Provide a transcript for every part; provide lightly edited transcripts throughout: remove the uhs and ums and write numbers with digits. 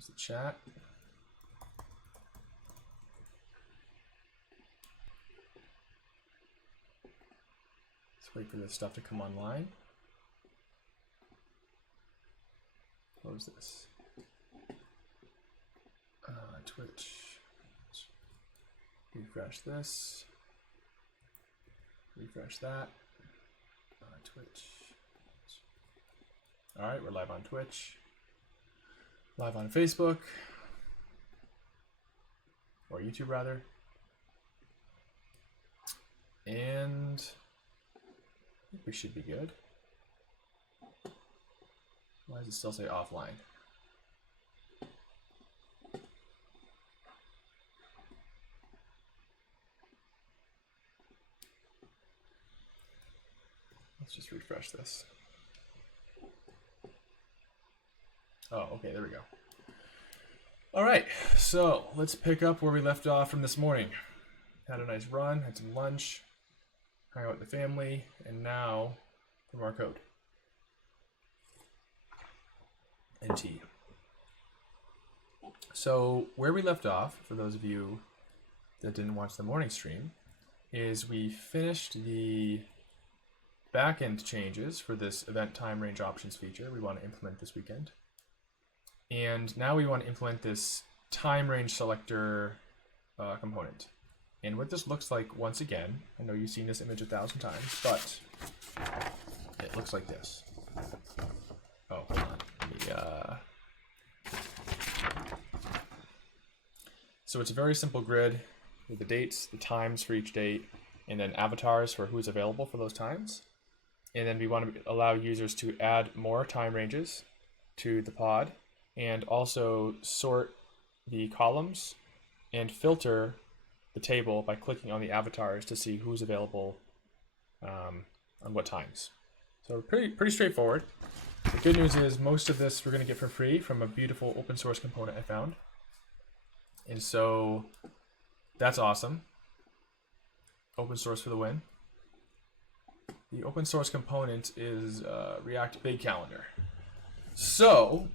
There's the chat. Let's wait for this stuff to come online. Close this. Twitch. Refresh this. Refresh that. Twitch. All right, we're live on Twitch. Live on Facebook. Or YouTube, rather. And I think we should be good. Why does it still say offline? Let's just refresh this. Oh, okay, there we go. All right, so let's pick up where we left off from this morning. Had a nice run, had some lunch, hung out with the family, and now for more code and tea. So where we left off, for those of you that didn't watch the morning stream, is we finished the backend changes for this event time range options feature we want to implement this weekend. And now we want to implement this time range selector component. And what this looks like, once again, I know you've seen this image 1,000 times, but it looks like this. Oh, hold on. So it's a very simple grid with the dates, the times for each date, and then avatars for who's available for those times. And then we want to allow users to add more time ranges to the pod and also sort the columns and filter the table by clicking on the avatars to see who's available on what times. So pretty straightforward. The good news is most of this we're going to get for free from a beautiful open source component I found. And so that's awesome. Open source for the win. The open source component is React Big Calendar. So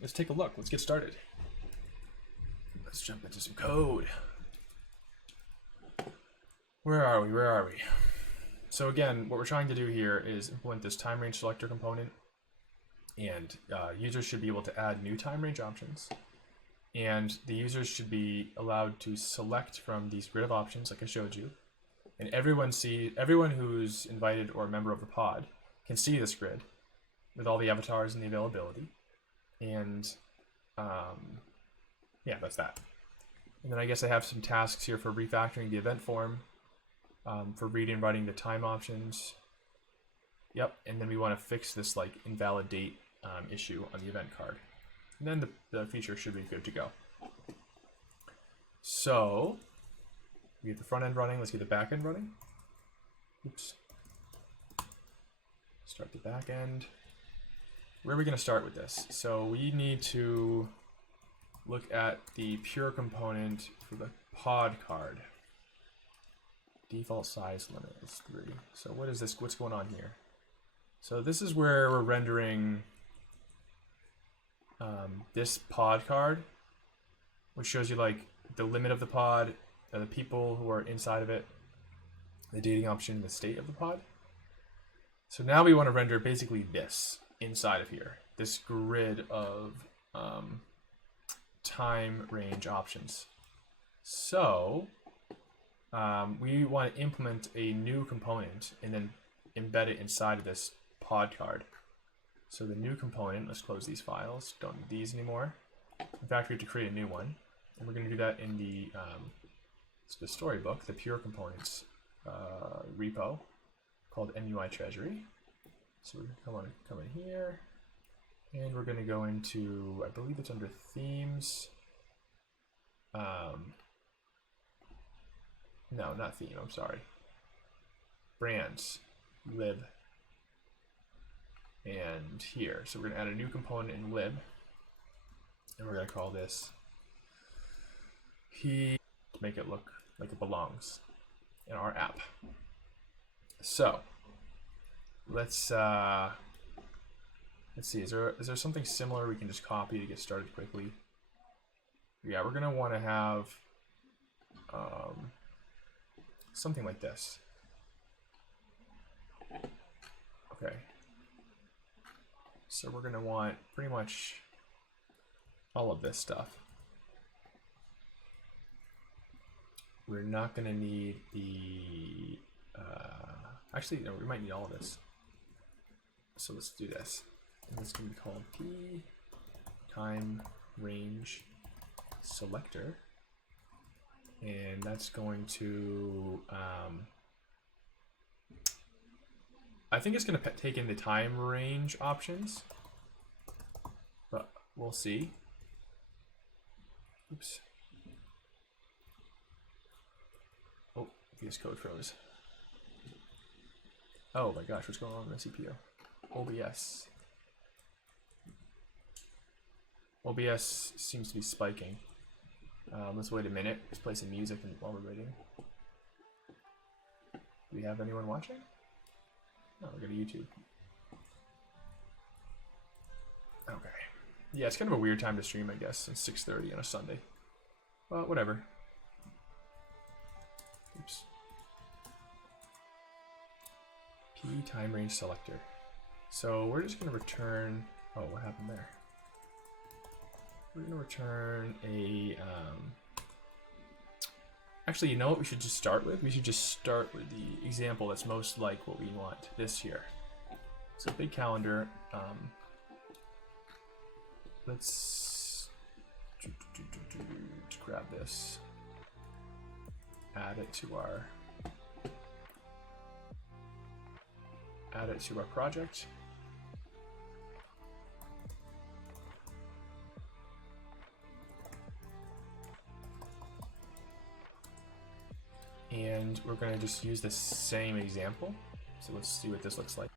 let's take a look. Let's get started. Let's jump into some code. Where are we? So again, what we're trying to do here is implement this time range selector component, and users should be able to add new time range options, and the users should be allowed to select from these grid of options like I showed you, and everyone who's invited or a member of the pod can see this grid with all the avatars and the availability, and yeah, that's that. And then I guess I have some tasks here for refactoring the event form, for reading and writing the time options. Yep, and then we want to fix this like invalid date issue on the event card. And then the feature should be good to go. So we get the front end running, let's get the back end running. Oops. Start the back end. Where are we going to start with this? So we need to look at the pure component for the pod card. Default size limit is 3. So what is this? What's going on here? So this is where we're rendering this pod card, which shows you like the limit of the pod, the people who are inside of it, the dating option, the state of the pod. So now we want to render basically this inside of here, this grid of time range options. So we want to implement a new component and then embed it inside of this pod card. So the new component, let's close these files, don't need these anymore. In fact, we have to create a new one. And we're going to do that in the storybook, the pure components repo called MUI Treasury. So we're going to come in here, and we're going to go into, I believe it's under themes. No, not theme, I'm sorry. Brands, lib, and here. So we're going to add a new component in lib, and we're going to call this to make it look like it belongs in our app. So let's Let's see, is there something similar we can just copy to get started quickly? Yeah, we're gonna want to have something like this. Okay. So we're gonna want pretty much all of this stuff. We're not gonna need the, actually, no, we might need all of this. So let's do this. And it's gonna be called P time range selector. And that's going to, I think it's going to take in the time range options, but we'll see. Oops. Oh, VS Code froze. Oh my gosh, what's going on with the CPU? OBS. OBS seems to be spiking. Let's wait a minute. Let's play some music while we're waiting. Do we have anyone watching? No, we're going to YouTube. Okay. Yeah, it's kind of a weird time to stream, I guess. It's 6:30 on a Sunday. Well, whatever. Oops. P time range selector. So we're just going to return... Oh, what happened there? We're going to return a... Actually, you know what we should just start with? We should just start with the example that's most like what we want, this here. So big calendar. Let's grab this, add it to our project. And we're going to just use the same example. So let's see what this looks like.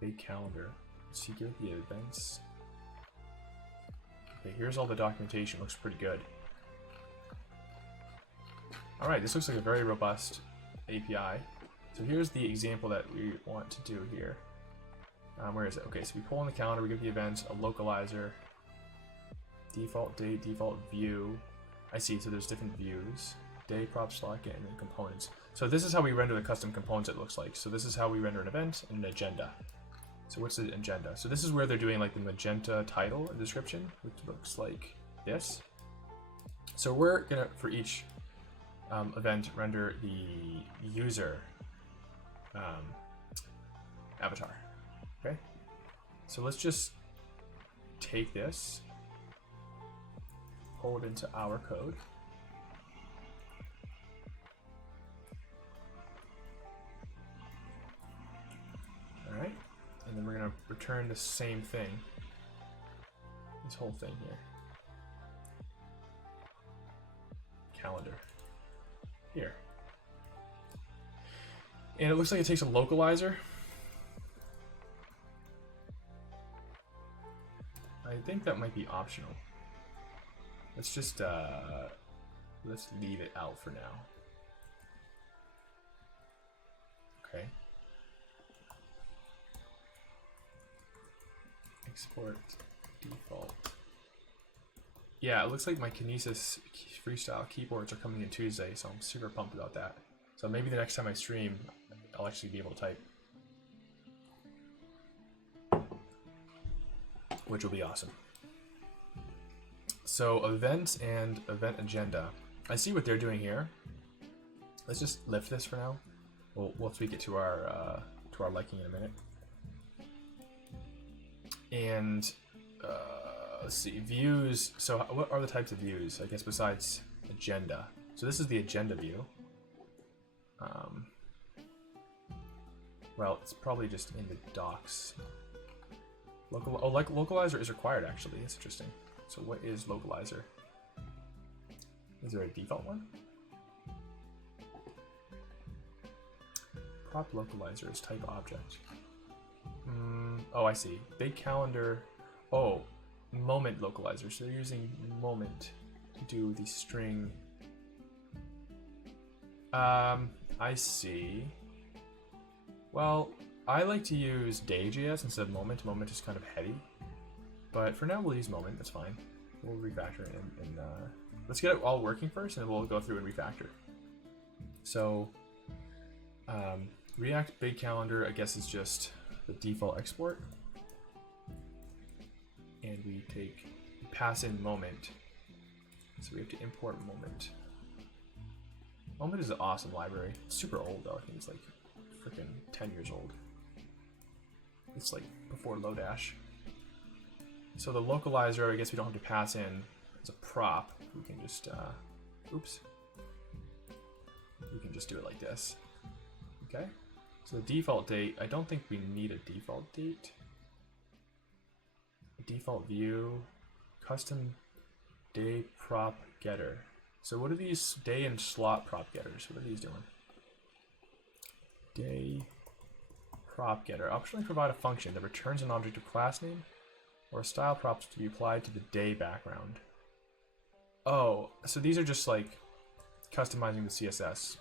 Big calendar. Secret the events. Okay, here's all the documentation. Looks pretty good. All right, this looks like a very robust API. So here's the example that we want to do here. Where is it? Okay, so we pull in the calendar, we give the events a localizer, default date, default view. I see, so there's different views. Day, prop, slot, and then components. So this is how we render the custom components, it looks like. So this is how we render an event and an agenda. So what's the agenda? So this is where they're doing like the magenta title and description, which looks like this. So we're gonna, for each event, render the user avatar, okay? So let's just take this, pull it into our code. All right, and then we're gonna return the same thing, this whole thing here. Calendar, here. And it looks like it takes a localizer. I think that might be optional. Let's just, let's leave it out for now. Okay. Export default. Yeah, it looks like my Kinesis freestyle keyboards are coming in Tuesday, so I'm super pumped about that. So maybe the next time I stream, I'll actually be able to type, which will be awesome. So event and event agenda. I see what they're doing here. Let's just lift this for now. We'll tweak it to our liking in a minute. And let's see, views. So what are the types of views? I guess besides agenda. So this is the agenda view. Well, it's probably just in the docs. Localizer is required actually. It's interesting. So what is localizer? Is there a default one? Prop localizer is type object. Oh, I see. Big calendar. Oh, moment localizer. So they're using moment to do the string. I see. Well, I like to use day.js instead of moment. Moment is kind of heady. But for now, we'll use moment. That's fine. We'll refactor it and let's get it all working first, and we'll go through and refactor. So, React Big Calendar, I guess, is just the default export. And we pass in moment. So we have to import moment. Moment is an awesome library. It's super old though. I think it's like freaking 10 years old. It's like before Lodash. So the localizer, I guess we don't have to pass in as a prop. We can just, oops. We can just do it like this. Okay. So the default date, I don't think we need a default date. Default view, custom day prop getter. So what are these day and slot prop getters? What are these doing? Day prop getter. Optionally provide a function that returns an object of class name or a style props to be applied to the day background. Oh, so these are just like customizing the CSS.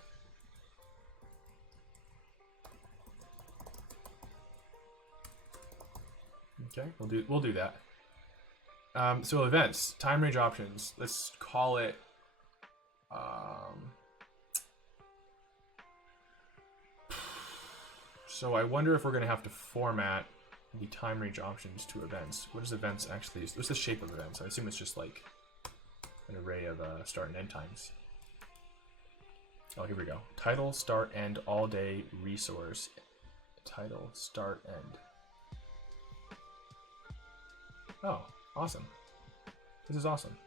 Okay, we'll do that. So events, time range options. Let's call it. So I wonder if we're going to have to format the time range options to events. What is events actually? What's the shape of events? I assume it's just like an array of start and end times. Oh, here we go. Title, start, end, all day, resource. Title, start, end. Oh, awesome. This is awesome.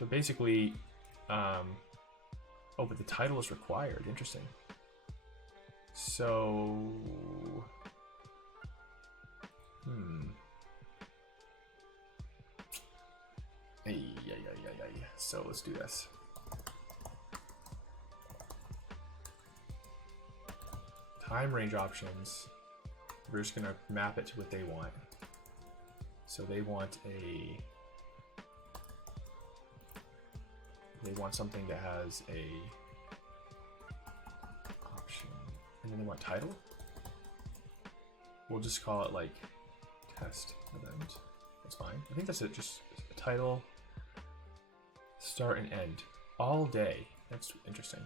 So basically, oh, but the title is required. Interesting. So, So let's do this. Time range options. We're just gonna map it to what they want. So they want something that has a option, and then they want title. We'll just call it like test event. That's fine. I think that's it. Just a title, start and end, all day. That's interesting.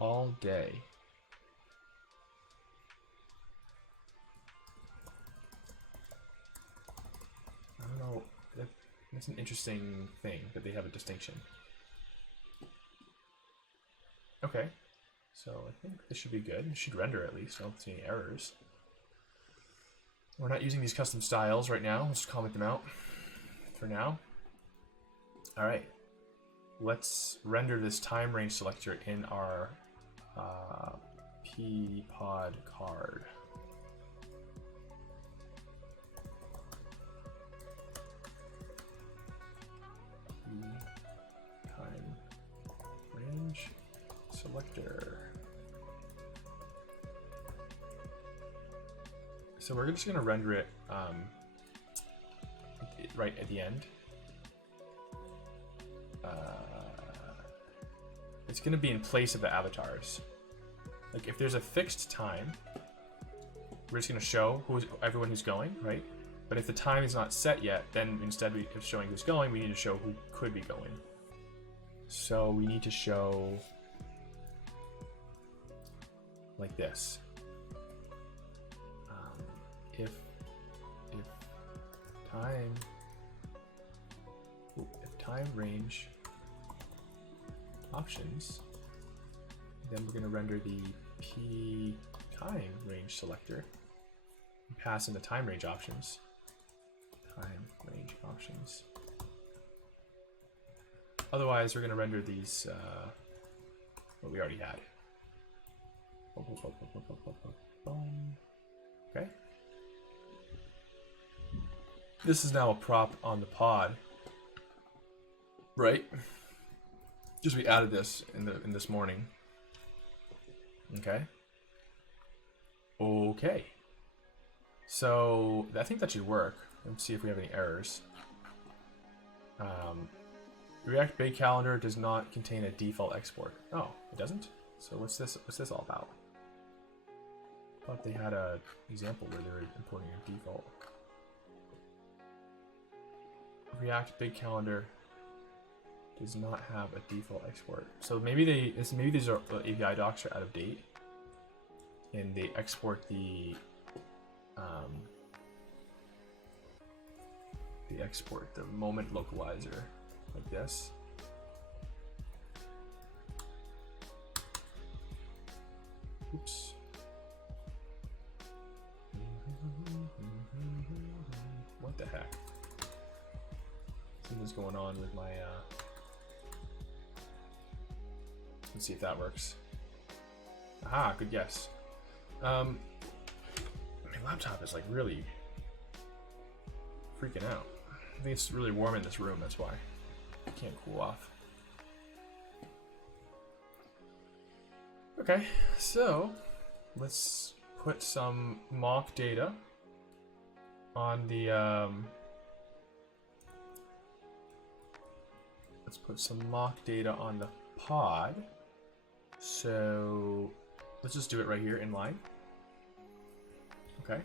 All day. I don't know. That's an interesting thing that they have a distinction. Okay, so I think this should be good. It should render at least. I don't see any errors. We're not using these custom styles right now. Let's just comment them out for now. All right, let's render this time range selector in our pod card. Time range selector. So we're just going to render it right at the end. It's going to be in place of the avatars. Like if there's a fixed time, we're just going to show everyone who's going, right? But if the time is not set yet, then instead of showing who's going, we need to show who could be going. So we need to show like this. If time range options, then we're going to render the p time range selector and pass in the time range options. Time range options. Otherwise, we're going to render these what we already had. Okay. This is now a prop on the pod, right? Just we added this in this morning. Okay. Okay. So I think that should work. Let's see if we have any errors. React Big Calendar does not contain a default export. Oh, it doesn't? So what's this all about? I thought they had a example where they were importing a default. React Big Calendar does not have a default export. So maybe these are API docs are out of date, and they export the moment localizer like this. Oops. What the heck? Something's going on with my let's see if that works. Aha, good guess. My laptop is like really freaking out. I think it's really warm in this room, that's why. I can't cool off. Okay, so let's put some mock data on the pod. So let's just do it right here in line. Okay.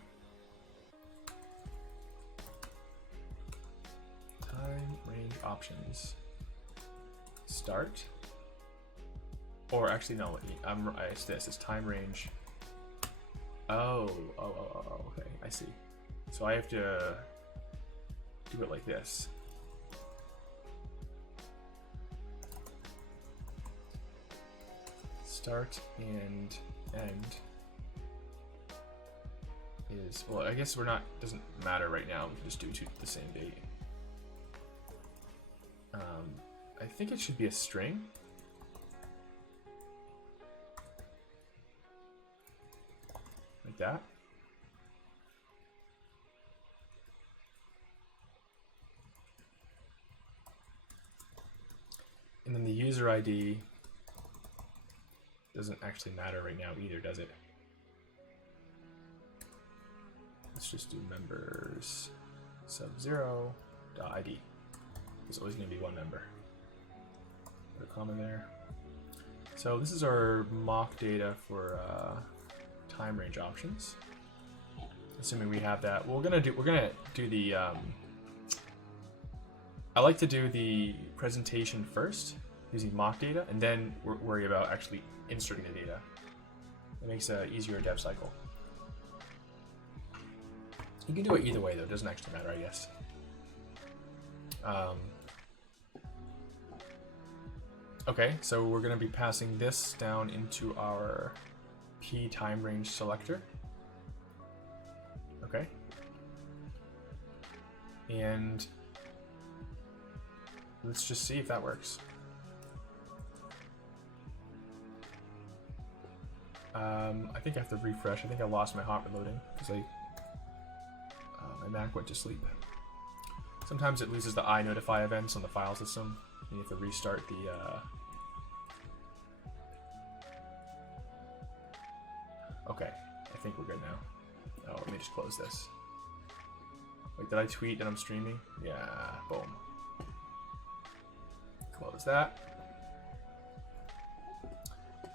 Time range options. Start. Or actually, no. It's this. It's time range. Oh. Okay, I see. So I have to do it like this. Start and end is, well, I guess doesn't matter right now. We can just do the same date. I think it should be a string. Like that. And then the user ID doesn't actually matter right now either, does it? Let's just do members sub0.id. There's always going to be one member. Put a comma there. So this is our mock data for time range options. Assuming we have that, we're gonna do the. I like to do the presentation first using mock data, and then worry about actually inserting the data. It makes an easier dev cycle. You can do it either way though, it doesn't actually matter, I guess. Okay, so we're going to be passing this down into our P time range selector. Okay. And let's just see if that works. I think I have to refresh. I think I lost my hot reloading because my Mac went to sleep. Sometimes it loses the iNotify events on the file system. You have to restart the Okay, I think we're good now. Oh, let me just close this. Wait, did I tweet that I'm streaming? Yeah, boom. Close that.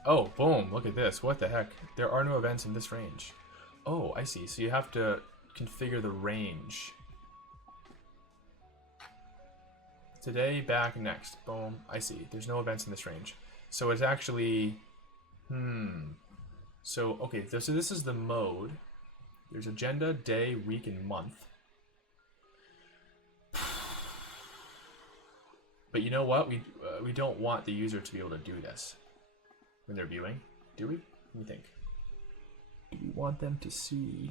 Oh, boom, look at this. What the heck? There are no events in this range. Oh, I see. So you have to configure the range. Today, back, next. Boom, I see. There's no events in this range. So it's actually, So, okay, so this is the mode. There's agenda, day, week, and month. But you know what? We don't want the user to be able to do this when they're viewing, do we? What do you think? Do we want them to see?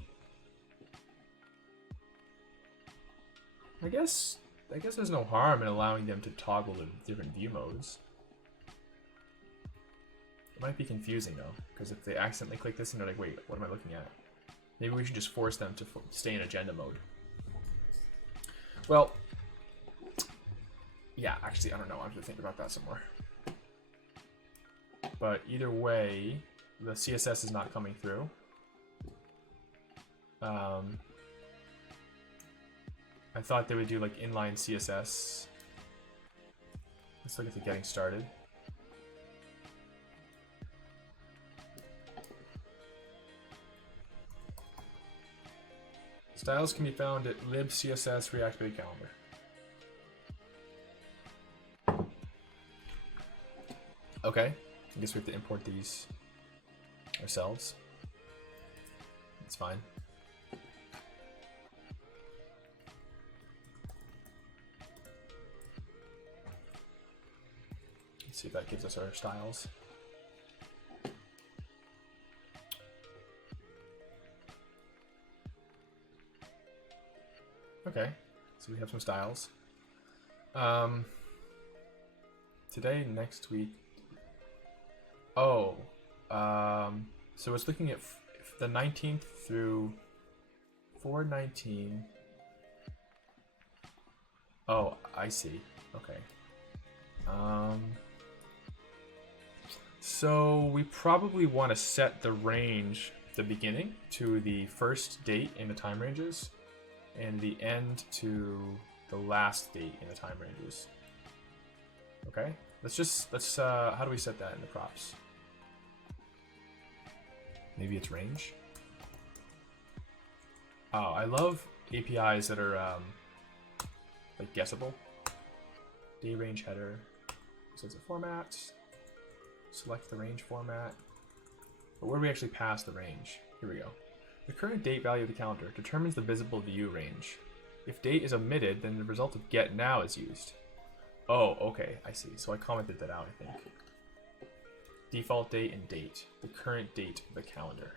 I guess there's no harm in allowing them to toggle the different view modes. It might be confusing though, because if they accidentally click this and they're like, wait, what am I looking at? Maybe we should just force them to stay in agenda mode. Well, yeah, actually, I don't know. I have to think about that some more. But either way, the CSS is not coming through. I thought they would do like inline CSS. Let's look at the getting started. Styles can be found at libcss reactivate calendar. Okay, I guess we have to import these ourselves. It's fine. Let's see if that gives us our styles. Okay, so we have some styles. Today, next week. Oh, so it's looking at the 19th through 4/19. Oh, I see. Okay. So we probably want to set the range, the beginning to the first date in the time ranges, and the end to the last date in the time ranges. Okay, let's how do we set that in the props? Maybe it's range. Oh, I love APIs that are like guessable. Day range header, so it's a format. Select the range format. But where do we actually pass the range? Here we go. The current date value of the calendar determines the visible view range. If date is omitted, then the result of get now is used. Oh, okay, I see. So I commented that out, I think. Default date and date. The current date of the calendar.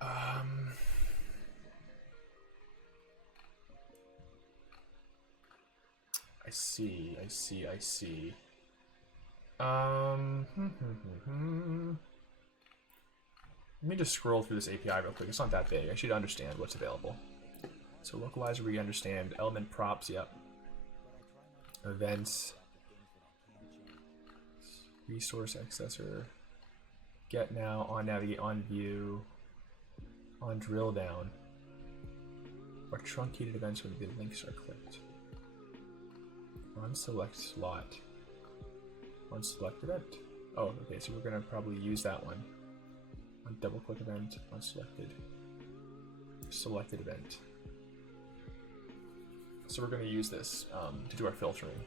I see. Let me just scroll through this API real quick. It's not that big. I should understand what's available. So localizer, we understand. Element props, yep. Events. Resource accessor. Get now, on navigate, on view, on drill down. Or truncated events when the links are clicked. On select slot. On select event. Oh, okay, so we're gonna probably use that one. On double click event, on selected event. So we're gonna use this to do our filtering.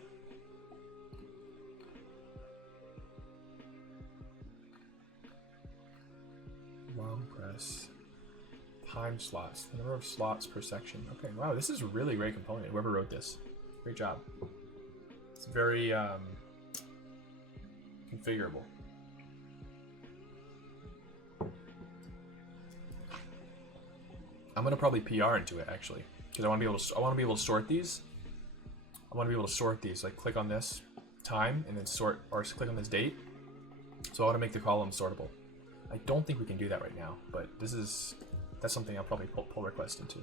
Long press. Time slots. The number of slots per section. Okay, wow, this is a really great component. Whoever wrote this, great job. It's very configurable. I'm gonna probably PR into it actually, because I want to be able to sort these. I want to be able to sort these. Like click on this time and then sort, or click on this date. So I want to make the column sortable. I don't think we can do that right now, but that's something I'll probably pull request into.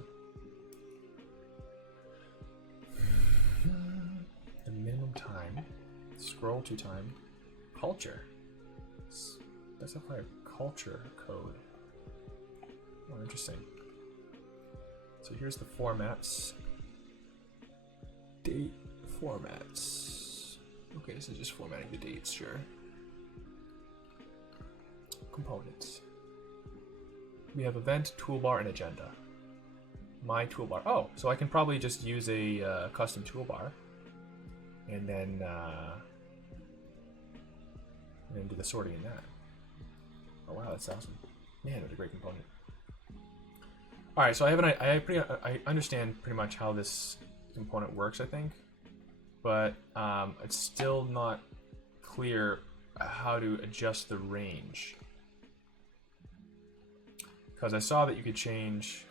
The minimum time. Scroll to time. Culture. Specify a culture code. Oh, interesting. So here's the formats. Date formats. Okay, this is just formatting the dates, sure. Components. We have event, toolbar, and agenda. My toolbar. Oh, so I can probably just use a custom toolbar, and then do the sorting in that. Oh wow, that's awesome. Man, what a great component. All right, so I understand pretty much how this component works, I think, but it's still not clear how to adjust the range. Because I saw that you could change,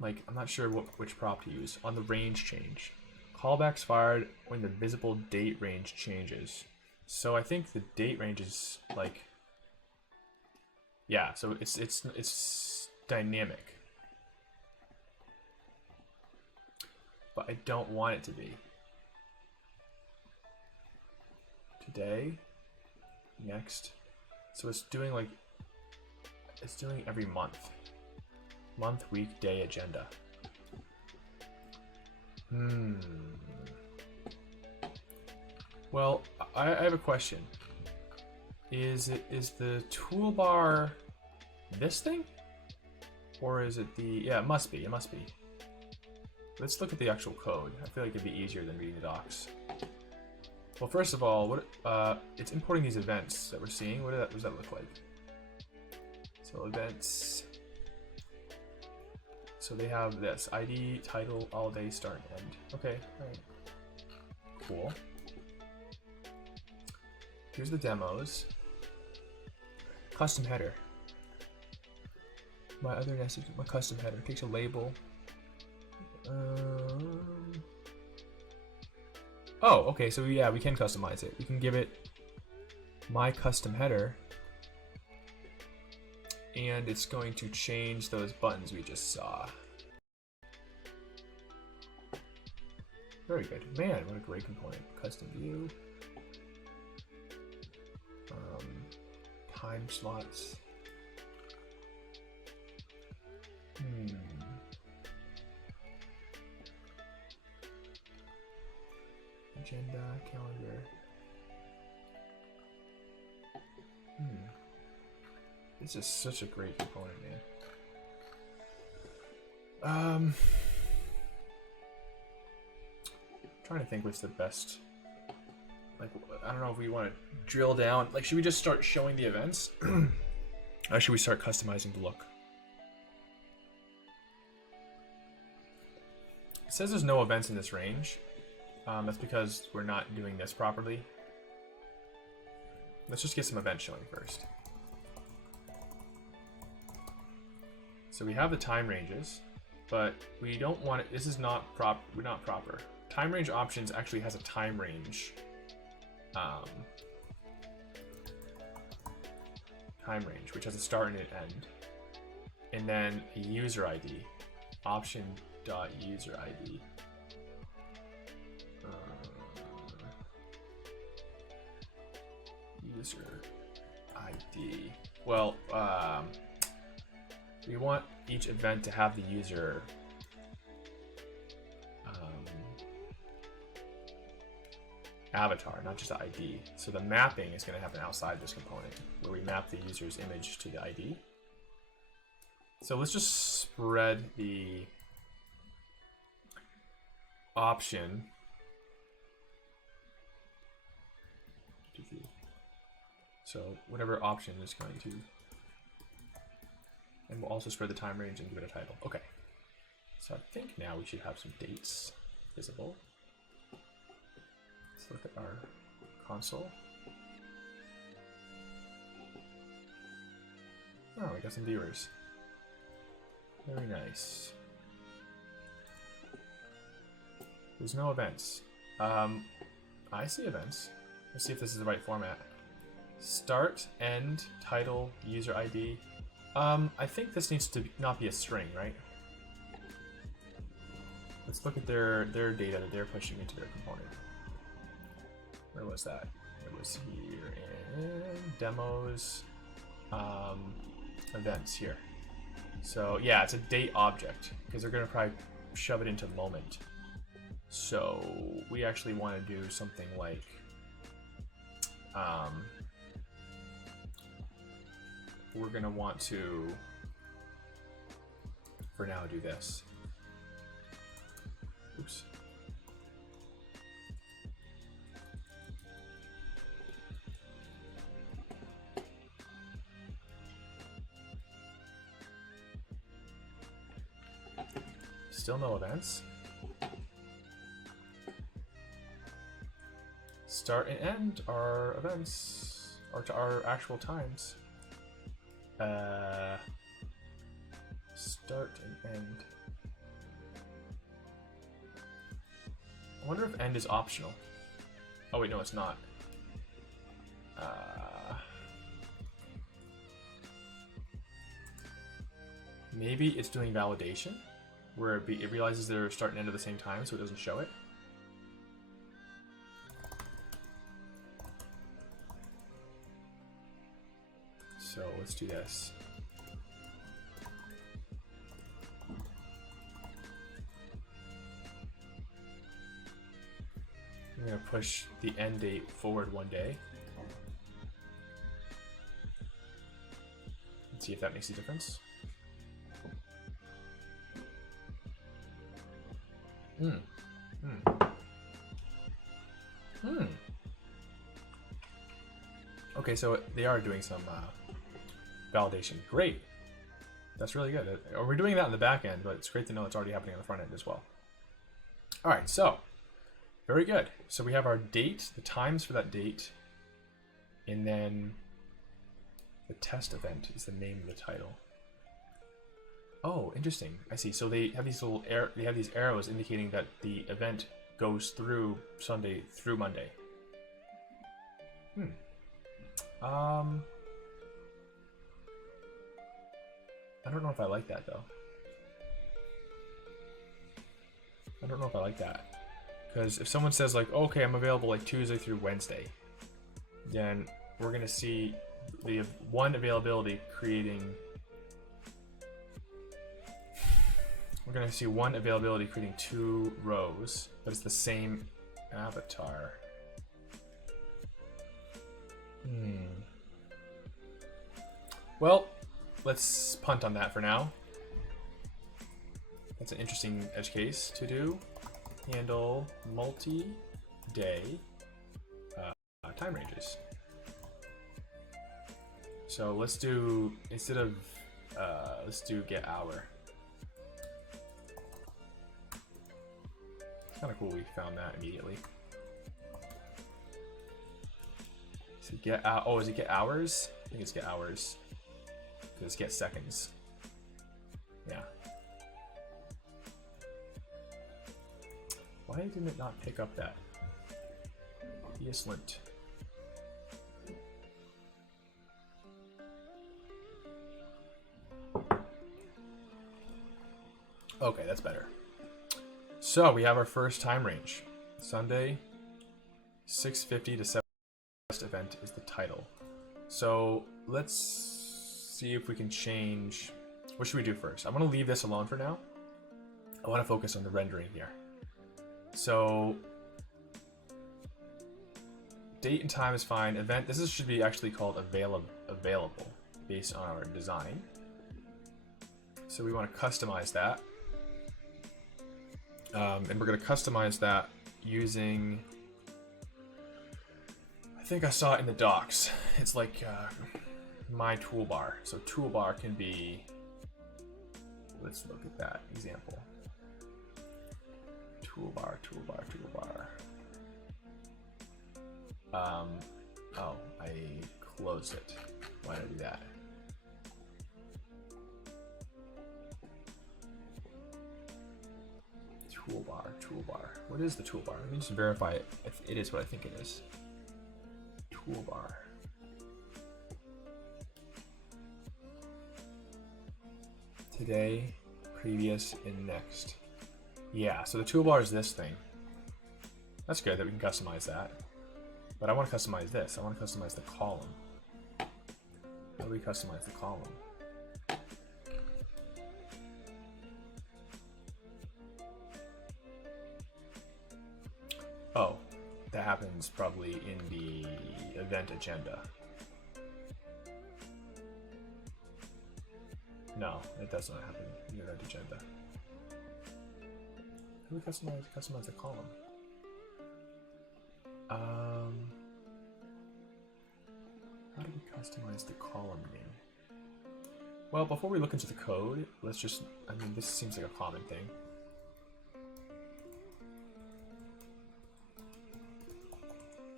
like, I'm not sure which prop to use, on the range change. Callbacks fired when the visible date range changes. So I think the date range is like, yeah, so it's dynamic. But I don't want it to be. Today, next. So it's doing like, it's doing every month. Month, week, day, agenda. Well, I have a question. Is the toolbar this thing? Or is it the, yeah, it must be, it must be. Let's look at the actual code. I feel like it'd be easier than reading the docs. Well, first of all, it's importing these events that we're seeing. What does that look like? So events. So they have this ID, title, all day, start, and end. Okay, all right. Cool. Here's the demos. Custom header. My other message, my custom header takes a label. Oh, okay, so yeah, we can customize it. We can give it my custom header, and it's going to change those buttons we just saw. Very good. Man, what a great component. Custom view. Time slots. Agenda, calendar. This is such a great component, man. Trying to think what's the best. Like, I don't know if we want to drill down. Like, should we just start showing the events? Or should we start customizing the look? It says there's no events in this range. That's because we're not doing this properly. Let's just get some events showing first. So we have the time ranges, but we don't want it. This is not we're not proper. Time range options actually has a time range. Time range, which has a start and an end, and then a user ID. Option.user ID. User ID. Well, we want each event to have the user avatar, not just the ID. So the mapping is going to happen outside this component, where we map the user's image to the ID. So let's just spread the option. So whatever option is going to, and we'll also spread the time range and give it a title. Okay. So I think now we should have some dates visible. Let's look at our console. Oh, we got some viewers. Very nice. There's no events. I see events. Let's see if this is the right format. Start, end, title, user ID. I think this needs to not be a string, right? Let's look at their data that they're pushing into their component. Where was that? It was here in demos, events here. So yeah, it's a date object because they're gonna probably shove it into moment. So we actually want to do something like we're going to want to, for now, do this. Oops. Still no events. Start and end are events, or to our actual times. Start and end. I wonder if end is optional. Oh wait, no, it's not. Maybe it's doing validation, where it realizes they're start and end at the same time, so it doesn't show it. So let's do this. I'm going to push the end date forward 1 day. Let's see if that makes a difference. Hmm. Hmm. Hmm. Okay, so they are doing some validation. Great. That's really good. We're doing that in the back end, but it's great to know it's already happening on the front end as well. All right, so very good. So we have our date, the times for that date, and then the test event is the name of the title. Oh, interesting. I see. So they have these little these arrows indicating that the event goes through Sunday through Monday. I don't know if I like that though. I don't know if I like that. Because if someone says like, okay, I'm available like Tuesday through Wednesday, then we're gonna see the one availability creating. We're gonna see one availability creating 2 rows, but it's the same avatar. Well, let's punt on that for now. That's an interesting edge case to do. Handle multi-day time ranges. So let's do, instead of, let's do get hour. It's kind of cool we found that immediately. So get out, oh, is it get hours? I think it's get hours. Because it's get seconds. Yeah. Why didn't it not pick up that ESLint? Okay, that's better. So we have our first time range. Sunday, 6:50 to 7. Test event is the title. So let's see if we can change. What should we do first? I'm going to leave this alone for now. I want to focus on the rendering here. So date and time is fine. Event, should be actually called available based on our design. So we want to customize that. And we're going to customize that using, I think I saw it in the docs. It's like my toolbar. So toolbar can be, let's look at that example. Toolbar. Oh, I closed it. Why did I do that? Toolbar. What is the toolbar? Let me just verify it. If it is what I think it is. Toolbar. Today, previous, and next. Yeah, so the toolbar is this thing. That's good that we can customize that. But I want to customize this. I want to customize the column. How do we customize the column? Oh, that happens probably in the event agenda. No, it does not happen in the event agenda. How do we customize the column? How do we customize the column name? Well, before we look into the code, let's just, I mean, this seems like a common thing.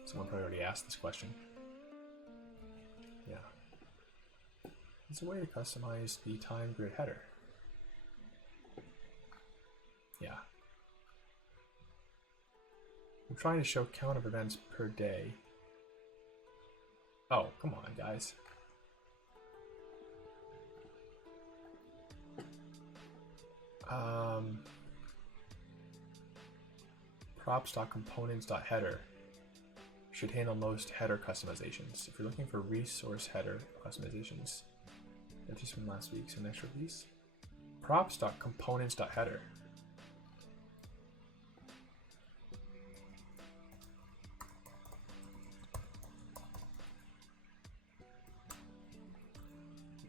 Someone probably already asked this question. Yeah. There's a way to customize the time grid header. Yeah. I'm trying to show count of events per day. Oh, come on, guys. Props.components.header should handle most header customizations. If you're looking for resource header customizations, that's just from last week, so next release. Props.components.header.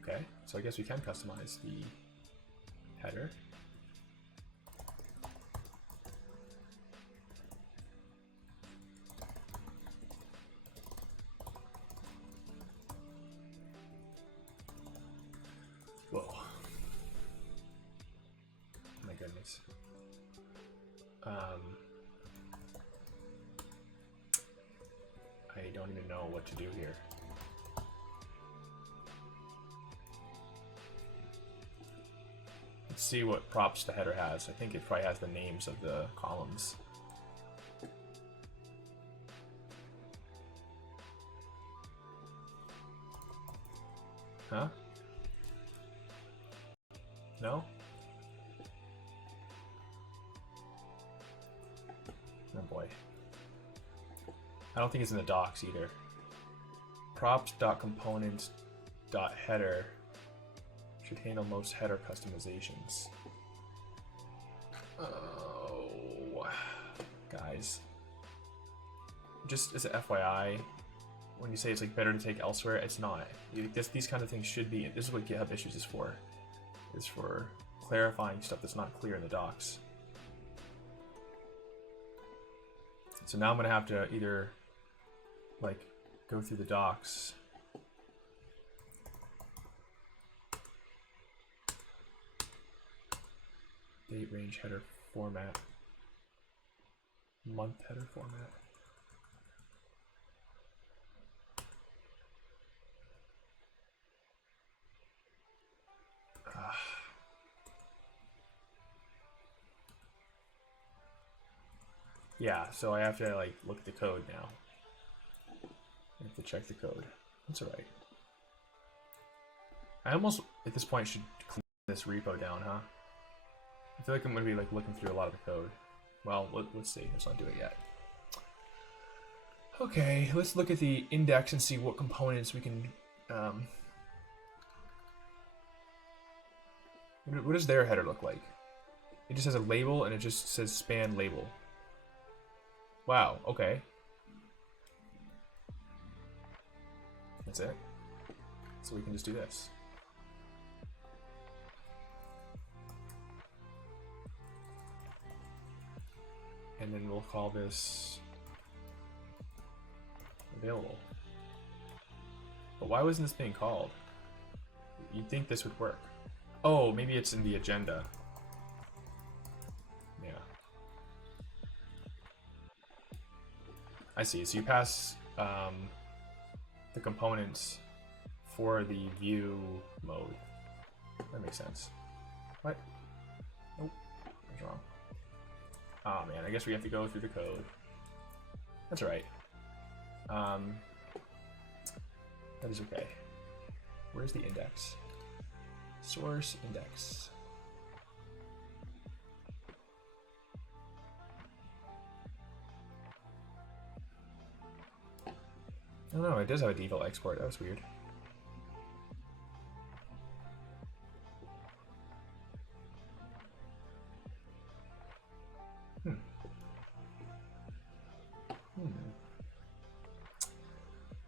Okay, so I guess we can customize the header. guys. I don't even know what to do here. Let's see what props the header has. I think it probably has the names of the columns. Huh? No? Oh boy. I don't think it's in the docs either. Props.components.header should handle most header customizations. Oh, guys. Just as an FYI, when you say it's like better to take elsewhere, it's not. These kind of things should be. This is what GitHub issues is for. It's for clarifying stuff that's not clear in the docs. So now I'm gonna have to either like go through the docs. Date range header format. Month header format. Yeah, so I have to like look at the code now. I have to check the code. That's alright. I almost at this point should clean this repo down, huh? I feel like I'm gonna be like looking through a lot of the code. Well, let's see. Let's not do it yet. Okay, let's look at the index and see what components we can. What does their header look like? It just has a label and it just says span label. Wow, okay. That's it. So we can just do this. And then we'll call this available. But why wasn't this being called? You'd think this would work. Oh, maybe it's in the agenda. Yeah. I see. So you pass the components for the view mode. That makes sense. What? Nope. What's wrong? Oh man, I guess we have to go through the code. That's alright. That is okay. Where's the index? Source index. Oh no, it does have a default export. That was weird.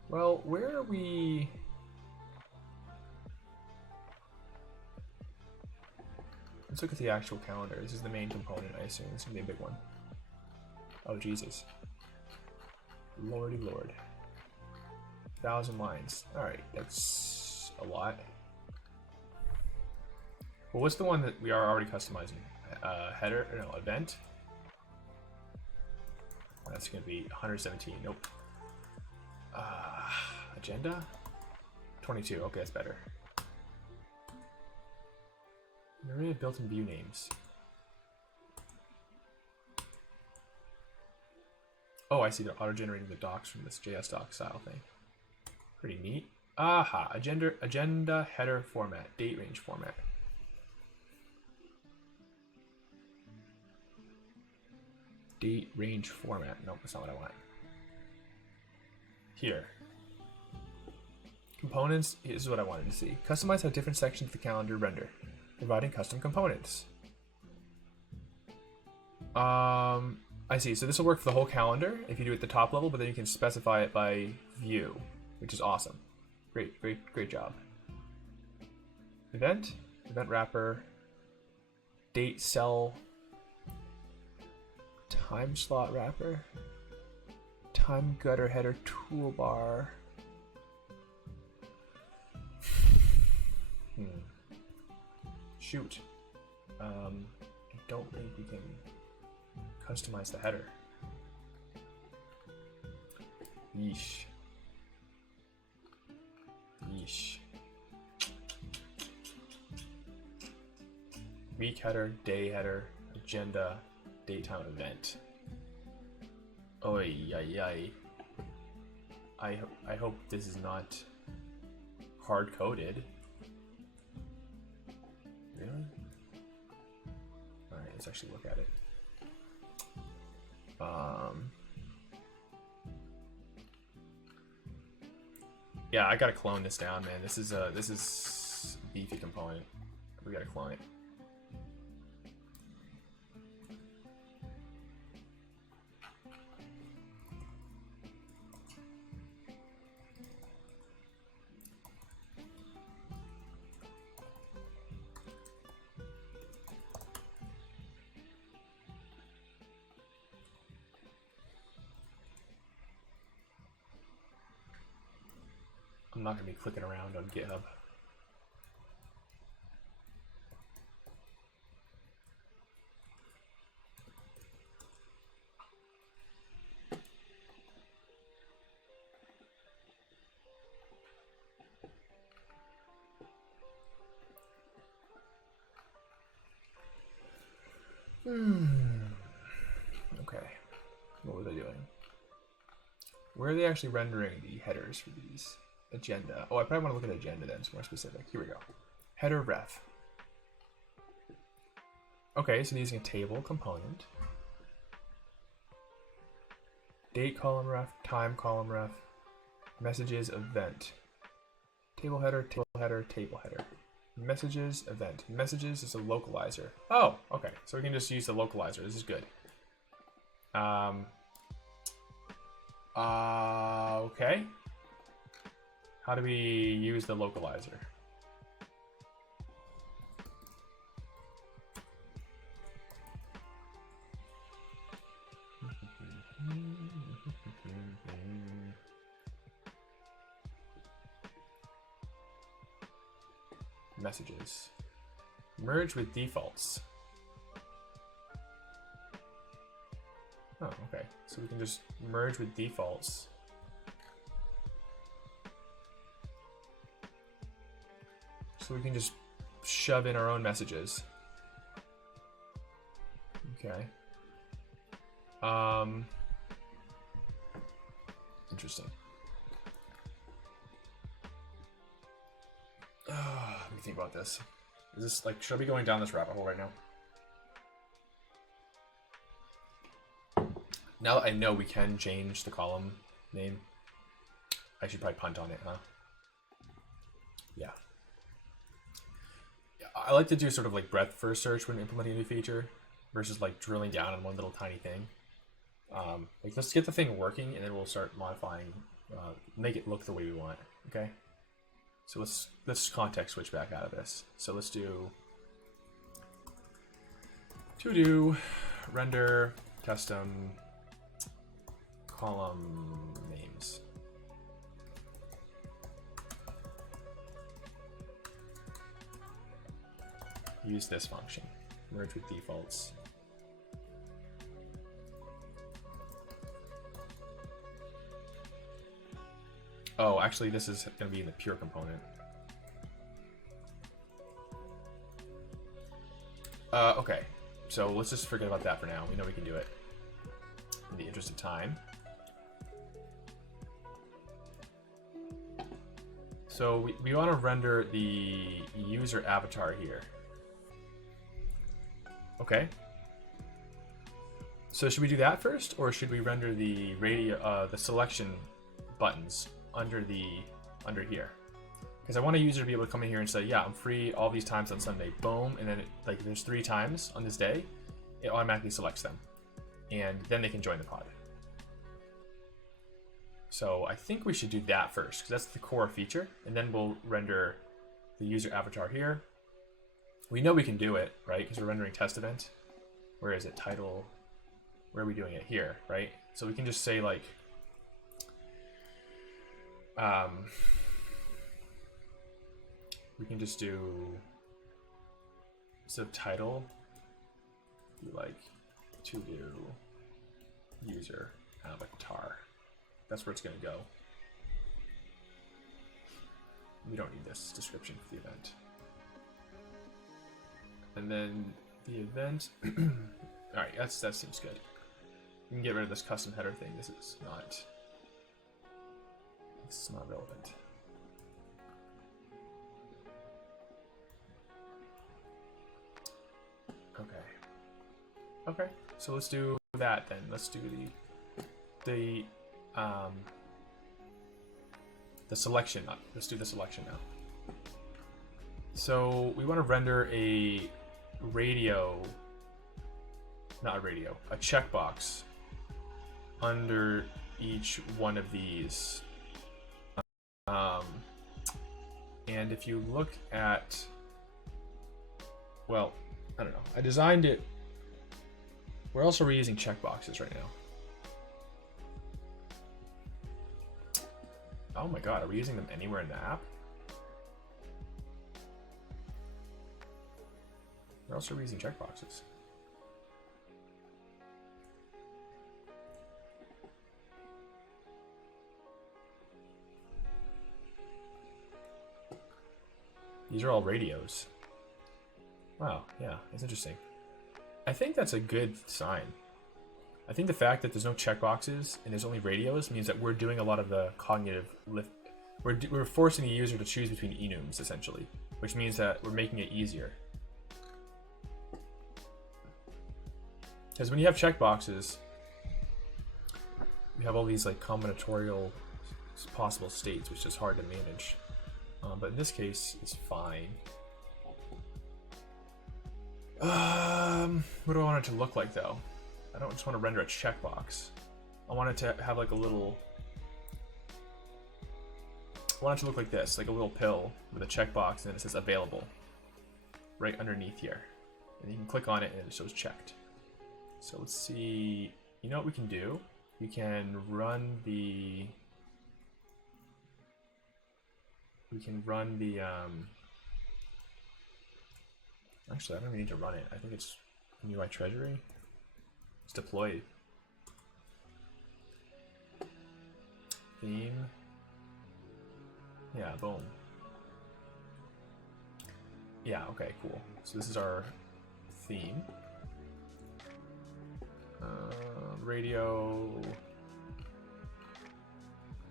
Well, where are we? Let's look at the actual calendar. This is the main component, I assume. This is gonna be a big one. Oh, Jesus. Lordy Lord. 1,000 lines. Alright, that's a lot. Well, what's the one that we are already customizing? Header? No, event? That's gonna be 117. Nope. Agenda? 22. Okay, that's better. An array of built-in view names. Oh, I see. They're auto-generating the docs from this JS doc style thing. Pretty neat. Aha! Agenda header format. Date range format. Date range format. Nope, that's not what I want. Here. Components. This is what I wanted to see. Customize how different sections of the calendar render. Providing custom components. I see. So this will work for the whole calendar if you do it at the top level, but then you can specify it by view, which is awesome. Great job. Event wrapper, date cell, time slot wrapper, time gutter header toolbar. Shoot. don't think we can customize the header. Yeesh. Yeesh. Week header, day header, agenda, daytime event. Oy, ay, ay. I hope this is not hard-coded. Really? Alright, let's actually look at it. Yeah, I gotta clone this down, man. This is a beefy component. We gotta clone it. I'm not going to be clicking around on GitHub. Okay. What was I doing? Where are they actually rendering the headers for these? Agenda. Oh, I probably want to look at agenda then. It's more specific. Here we go. Header ref. Okay, so using a table component. Date column ref, time column ref, messages event. Table header, table header, table header. Messages event. Messages is a localizer. Oh, okay. So we can just use the localizer. This is good. Okay. How do we use the localizer? Messages. Merge with defaults. Oh, okay. So we can just merge with defaults. So we can just shove in our own messages. Okay. Interesting. Let me think about this. Is this like, should I be going down this rabbit hole right now? Now that I know we can change the column name, I should probably punt on it, huh? Yeah. I like to do sort of like breadth first search when implementing a new feature versus like drilling down on one little tiny thing. Like let's get the thing working and then we'll start modifying, make it look the way we want. Okay. So let's context switch back out of this. So let's do to do render custom column names. Use this function. Merge with defaults. Oh, actually, this is going to be in the pure component. Okay, so let's just forget about that for now. We know we can do it in the interest of time. So we want to render the user avatar here. Okay. So should we do that first, or should we render the radio, the selection buttons under here? Because I want a user to be able to come in here and say, yeah, I'm free all these times on Sunday. Boom, and then like there's 3 times on this day, it automatically selects them, and then they can join the pod. So I think we should do that first, because that's the core feature, and then we'll render the user avatar here. We know we can do it, right? Because we're rendering test event. Where is it? Title. Where are we doing it? Here, right? So we can just say like, we can just do, instead of title, be like to do user avatar. That's where it's going to go. We don't need this description for the event. And then the event, all right, that seems good. We can get rid of this custom header thing. This is not relevant. Okay, so let's do that then. Let's do the selection. Let's do the selection now. So we want to render a checkbox under each one of these. And if you look at, well, I don't know. I designed it. We're also reusing checkboxes right now. Oh my god, are we using them anywhere in the app? We're also reusing checkboxes. These are all radios. Wow, yeah, that's interesting. I think that's a good sign. I think the fact that there's no checkboxes and there's only radios means that we're doing a lot of the cognitive lift. We're forcing the user to choose between enums, essentially, which means that we're making it easier. Because when you have checkboxes, we have all these like combinatorial possible states, which is hard to manage. But in this case, it's fine. What do I want it to look like though? I don't just want to render a checkbox. I want it to have like a little. I want it to look like this, like a little pill with a checkbox, and it says available right underneath here. And you can click on it and it shows checked. So let's see. You know what we can do? We can run the. Actually, I don't even need to run it. I think it's in UI Treasury. It's deployed. Theme. Yeah, boom. Yeah, okay, cool. So this is our theme. Radio.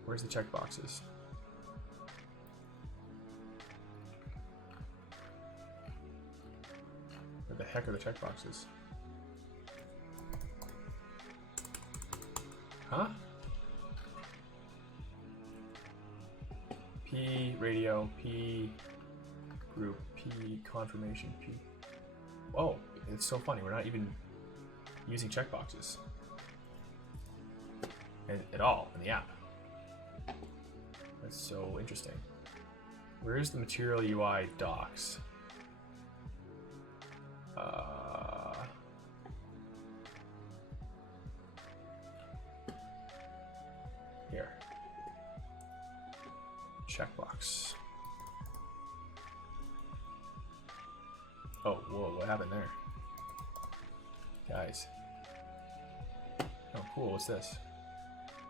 Where's the checkboxes? Where the heck are the checkboxes? Huh? P radio, P group, P confirmation, P. Oh, it's so funny. We're not even using checkboxes at all in the app. That's so interesting. Where is the material UI docs? Here. Checkbox. Oh, whoa, what happened there? Guys. Oh, cool, what's this?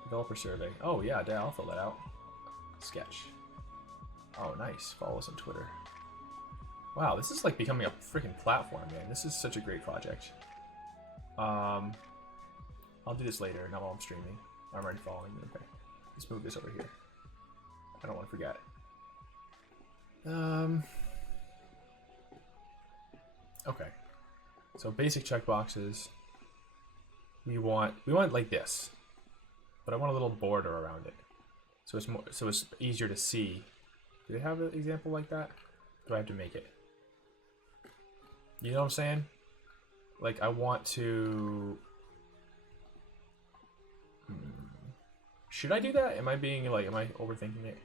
Developer survey. Oh, yeah, I'll fill that out. Sketch. Oh, nice. Follow us on Twitter. Wow, this is like becoming a freaking platform, man. This is such a great project. I'll do this later, not while I'm streaming. I'm already following you. Okay. Let's move this over here. I don't want to forget. Okay. So basic checkboxes. We want like this, but I want a little border around it, so it's easier to see. Do they have an example like that? Do I have to make it? You know what I'm saying? Like I want to. Should I do that? Am I being like? Am I overthinking it?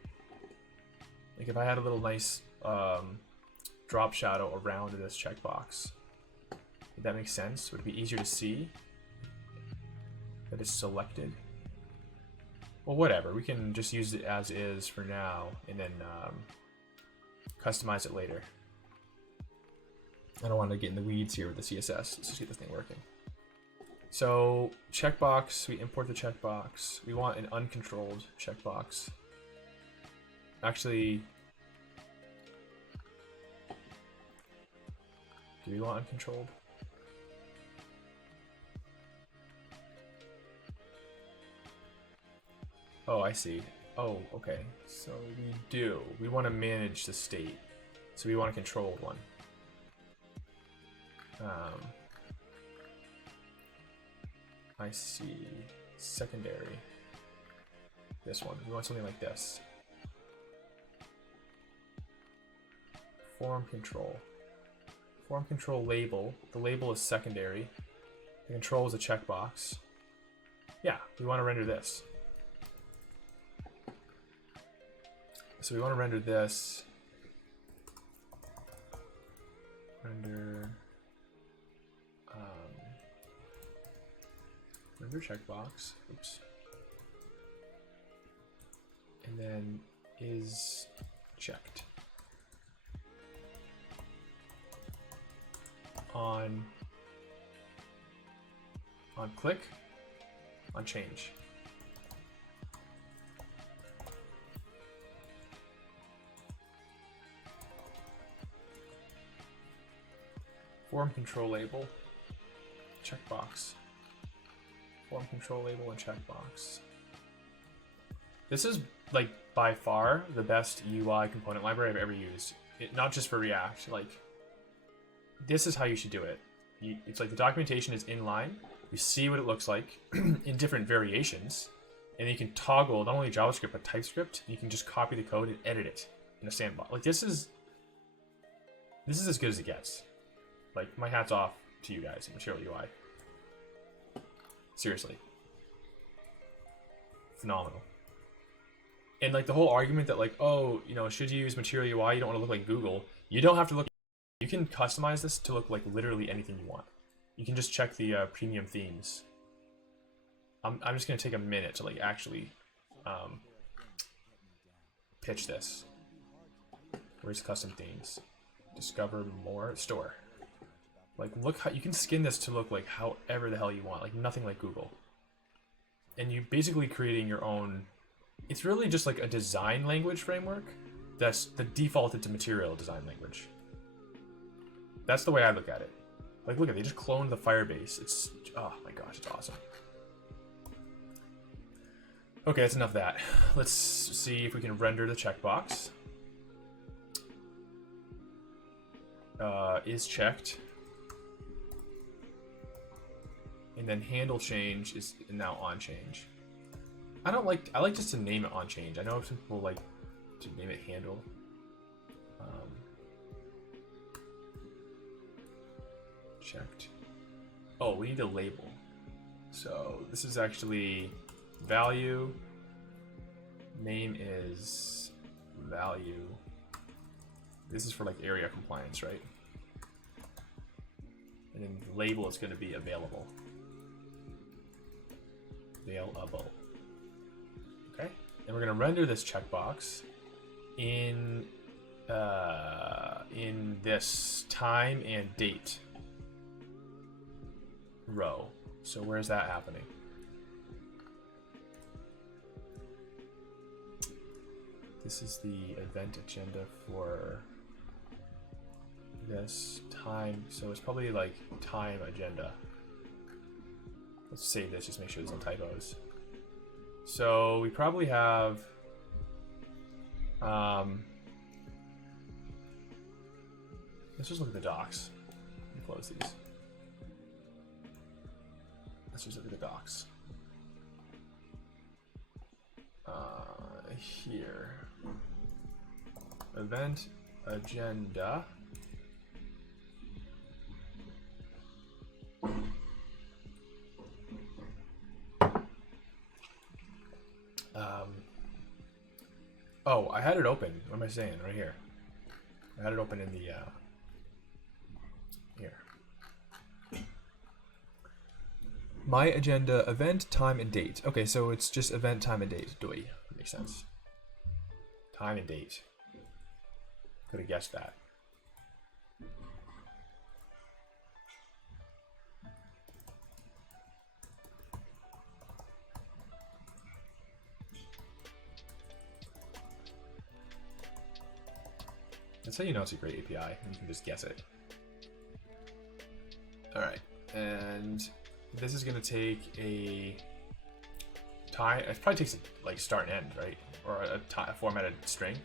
Like if I had a little nice drop shadow around this checkbox, would that make sense? Would it be easier to see that it's selected? Well, whatever. We can just use it as is for now, and then customize it later. I don't want to get in the weeds here with the CSS. Let's just get this thing working. So checkbox, we import the checkbox. We want an uncontrolled checkbox. Actually, do we want uncontrolled? Oh, I see. Oh, okay. So we do. We want to manage the state. So we want a controlled one. I see. Secondary. This one. We want something like this. Form control. Form control label. The label is secondary. The control is a checkbox. Yeah, we want to render this. So we want to render this. Render checkbox. Oops. And then is checked. On click, on change. Form control label, checkbox. Form control label and checkbox. This is like by far the best UI component library I've ever used. Not just for React, like this is how you should do it. It's like the documentation is inline. You see what it looks like in different variations, and you can toggle not only JavaScript but TypeScript. You can just copy the code and edit it in a sandbox. Like this is as good as it gets. Like my hat's off to you guys in Material UI. Seriously. Phenomenal. And like the whole argument that like, oh, you know, should you use Material UI? You don't want to look like Google. You don't have to look. You can customize this to look like literally anything you want. You can just check the premium themes. I'm just gonna take a minute to like actually pitch this. Where's custom themes? Discover more, store. Like look how you can skin this to look like however the hell you want, like nothing like Google. And you basically creating your own. It's really just like a design language framework that's the defaulted to Material design language. That's the way I look at it. Like look at they just cloned the Firebase. It's oh my gosh, it's awesome. Okay, that's enough of that. Let's see if we can render the checkbox. Is checked. And then handle change is now on change. I like just to name it on change. I know some people like to name it handle. Checked. Oh, we need a label. So this is actually value. Name is value. This is for like area compliance, right? And then the label is going to be available. Available. Okay. And we're going to render this checkbox in this time and date row. So where's that happening? This is the event agenda for this time. So it's probably like time agenda. Let's save this, just make sure there's no typos. So we probably have let's just look at the docs. Let me close these. Let's just look at the docs. Here. Event agenda. Oh, I had it open. What am I saying? Right here. I had it open in the here. My agenda, event, time, and date. Okay, so it's just event, time, and date. Doi. Makes sense. Time and date. Could have guessed that. how you know it's a great API, and you can just guess it. All right, and this is going to take a time. It probably takes like start and end, right? Or a formatted string.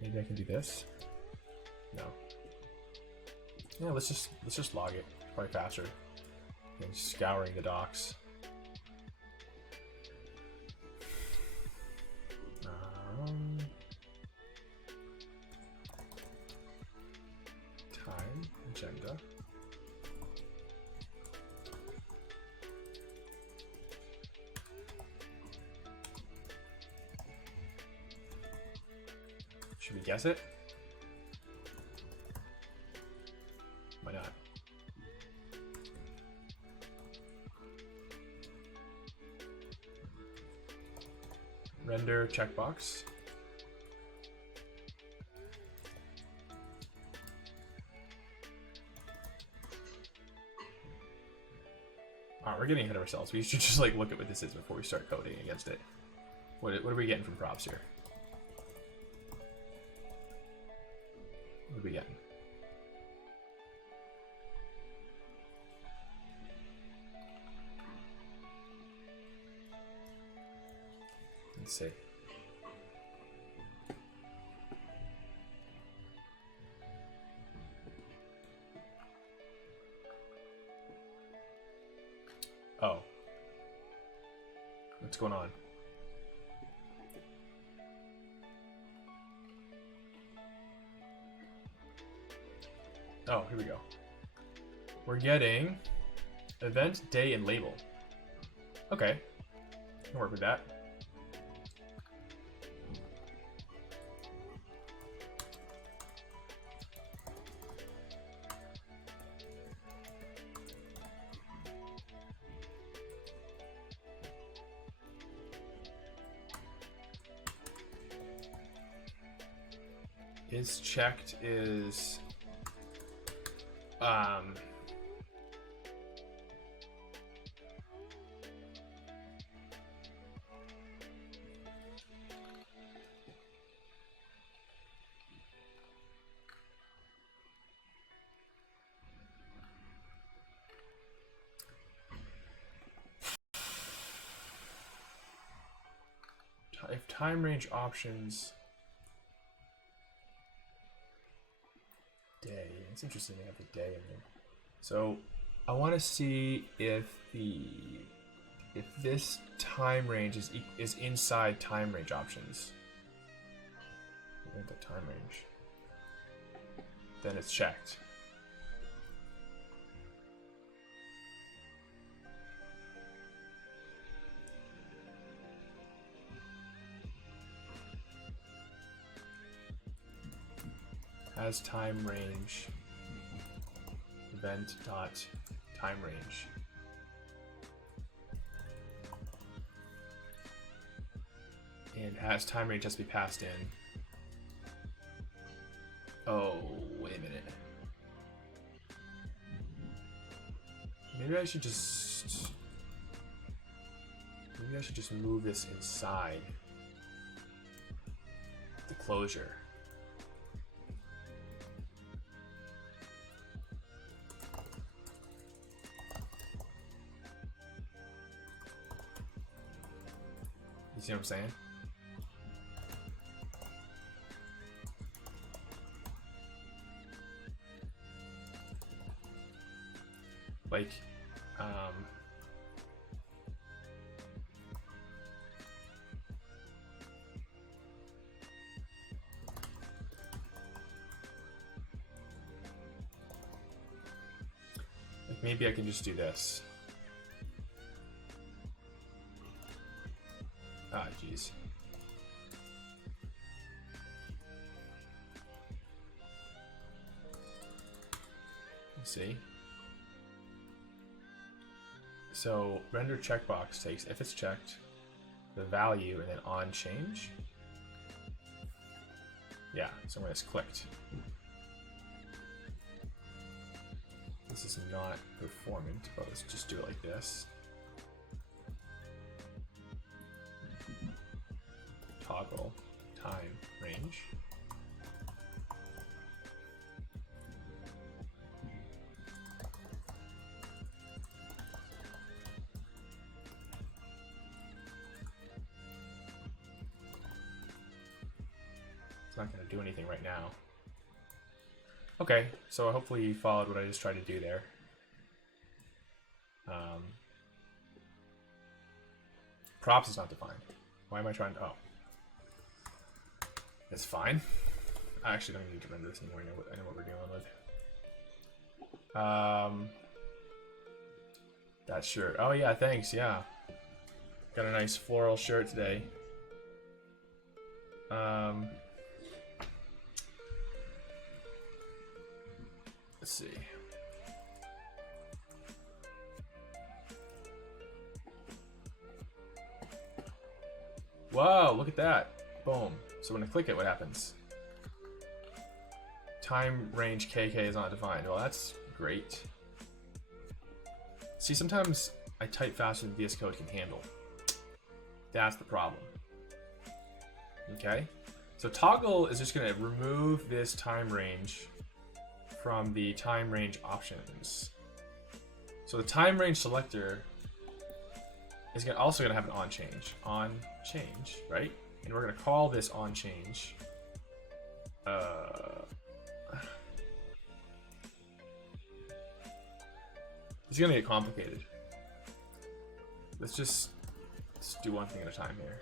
Maybe I can do this. No. Yeah, let's just log it. It's probably faster than scouring the docs. Time agenda. Should we guess it? Why not? Render checkbox. Alright, we're getting ahead of ourselves. We should just like look at what this is before we start coding against it. What are we getting from props here? What are we getting? Let's see. Oh. What's going on? Oh, here we go. We're getting event, day, and label. Okay. I can work with that. Is checked is if time range options day. It's interesting they have the day in there. So I want to see if this time range is inside time range options. The time range. Then it's checked. As time range event dot time range. And as time range has to be passed in. Oh, wait a minute. Maybe I should just move this inside the closure. You see what I'm saying? Like, maybe I can just do this. Ah, jeez. Let's see. So render checkbox takes, if it's checked, the value and then on change. Yeah, so when it's clicked. this is not performant, but let's just do it like this. Toggle time range. It's not going to do anything right now. Okay, so hopefully you followed what I just tried to do there. Props is not defined. Why am I trying to... Oh. It's fine. I actually don't need to remember this anymore. I know what we're dealing with. That shirt. Oh yeah, thanks, yeah. Got a nice floral shirt today. Let's see. Wow, look at that. Boom. So when I click it, what happens? Time range KK is not defined. Well, that's great. See, sometimes I type faster than VS Code can handle. That's the problem. Okay? So toggle is just going to remove this time range from the time range options. So the time range selector is also going to have an on change, right? And we're going to call this on change. It's going to get complicated. Let's do one thing at a time here.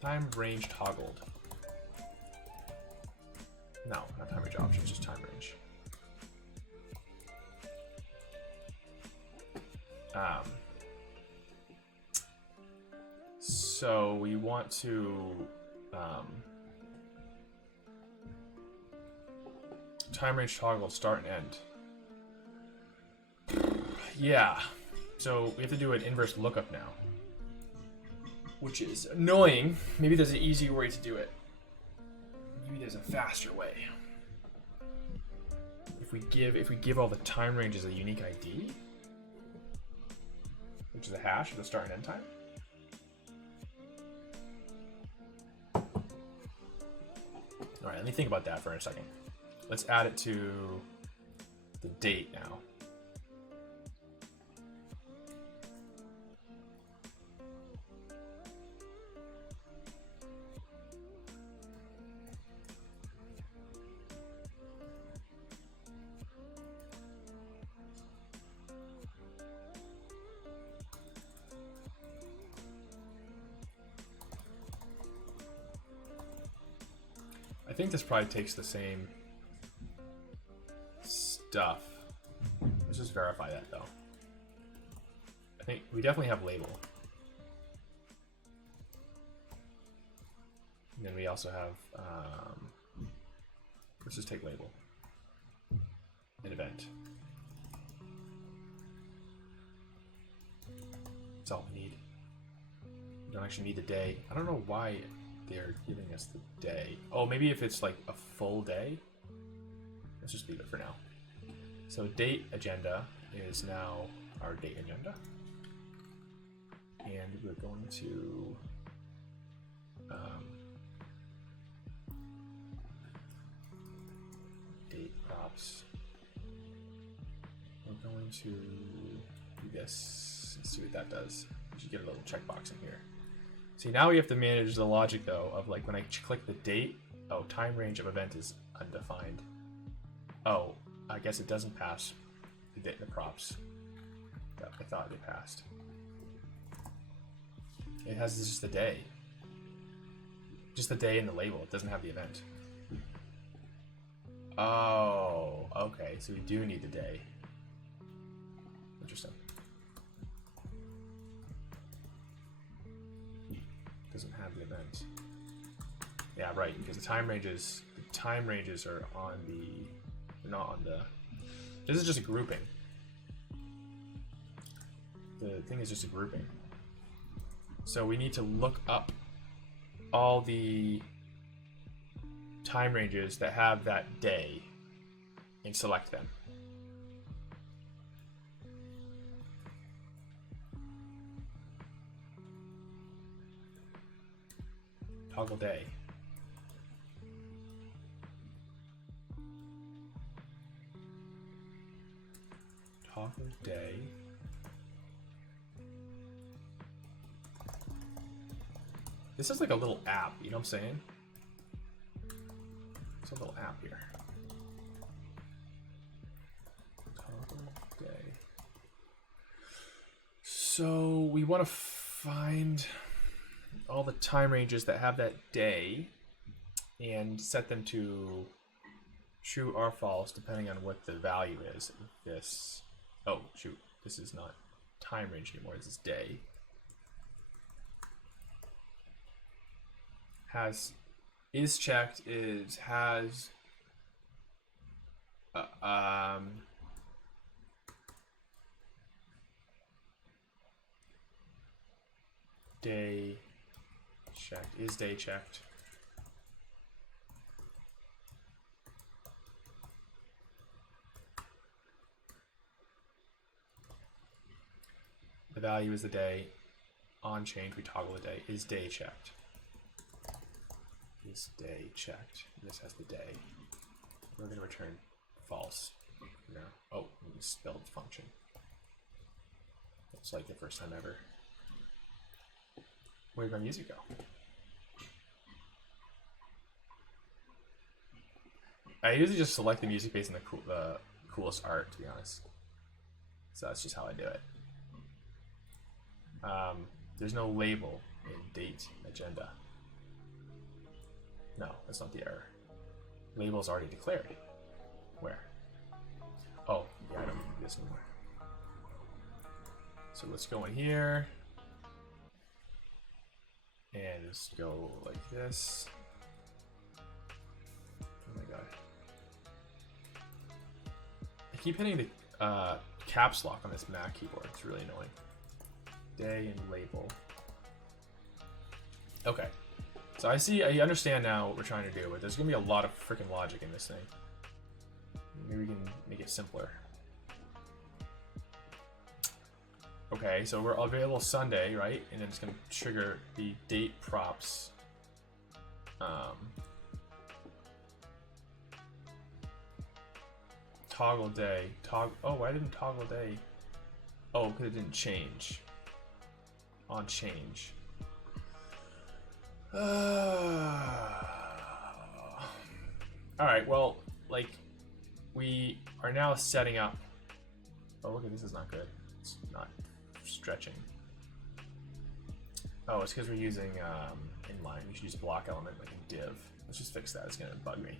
Time range toggled. No, not time range options, just time range. So we want to time range toggle start and end. Yeah, so we have to do an inverse lookup now, which is annoying. Maybe there's an easier way to do it. Maybe there's a faster way. If we give all the time ranges a unique ID, which is a hash of the start and end time. All right, let me think about that for a second. Let's add it to the date now. I think this probably takes the same stuff. Let's just verify that though. I think we definitely have label. And then we also have, let's just take label. An event. That's all we need. We don't actually need the day. I don't know why they're giving us the day. Oh, maybe if it's like a full day. Let's just leave it for now. So date agenda is now our date agenda. And we're going to date props. We're going to do this. Let's see what that does. We should get a little checkbox in here. See, now we have to manage the logic though of like when I click the date, oh, time range of event is undefined. Oh, I guess it doesn't pass the props that I thought it passed. It has just the day. Just the day and the label. It doesn't have the event. Oh, okay. So we do need the day. Interesting. Doesn't have the event. Yeah, right. Because the time ranges are on the. They're not on the. This is just a grouping. The thing is just a grouping. So we need to look up all the time ranges that have that day and select them. Toggle day. Toggle day. This is like a little app, you know what I'm saying? It's a little app here. Toggle day. So we want to find all the time ranges that have that day and set them to true or false depending on what the value is of this. Oh, shoot. This is not time range anymore. This is day. Has is checked is has day checked is day checked. The value is the day. On change, we toggle the day. Is day checked? Is day checked? This has the day. We're going to return false. No. Oh, we spelled function. It's like the first time ever. Where did my music go? I usually just select the music based on the coolest art, to be honest. So that's just how I do it. There's no label in date agenda. No, that's not the error. Label is already declared. Where? Oh, yeah, I don't need this anymore. So let's go in here. And just go like this. Oh my god. I keep hitting the caps lock on this Mac keyboard. It's really annoying. Day and label. Okay. So I understand now what we're trying to do, but there's going to be a lot of freaking logic in this thing. Maybe we can make it simpler. Okay, so we're available Sunday, right? And then it's going to trigger the date props. Toggle day. Oh, why didn't toggle day? Oh, because it didn't change. On change. Alright, well, like, we are now setting up. Oh, look at this, is not good. It's not stretching. Oh, it's because we're using inline. We should use a block element like a div. Let's just fix that. It's going to bug me.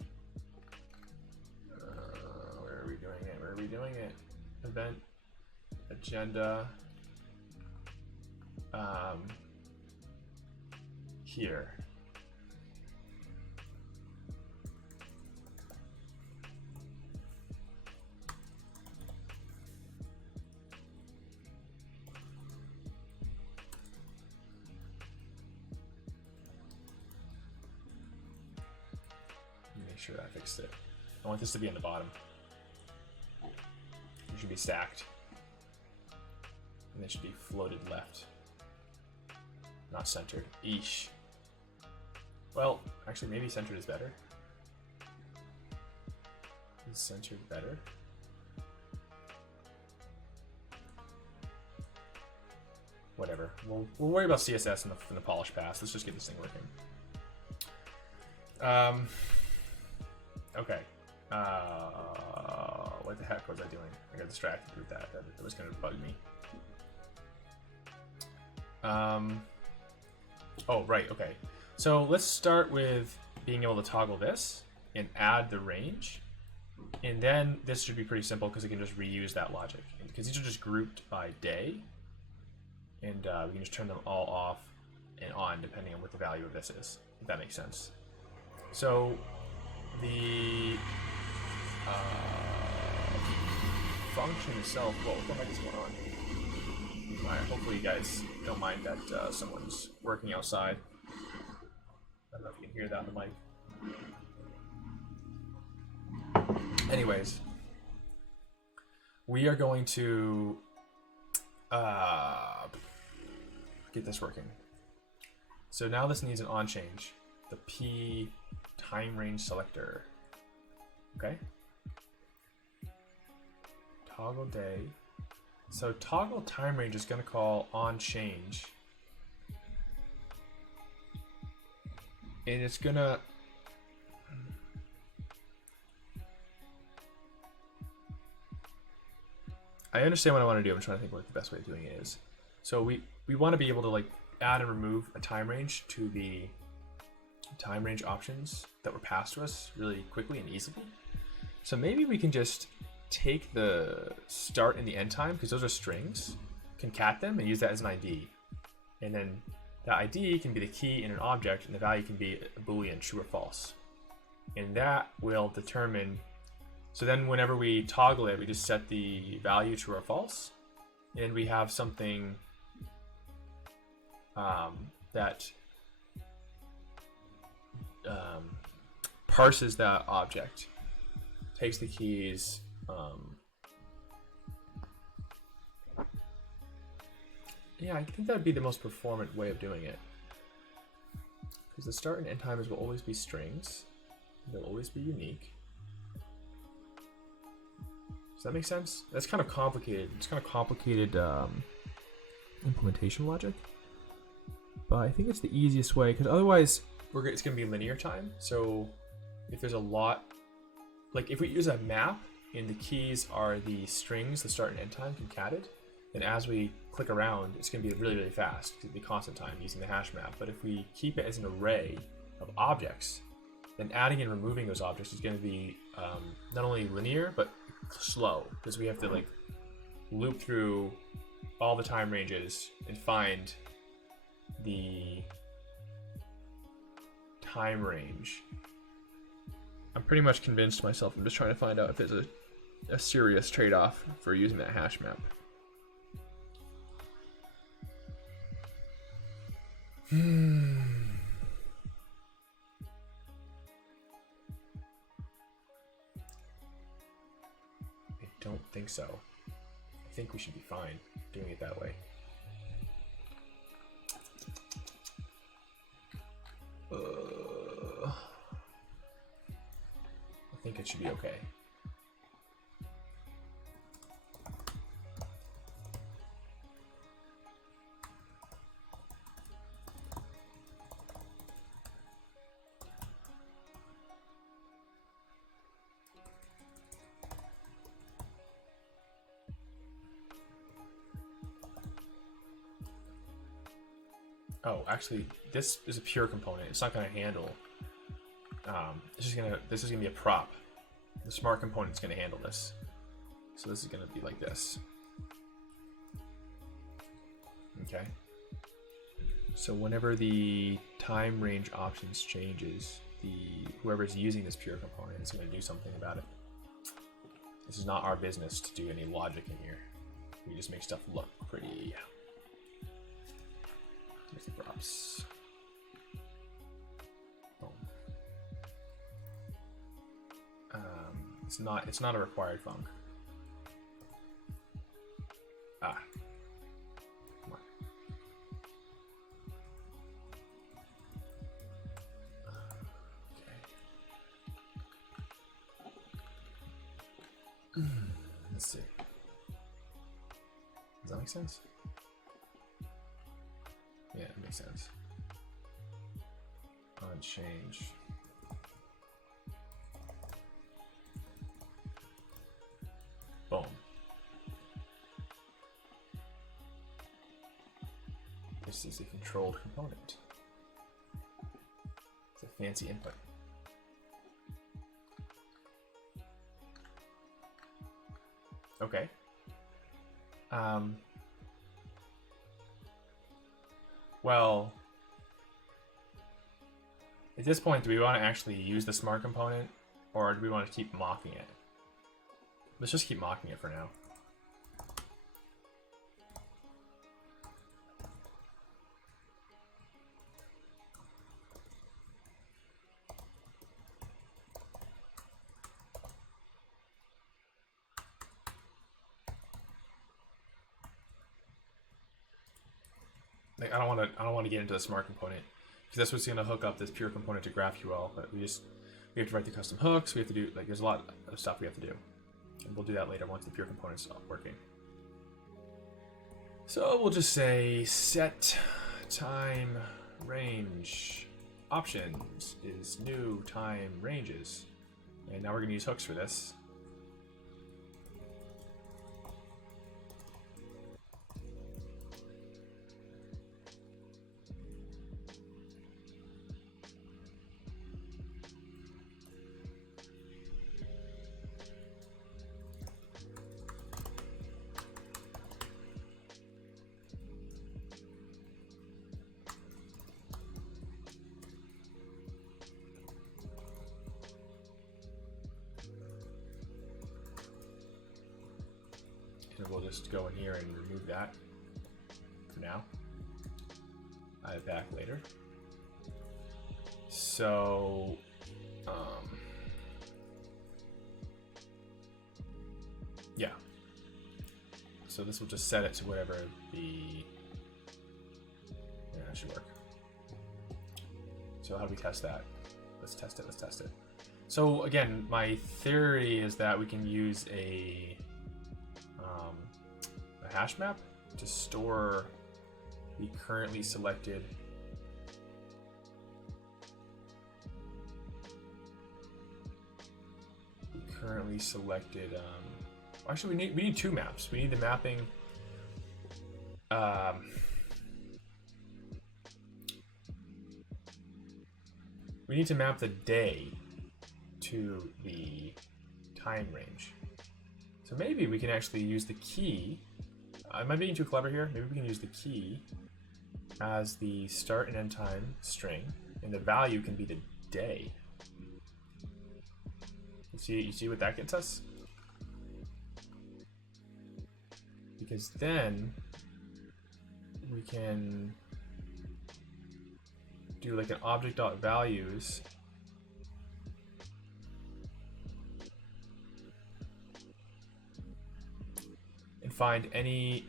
Where are we doing it? Where are we doing it? Event, agenda. Here. Make sure I fixed it. I want this to be on the bottom. It should be stacked. And it should be floated left. Not centered. Eesh. Well, actually, maybe centered is better. Is centered better? Whatever. We'll worry about CSS in the polish pass. Let's just get this thing working. Okay. What the heck was I doing? I got distracted with that. That was going to bug me. Oh, right, okay. So let's start with being able to toggle this and add the range. And then this should be pretty simple because it can just reuse that logic. Because these are just grouped by day. And we can just turn them all off and on depending on what the value of this is, if that makes sense. So the function itself, well, what the heck is going on? Alright, hopefully you guys don't mind that someone's working outside. I don't know if you can hear that on the mic. Anyways, we are going to get this working. So now this needs an on change. The P time range selector. Okay. Toggle day. So toggle time range is going to call on change. And it's going to I understand what I want to do. I'm trying to think what the best way of doing it is. So we want to be able to like add and remove a time range to the time range options that were passed to us really quickly and easily. So maybe we can just take the start and the end time, because those are strings, concat them and use that as an ID. And then that ID can be the key in an object, and the value can be a Boolean, true or false. And that will determine, so then whenever we toggle it, we just set the value true or false, and we have something that parses that object, takes the keys, yeah, I think that would be the most performant way of doing it, because the start and end timers will always be strings. They'll always be unique. Does that make sense? That's kind of complicated. It's kind of complicated implementation logic, but I think it's the easiest way, because otherwise it's going to be linear time. So if there's a lot, like if we use a map and the keys are the strings, the start and end time concatenated, then as we click around, it's going to be really, really fast. It's going to be constant time using the hash map. But if we keep it as an array of objects, then adding and removing those objects is going to be not only linear, but slow, because we have to like loop through all the time ranges and find the time range. I'm pretty much convinced myself. I'm just trying to find out if there's a serious trade-off for using that hash map. I don't think so. I think we should be fine doing it that way. I think it should be okay. Oh, actually, this is a pure component. It's not going to handle. This is gonna be a prop. The smart component is going to handle this. So this is going to be like this. Okay. So whenever the time range options changes, whoever's using this pure component is going to do something about it. This is not our business to do any logic in here. We just make stuff look pretty. Here's the props. Boom. It's not a required func. Ah. Come on. Okay. Let's see. Does that make sense? Yeah, it makes sense. On change. Boom. This is a controlled component. It's a fancy input. Okay. Well, at this point, do we want to actually use the smart component, or do we want to keep mocking it? Let's just keep mocking it for now. like I don't want to get into the smart component because that's what's going to hook up this pure component to GraphQL. But we have to write the custom hooks. We have to do like there's a lot of stuff we have to do, and we'll do that later once the pure components stop working. So we'll just say set time range options is new time ranges, and now we're going to use hooks for this. And we'll just go in here and remove that for now. Add it back later. So, yeah. So this will just set it to whatever yeah, that should work. So how do we test that? Let's test it. So again, my theory is that we can use a hash map to store the currently selected actually we need two maps. We need the mapping we need to map the day to the time range. So maybe we can actually use the key. Am I being too clever here? Maybe we can use the key as the start and end time string, and the value can be the day. You see what that gets us? Because then we can do like an object.values and find any.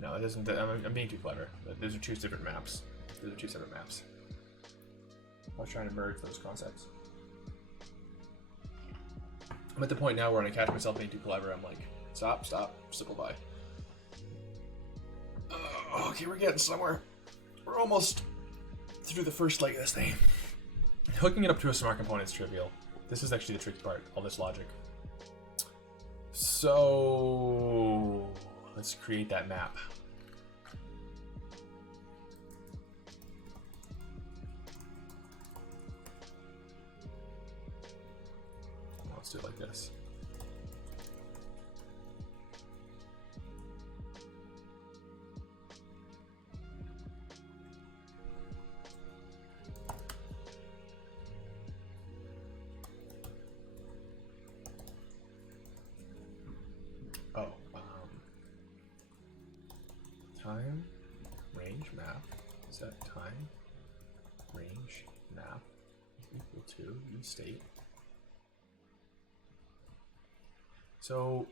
No, it doesn't. I'm being too clever. Those are two different maps. I was trying to merge those concepts. I'm at the point now where when I catch myself being too clever, I'm like, stop, simplify. Okay, we're getting somewhere. We're almost through the first leg of this thing. Hooking it up to a smart component is trivial. This is actually the tricky part, all this logic. So let's create that map. Let's do it like this. Time range map, set time range map is equal to new state. So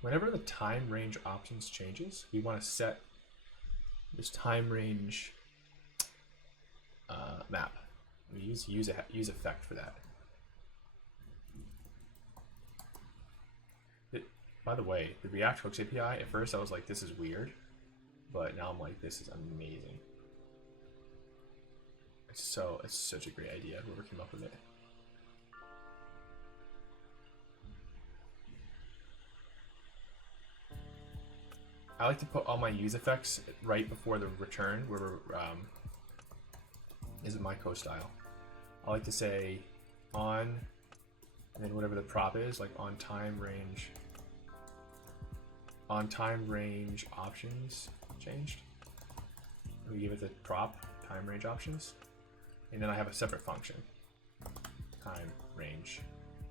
whenever the time range options changes, we want to set this time range map. We use effect for that. By the way, the React Hooks API, at first I was like, this is weird. But now I'm like, this is amazing. It's such a great idea. Whoever came up with it. I like to put all my use effects right before the return, where is it my co-style. I like to say on, and then whatever the prop is, like on time range options changed. We give it the prop time range options, and then I have a separate function, time range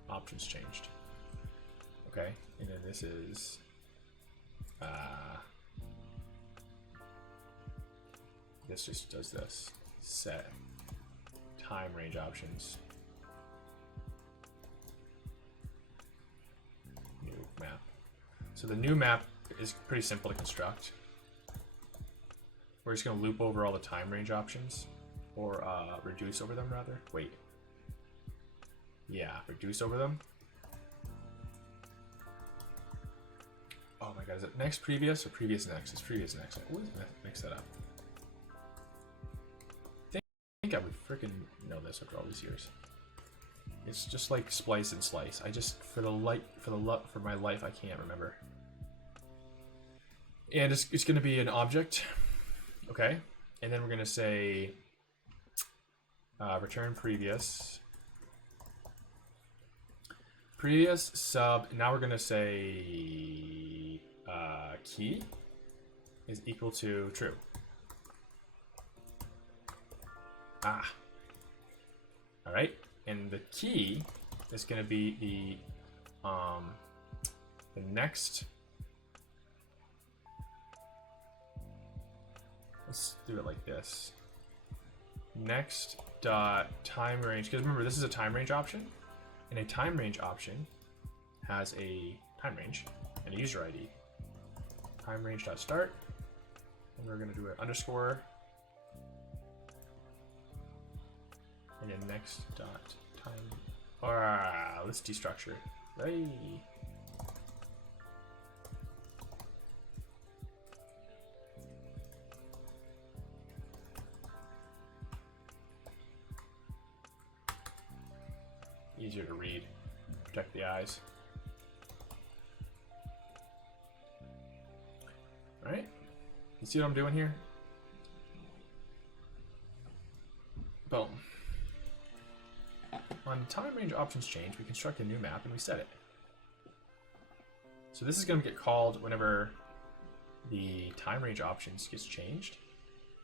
options changed. Okay, and then this is this just does this, set time range options new map. So the new map is pretty simple to construct. We're just going to loop over all the time range options, or reduce over them rather. Wait. Yeah, reduce over them. Oh my god, is it next previous or previous next? It's previous next. I always mix that up. I think I would freaking know this after all these years. It's just like splice and slice. I just for my life I can't remember. And it's going to be an object, okay? And then we're going to say return previous sub. Now we're going to say key is equal to true. All right. And the key is going to be the next. Let's do it like this. Next dot time range, because remember this is a time range option, and a time range option has a time range and a user ID. Time range dot start, and we're going to do an underscore, and then next dot time. Let's destructure. Right. Easier to read, protect the eyes. All right, you see what I'm doing here? Boom. On time range options change, we construct a new map and we set it. So this is going to get called whenever the time range options gets changed,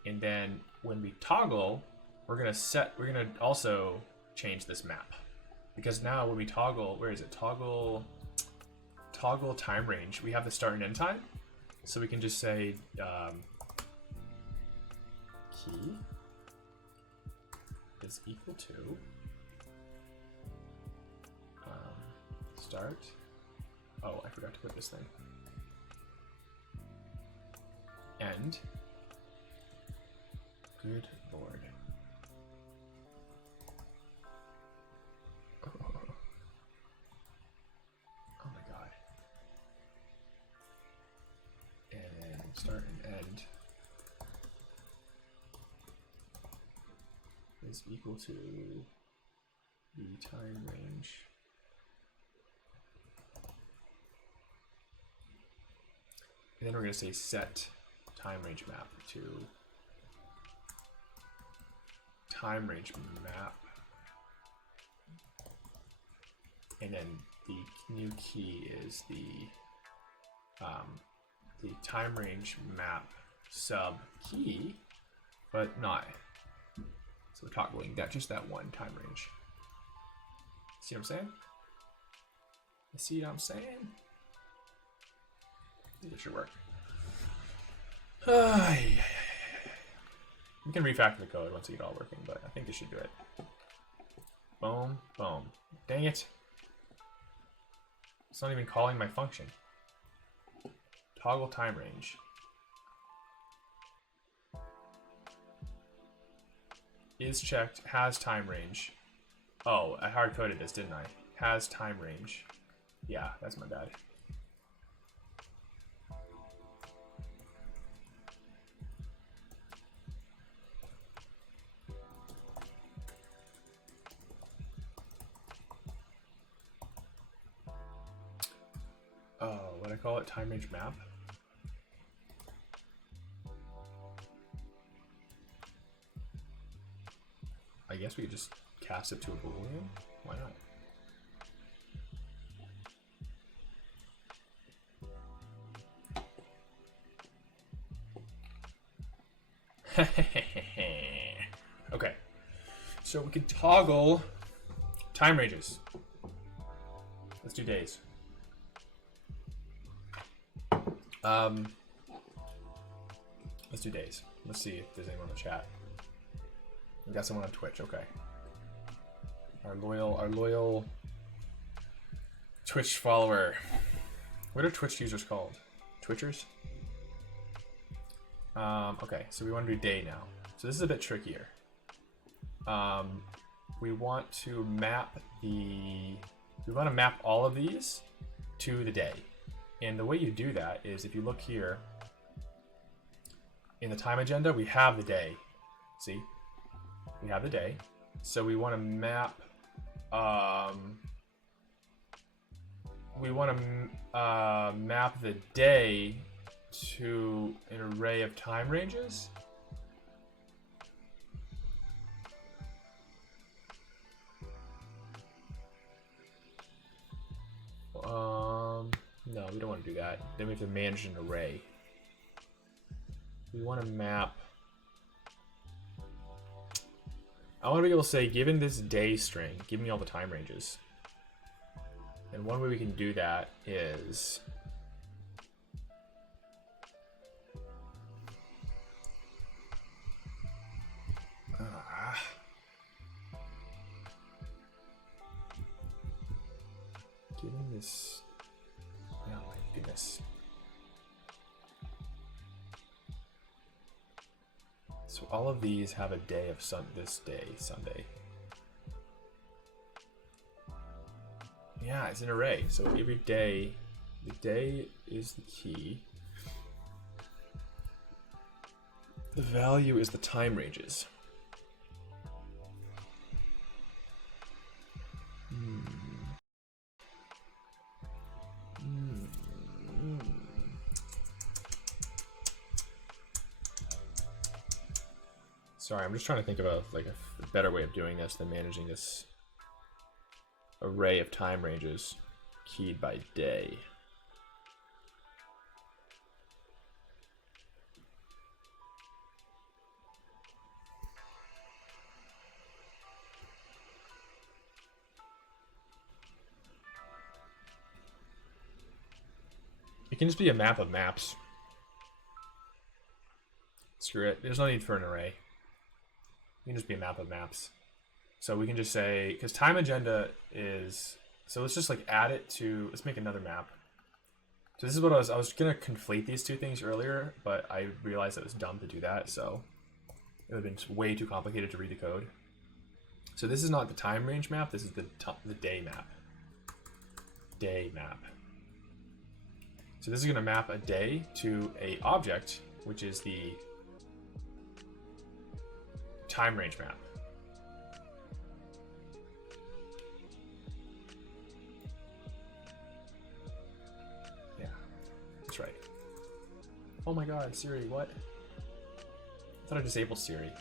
and then when we toggle, we're going to also change this map. Because now when we toggle, where is it? Toggle time range, we have the start and end time. So we can just say key is equal to start. Oh, I forgot to put this thing. End. Good lord. Oh my god. And then start and end is equal to the time range. And then we're going to say set time range map to time range map. And then the new key is the time range map sub key, but not. So we're toggling that just that one time range. See what I'm saying? You see what I'm saying? I think it should work. We can refactor the code once we get all working, but I think this should do it. Boom, boom. Dang it. It's not even calling my function. Toggle time range. Is checked, has time range. Oh, I hard coded this, didn't I? Has time range. Yeah, that's my bad. Oh, what I call it? Time range map? I guess we could just cast it to a Boolean. Why not? Okay, so we can toggle time ranges. Let's do days. Let's do days. Let's see if there's anyone in the chat. We got someone on Twitch. Okay. Our loyal Twitch follower. What are Twitch users called? Twitchers? Okay, so we want to do day now. So this is a bit trickier. We want to map all of these to the day. And the way you do that is if you look here in the time agenda, we have the day. See? We have the day. So we want to map map the day to an array of time ranges. No, we don't want to do that. Then we have to manage an array. We want to map. I want to be able to say, given this day string, give me all the time ranges. And one way we can do that is given this. Oh my goodness. So all of these have a day of this day, Sunday. Yeah, it's an array. So every day, the day is the key. The value is the time ranges. Sorry, I'm just trying to think of a better way of doing this than managing this array of time ranges keyed by day. It can just be a map of maps. Screw it. There's no need for an array. It can just be a map of maps. So we can just say, because time agenda is, so let's just like add it to, let's make another map. So this is what I was going to conflate these two things earlier, but I realized it was dumb to do that. So it would have been way too complicated to read the code. So this is not the time range map. This is the day map. Day map. So this is going to map a day to a object, which is the time range map. Yeah, that's right. Oh my god, Siri, what? I thought I disabled Siri.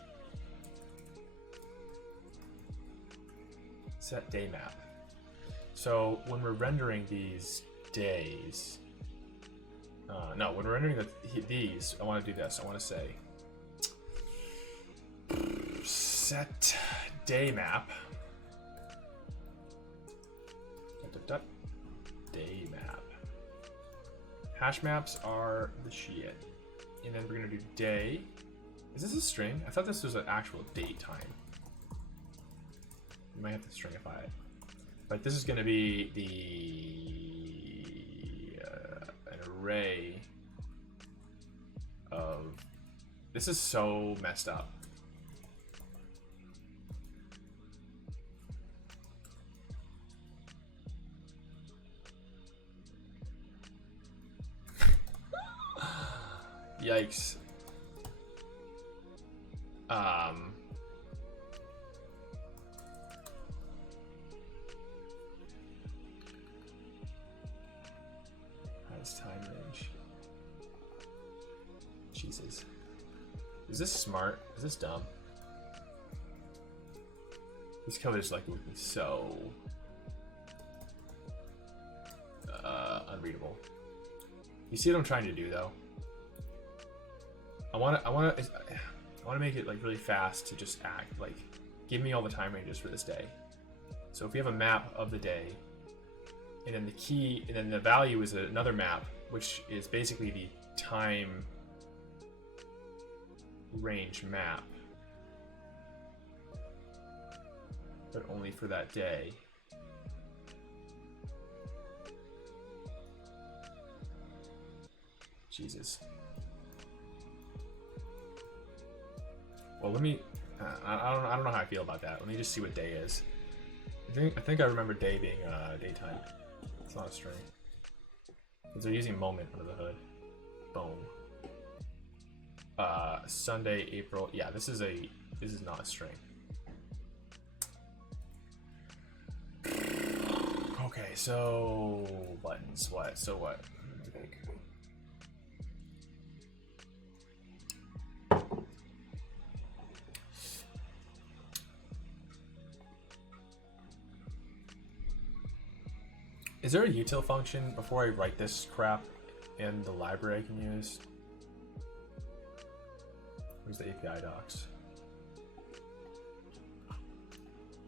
Set day map. So when we're rendering these days, no, when we're rendering these, I want to do this. I want to say set day map. Day map. Hash maps are the shit. And then we're gonna do day. Is this a string? I thought this was an actual date time. You might have to stringify it. But this is gonna be an array of. This is so messed up. Yikes. Highest time range. Jesus. Is this smart? Is this dumb? This code is like looking so unreadable. You see what I'm trying to do though? I want to make it like really fast to just act like give me all the time ranges for this day. So if we have a map of the day, and then the key, and then the value is another map, which is basically the time range map, but only for that day. Jesus. Well, let me. I don't know how I feel about that. Let me just see what day is. I think I remember day being daytime. It's not a string. Because they're using moment under the hood. Boom. Sunday, April. Yeah, this is not a string. Okay, so buttons. What? So what? Is there a util function before I write this crap in the library I can use? Where's the API docs?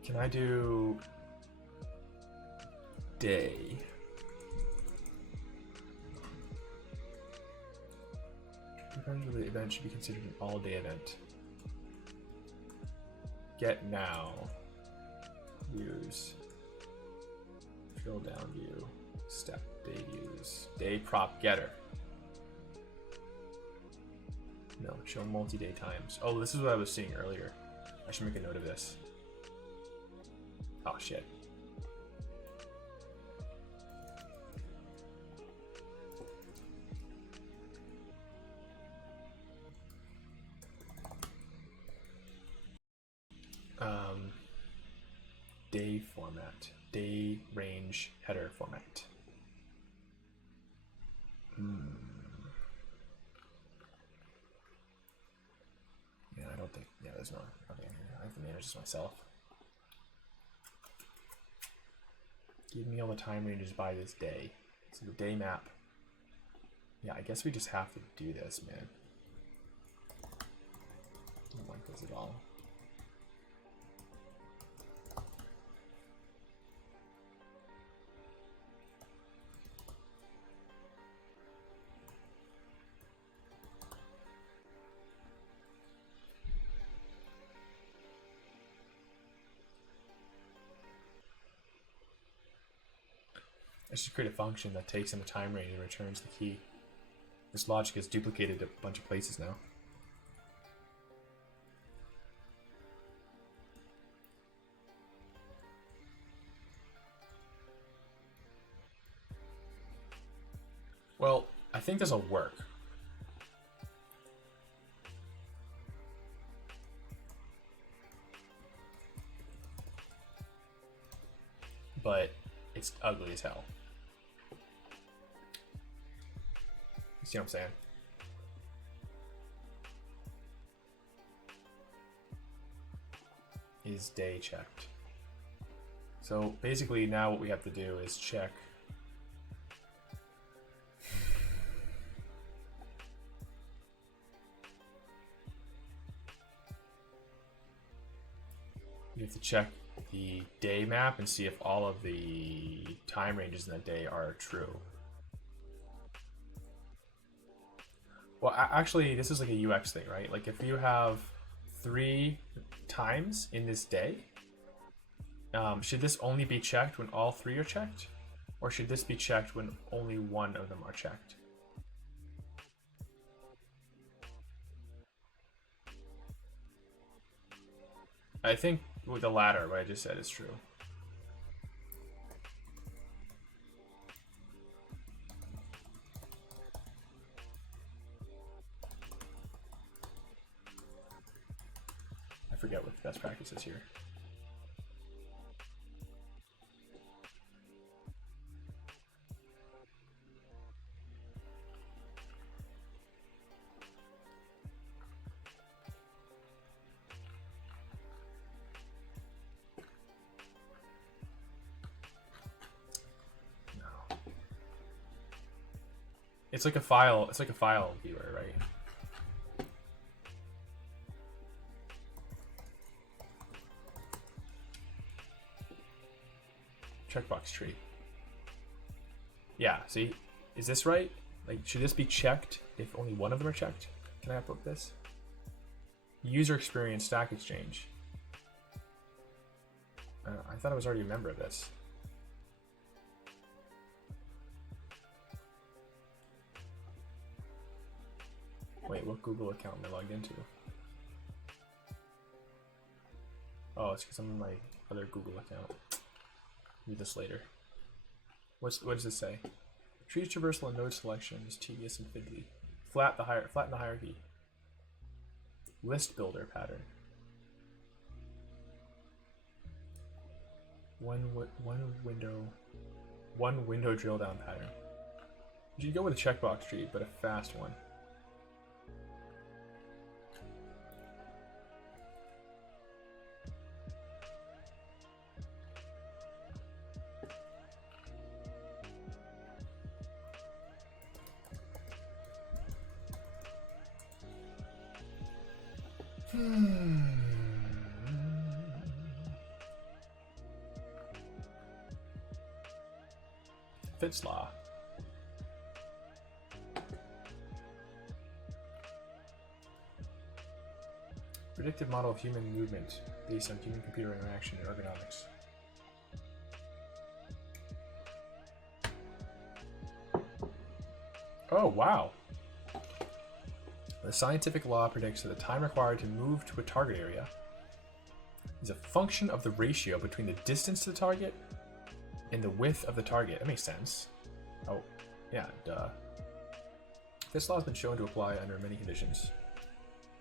Can I do day? The event should be considered an all-day event. Get now. Use. Drill down view. Step day use. Day prop getter. No, show multi-day times. Oh, this is what I was seeing earlier. I should make a note of this. Oh shit. Day format. Day range header format. Yeah, I don't think. Yeah, there's not. Okay, I have to manage this myself. Give me all the time ranges by this day. So the day map. Yeah, I guess we just have to do this, man. I don't like this at all. I should create a function that takes in the time range and returns the key. This logic is duplicated a bunch of places now. Well, I think this will work. But it's ugly as hell. You see what I'm saying? Is day checked. So basically now what we have to do is check you have to check the day map and see if all of the time ranges in that day are true. Well, actually, this is like a UX thing, right? Like if you have 3 times in this day, should this only be checked when all 3 are checked? Or should this be checked when only 1 of them are checked? I think with the latter, what I just said is true. I forget what the best practice is here. It's like a file. It's like a file viewer, right? Checkbox tree. Yeah. See, is this right? Like, should this be checked if only 1 of them are checked? Can I upload this? User experience stack exchange. I thought I was already a member of this. wait, what Google account am I logged into? Oh, it's because I'm in my other Google account. Read this later. What does this say? Tree traversal and node selection is tedious and fiddly. Flatten the hierarchy. List builder pattern. One window drill down pattern. You should go with a checkbox tree, but a fast one. Fitts law. Predictive model of human movement based on human-computer interaction and ergonomics. Oh, wow. The scientific law predicts that the time required to move to a target area is a function of the ratio between the distance to the target and the width of the target. That makes sense. Oh, yeah, duh. This law has been shown to apply under many conditions.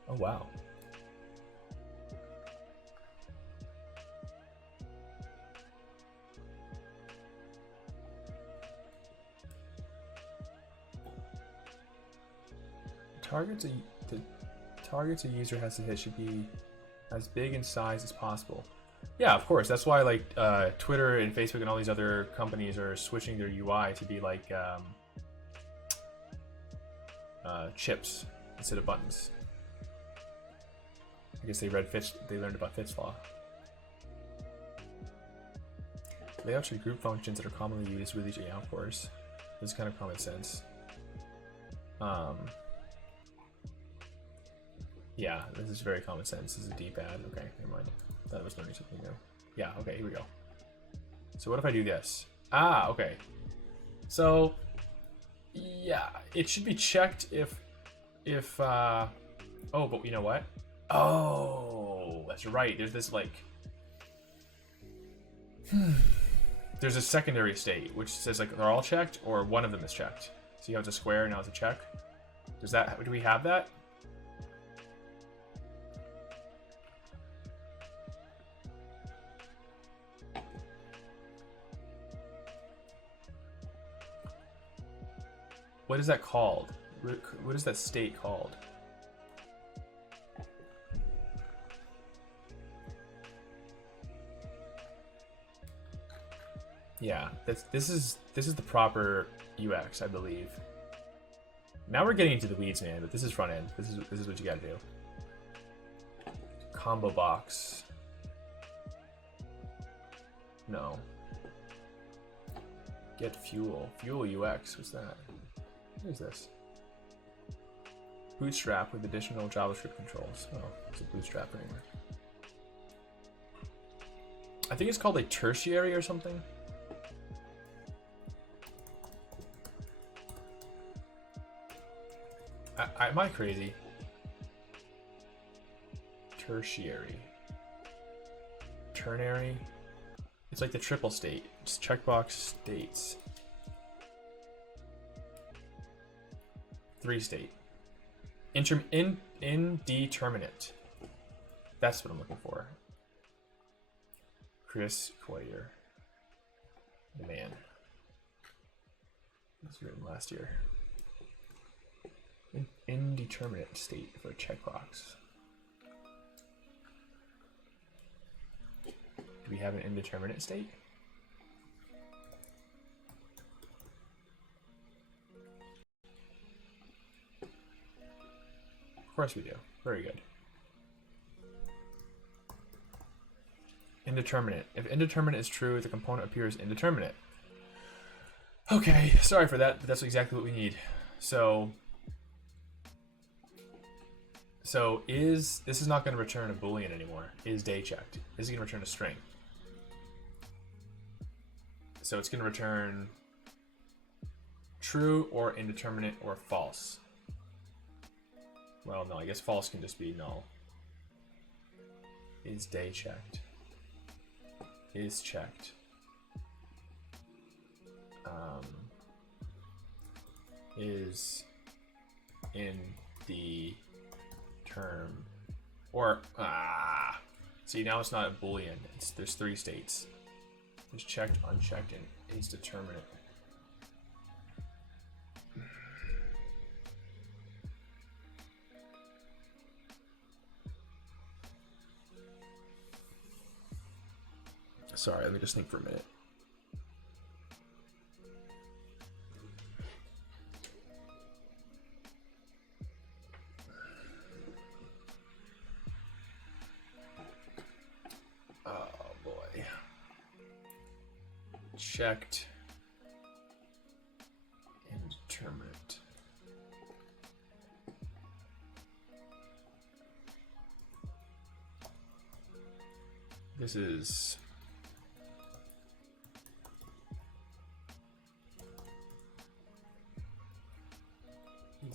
Oh, wow. The targets a user has to hit should be as big in size as possible. Yeah, of course. That's why like Twitter and Facebook and all these other companies are switching their UI to be like chips instead of buttons. I guess they learned about Fitts law. Layouts should group functions that are commonly used with each. Yeah, of course. This is kind of common sense. Yeah, this is very common sense. This is a D-pad. Okay, never mind. Thought I was learning something new. Yeah, okay, here we go. So what if I do this? Ah, okay. So, yeah, it should be checked if oh, but you know what? Oh, that's right. There's this like, there's a secondary state which says like they're all checked or one of them is checked. See how it's a square and now it's a check? Do we have that? What is that called? What is that state called? Yeah, this is the proper UX, I believe. Now we're getting into the weeds, man, but this is front end. This is what you gotta do. Combo box. No. Get fuel. Fuel UX, what's that? What is this? Bootstrap with additional JavaScript controls. Oh, it's a bootstrap framework. I think it's called like tertiary or something. Am I crazy? Tertiary. Ternary. It's like the triple state. It's checkbox states. 3-state. Indeterminate. That's what I'm looking for. Chris Coyer. The man. It was written last year. Indeterminate state for a checkbox. Do we have an indeterminate state? Of course we do. Very good. Indeterminate. If indeterminate is true, the component appears indeterminate. Okay, sorry for that, but that's exactly what we need. So this is not going to return a Boolean anymore. Is day checked. This is going to return a string. So it's going to return true or indeterminate or false. Well, no, I guess false can just be null. Is day checked? Is checked. Is in the term, or see, now it's not a boolean. There's 3 states. There's checked, unchecked, and is determinate. Sorry, let me just think for a minute. Checked, indeterminate. This is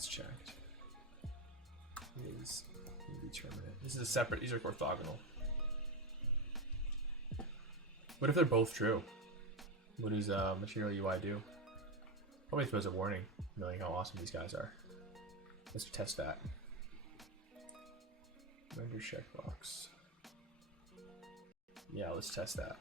checked. Is indeterminate. This is a separate. These are orthogonal. What if they're both true? What does Material UI do? Probably throws a warning, knowing how awesome these guys are. Let's test that. Render checkbox. Yeah, let's test that.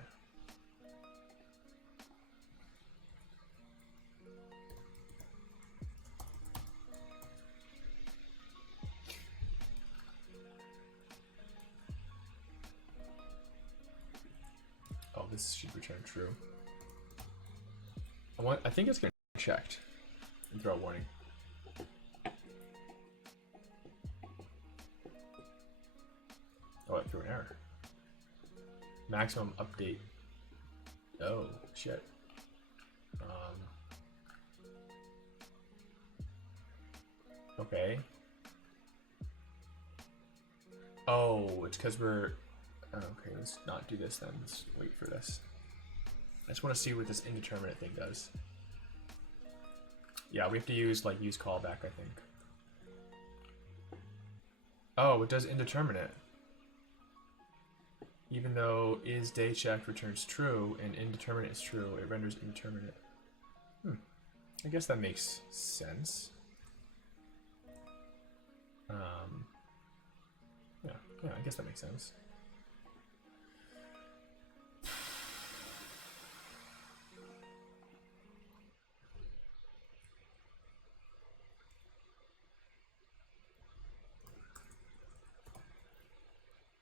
Oh, this should return true. I think it's going to be checked and throw a warning. Oh, it threw an error. Maximum update. Oh, shit. Okay. Oh, it's because we're... Okay, let's not do this then. Let's wait for this. I just want to see what this indeterminate thing does. Yeah, we have to use callback, I think. Oh, it does indeterminate. Even though is day checked returns true and indeterminate is true, it renders indeterminate. I guess that makes sense. Yeah, I guess that makes sense.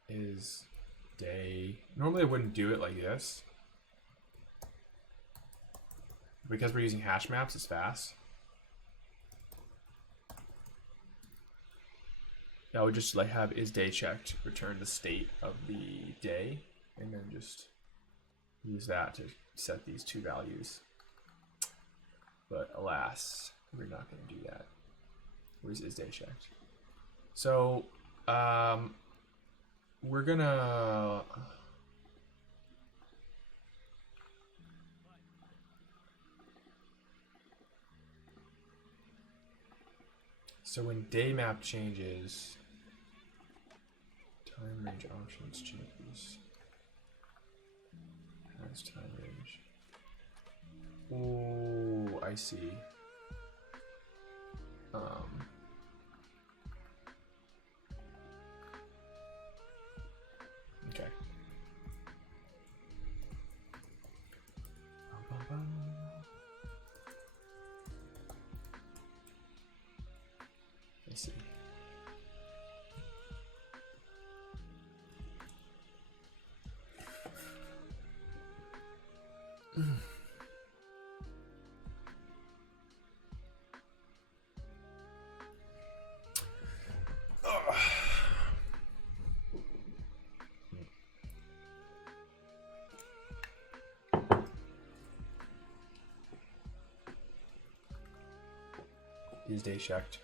Is day... Normally I wouldn't do it like this. Because we're using hash maps, it's fast. I would just have is day checked, return the state of the day, and then just use that to set these 2 values. But alas, we're not going to do that. Where's is day checked? So, we're gonna... So when day map changes, time range options changes. Has time range. Oh, I see. Okay. I see. Is day checked?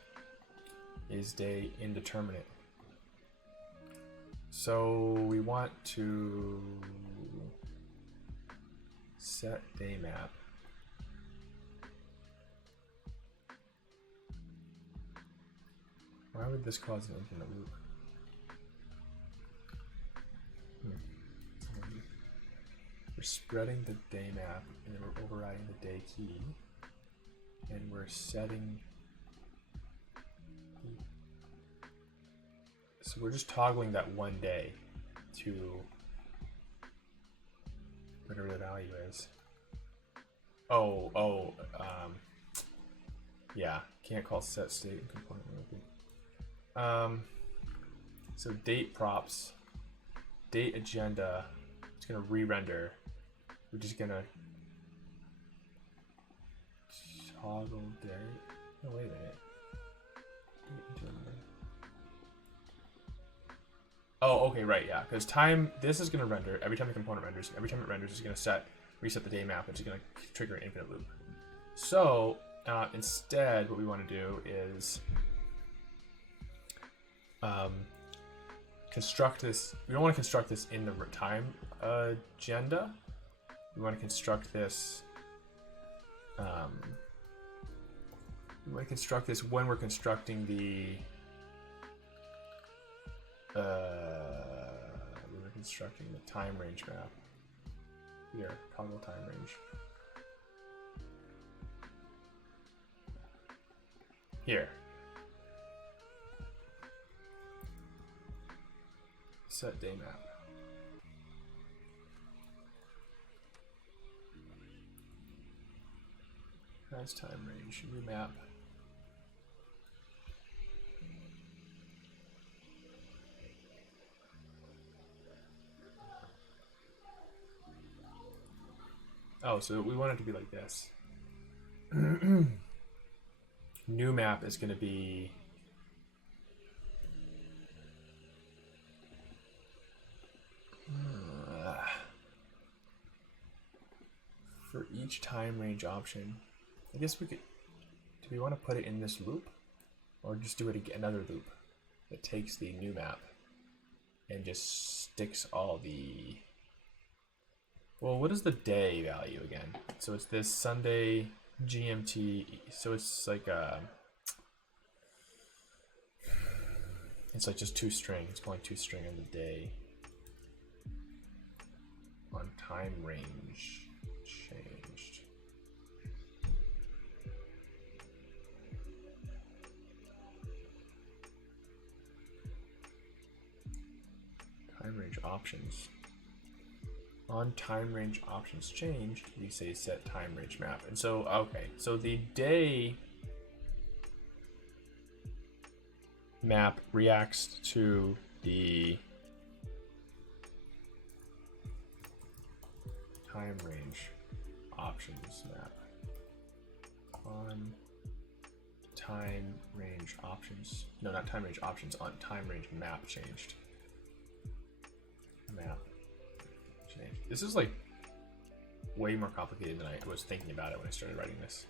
Is day indeterminate? So we want to set day map. Why would this cause an infinite loop? We're spreading the day map and then we're overriding the day key. And we're setting. So we're just toggling that one day to whatever the value is. Yeah, can't call set state and component looping. So date props, date agenda, it's gonna re-render. We're just gonna toggle day. Oh, wait a minute. Date agenda. Oh, okay, right, yeah, because time, this is gonna render every time the component renders. Every time it renders, it's gonna reset the day map, which is gonna trigger an infinite loop. So instead, what we want to do is construct this. We don't want to construct this in the time agenda. We want to construct this. We want to construct this when we're constructing the. We're constructing the time range map. Here, toggle time range. Here. Set day map. Has time range. Remap. Oh, so we want it to be like this. New map is going to be for each time range option. I guess we could. Do we want to put it in this loop, or just do it again, another loop that takes the new map and just sticks all the. Well, what is the day value again? So it's this Sunday GMT. So it's like it's like just two strings. It's going two string on the day. On time range changed. Time range options. On time range options changed, we say set time range map. And so, okay, so the day map reacts to the time range options map. On time range options, no, not time range options, on time range map changed. Map. This is like way more complicated than I was thinking about it when I started writing this.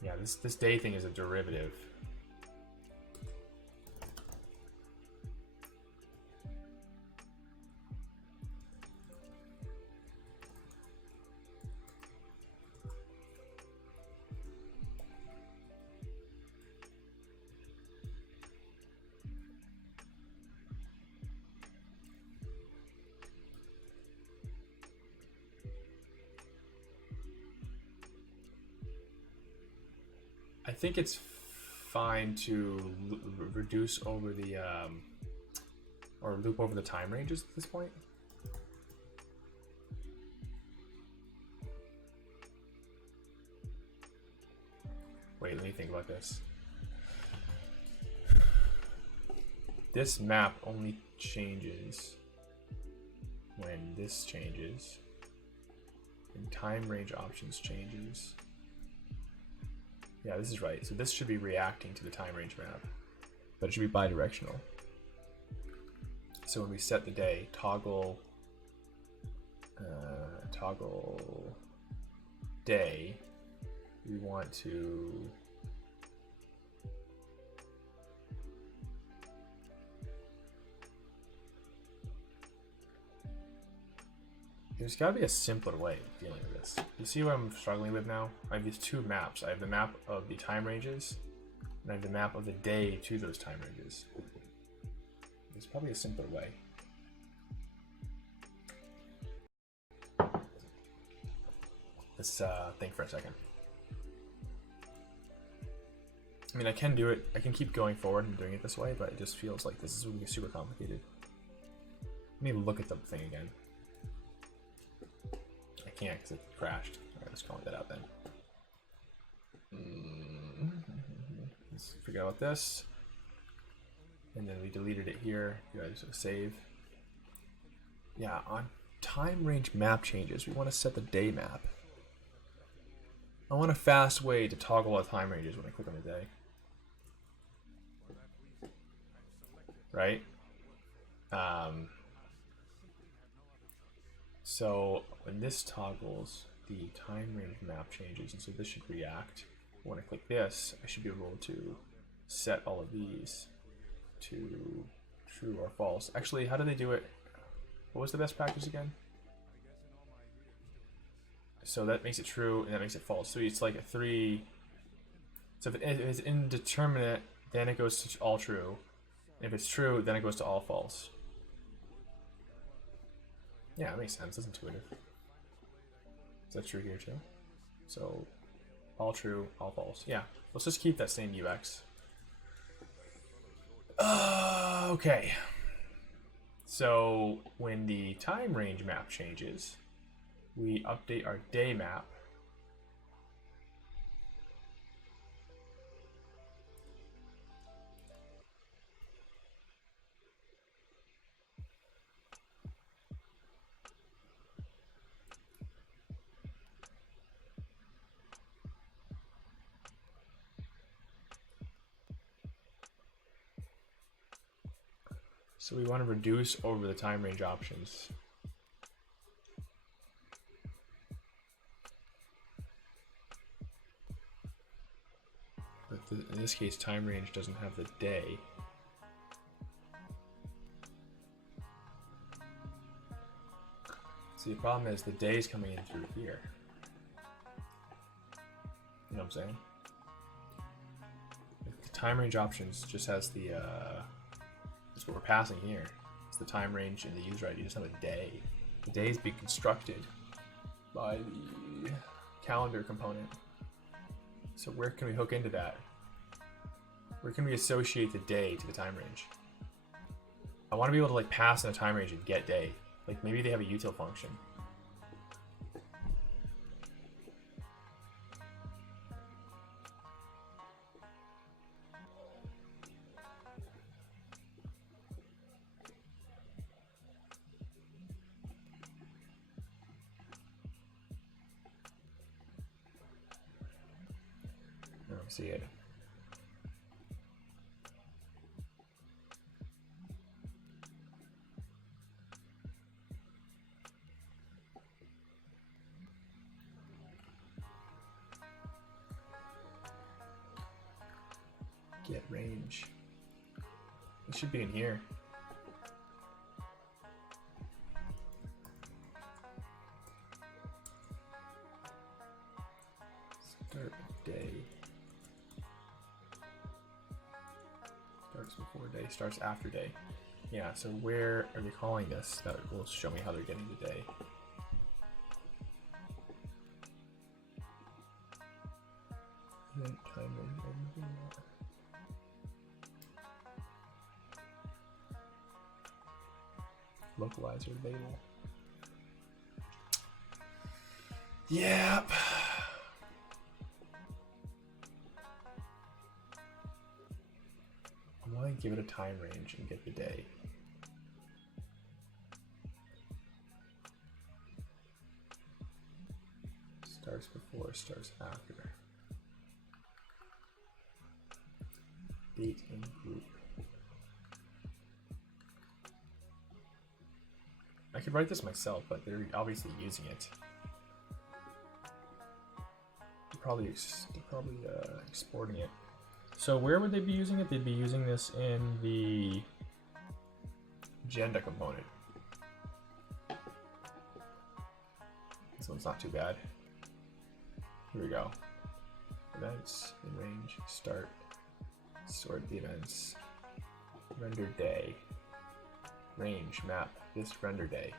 Yeah, this day thing is a derivative. I think it's fine to reduce over the or loop over the time ranges at this point. Wait, let me think about this. This map only changes when this changes and time range options changes. Yeah, this is right. So this should be reacting to the time range map, but it should be bidirectional. So when we set the day, toggle day, we want to There's got to be a simpler way of dealing with this. You see what I'm struggling with now? I have these two maps. I have the map of the time ranges, and I have the map of the day to those time ranges. There's probably a simpler way. Let's think for a second. I mean, I can do it. I can keep going forward and doing it this way, but it just feels like this is going to be super complicated. Let me look at the thing again. I can't because it crashed. Alright, let's call that out then. Let's forget about this. And then we deleted it here. You guys save. Yeah, on time range map changes, we want to set the day map. I want a fast way to toggle our time ranges when I click on the day. Right? So when this toggles, the time range map changes, and so this should react. When I click this, I should be able to set all of these to true or false. Actually, how do they do it? What was the best practice again? So that makes it true, and that makes it false. So it's like a 3. So if it is indeterminate, then it goes to all true. And if it's true, then it goes to all false. Yeah, it makes sense. It's intuitive. Is that true here too? So all true, all false. Yeah, let's just keep that same UX. Okay. So when the time range map changes, we update our day map. So we want to reduce over the time range options. But in this case, time range doesn't have the day. See, the problem is the day is coming in through here. You know what I'm saying? The time range options just has the, that's what we're passing here. It's the time range and the user ID, just not a day. The day is being constructed by the calendar component. So where can we hook into that? Where can we associate the day to the time range? I want to be able to like pass in a time range and get day. Like maybe they have a util function. I don't see it. Get range. It should be in here. Start day. Starts before day, starts after day. Yeah, so where are they calling this? That will show me how they're getting the day. Event time and localizer label. Yep. I want to give it a time range and get the day. Starts before, starts after. Date and group. I could write this myself, but they're obviously using it. They're probably exporting it. So where would they be using it? They'd be using this in the agenda component. This one's not too bad. Here we go. Events, in range, start, sort the events, render day, range, map, this render day.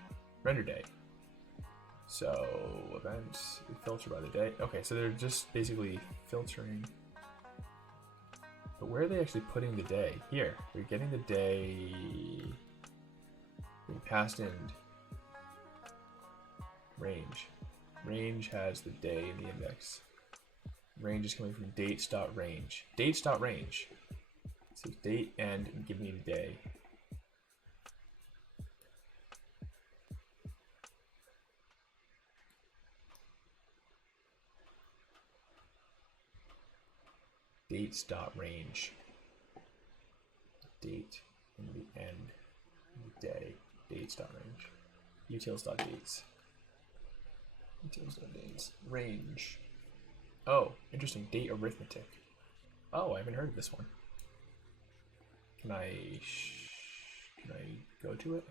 So events, we filter by the day. Okay, so they're just basically filtering. But where are they actually putting the day? Here, we're getting the day being passed in range. Range has the day in the index. Range is coming from dates.range. Dates.range. So date and give me the day. Dates.range. Date and the end. The day. Dates.range. Utils.dates. Utils.dates. Range. Oh, interesting. Date arithmetic. Oh, I haven't heard of this one. Can I go to it?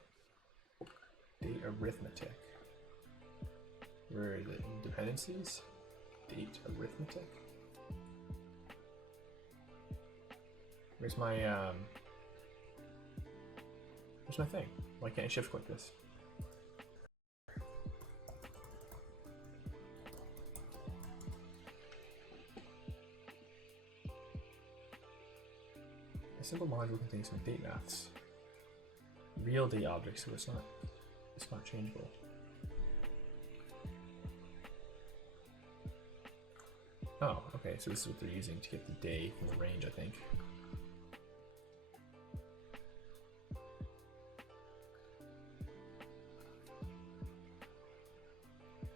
Date arithmetic. Where is it? Dependencies? Date arithmetic. Where's my thing? Why can't I shift click this? A simple module contains some date maths. Real date objects, so it's not changeable. Oh, okay, so this is what they're using to get the day from the range, I think.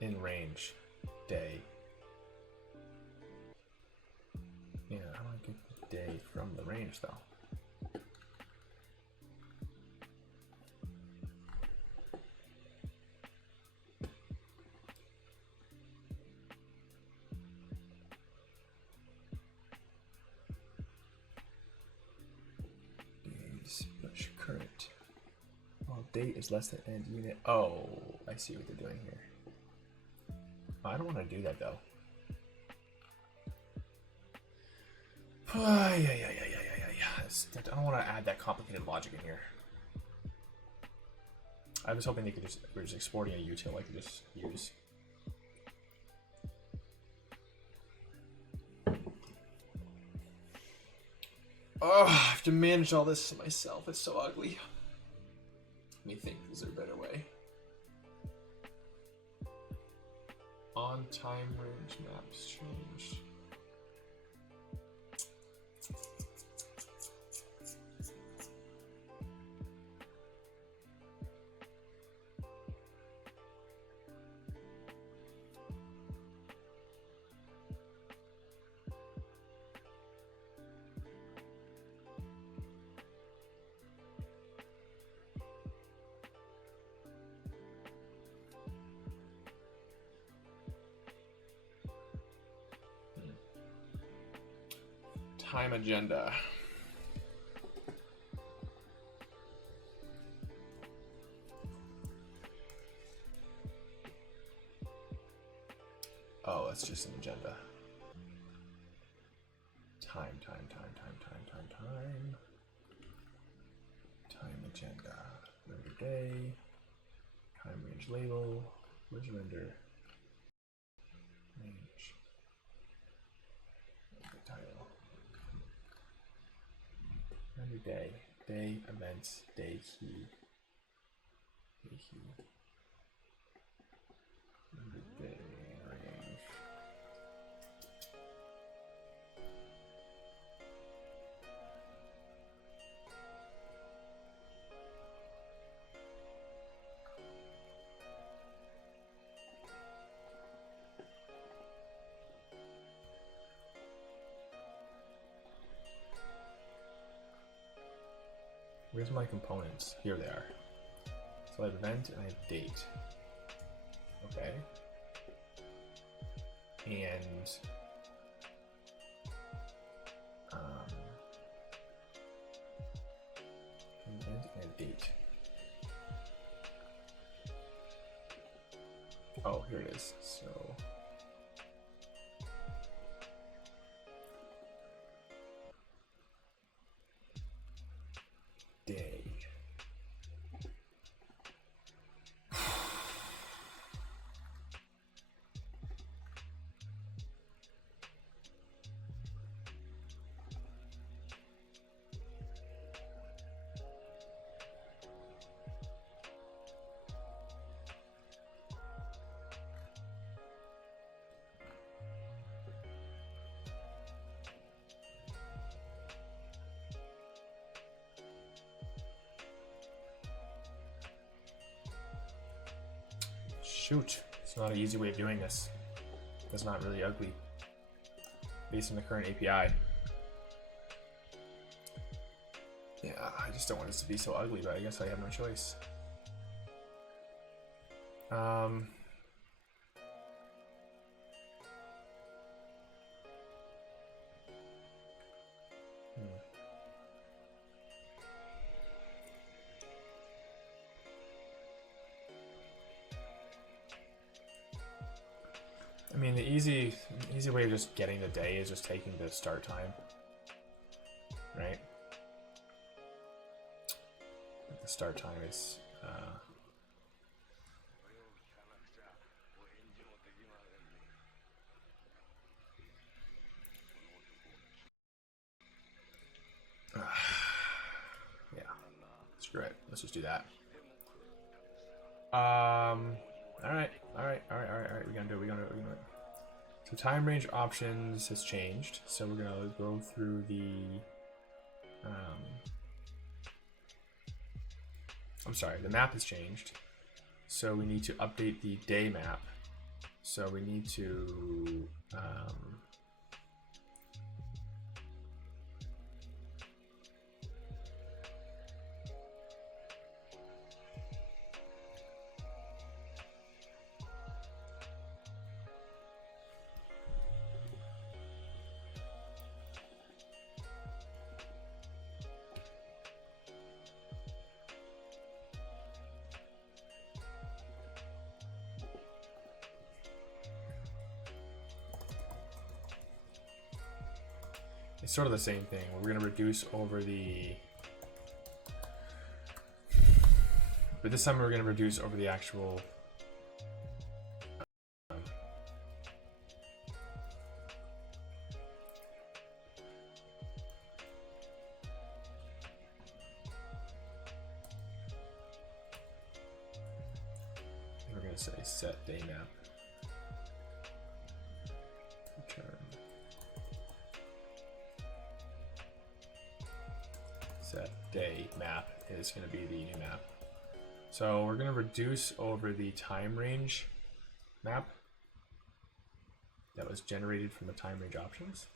In range, day. Yeah, how do I get the day from the range though? Days push current. Well, date is less than end unit. Oh, I see what they're doing here. I don't want to do that though. Yeah. I don't want to add that complicated logic in here. I was hoping we're just exporting a util I could just use. Oh, I have to manage all this myself. It's so ugly. Let me think, is there a better way? On time range maps changed. Time agenda. Oh, it's just an agenda. Time agenda. Render day. Time range label. Where's render? Range. Title. Render day. Day events. Day key. Day key. Render day range. Where's my components? Here they are. So I have event and I have date. Okay. And event and date. Oh, here it is. So day. Shoot, it's not an easy way of doing this. That's not really ugly based on the current API. Yeah, I just don't want this to be so ugly, but I guess I have no choice. I mean, the easy way of just getting the day is just taking the start time, right? The start time is yeah. Screw it. Let's just do that. All right. We're gonna do it. So time range options has changed. So we're gonna go through the. I'm sorry, the map has changed. So we need to update the day map. So we need to. It's sort of the same thing. We're going to reduce over the... But this time we're going to reduce over the actual... We're going to say set day map. Return. Set day map is going to be the new map. So we're going to reduce over the time range map that was generated from the time range options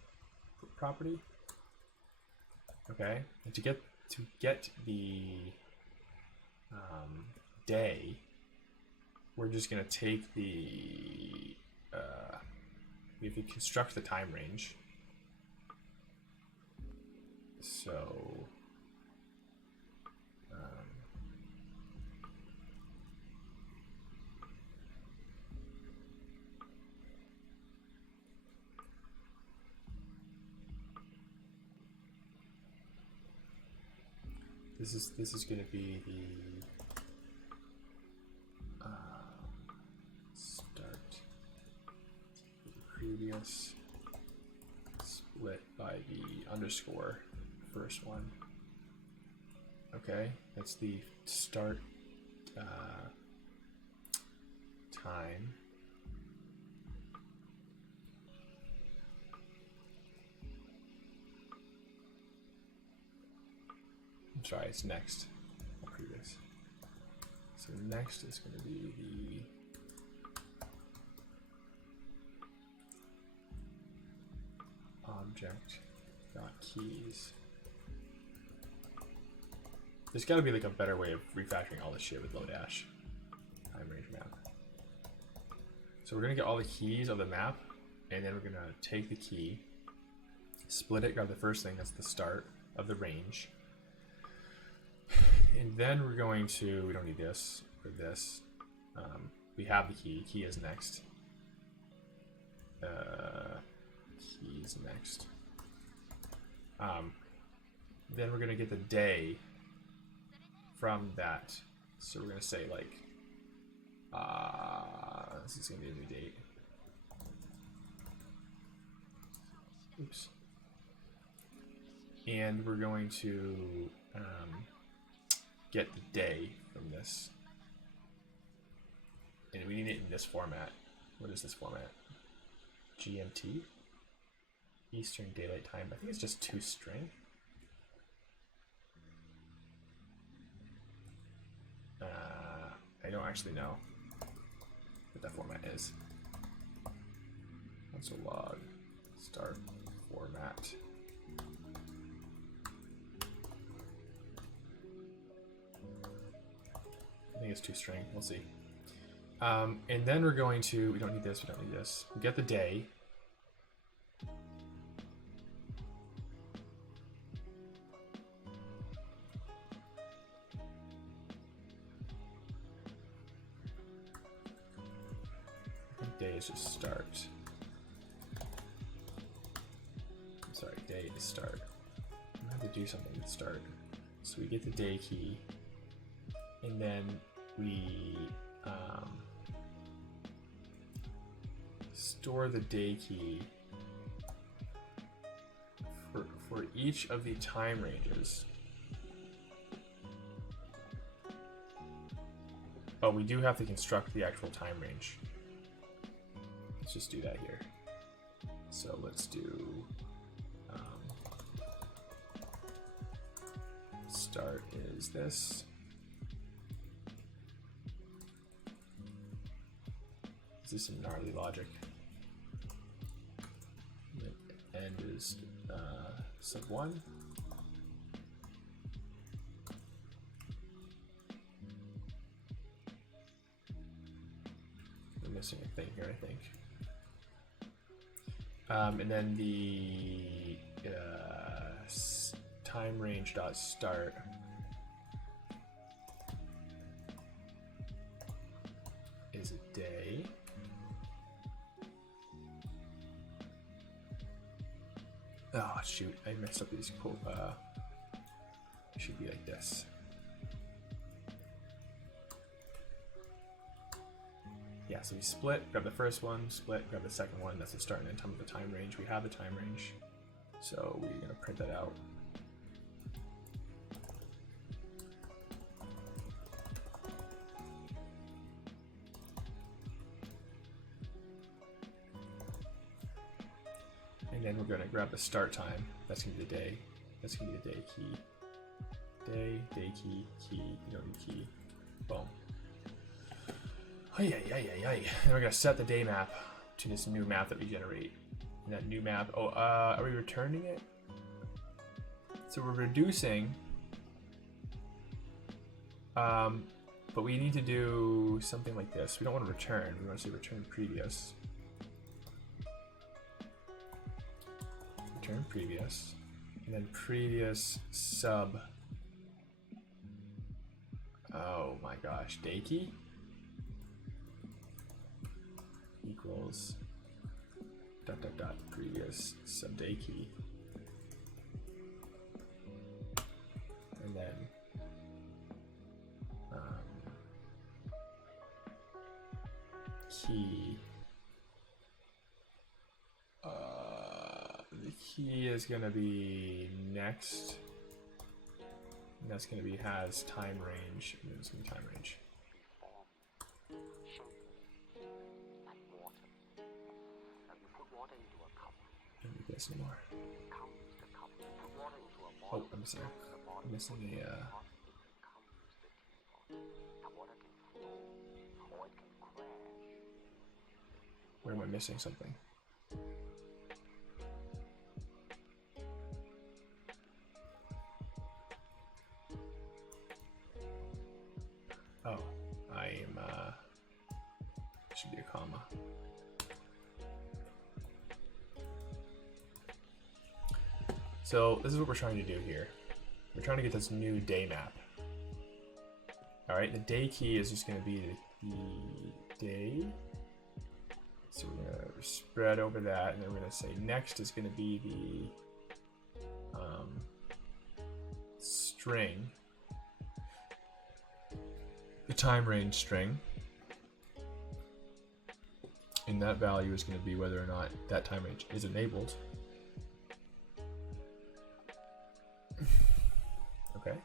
property. Okay, and to get the day, we're just going to take the if you construct the time range. So this is going to be the start the previous split by the underscore first one. Okay, that's the start time. I'm sorry, it's next. Previous. So next is going to be the object dot keys. There's got to be like a better way of refactoring all this shit with Lodash time range map. So we're gonna get all the keys of the map, and then we're gonna take the key, split it, grab the first thing that's the start of the range, and then we're going to, we don't need this or this, we have the key. Key is next. Key is next. Then we're gonna get the day from that. So we're gonna say like, this is gonna be a new date. Oops. And we're going to get the day from this. And we need it in this format. What is this format? GMT? Eastern Daylight Time. I think it's just 2 string. I don't actually know what that format is. Console log start format. I think it's 2 string. We'll see. And then we're going to, we don't need this, we don't need this. We get the day. I think day is just start. I'm sorry, day is start. I have to do something with start. So we get the day key, and then we store the day key for each of the time ranges. Oh, we do have to construct the actual time range. Let's just do that here. So let's do start is this. This is some gnarly logic. End is sub 1. We're missing a thing here, I think. And then the time range dot start is a day. Oh shoot, I messed up these cool, it should be like this. Yeah, so we split, grab the first one, split, grab the second one, that's the start and end time of the time range. We have the time range, so we're gonna print that out. And then we're going to grab the start time. That's going to be the day. That's going to be the day key. Day key, key. You don't need key. Boom. And we're going to set the day map to this new map that we generate. And that new map, are we returning it? So we're reducing, but we need to do something like this. We don't want to return. We want to say return previous. Return previous, and then previous sub. Oh my gosh, day key equals dot dot dot previous sub day key, and then key. The key is gonna be next, and that's gonna be has time range, and it's gonna be time range. Don't need this anymore. Oh, I'm missing a. Where am I missing something? Oh, I am, should be a comma. So this is what we're trying to do here. We're trying to get this new day map. All right, the day key is just going to be the day. So we're going to spread over that, and then we're going to say next is going to be the string, the time range string. And that value is going to be whether or not that time range is enabled. Okay.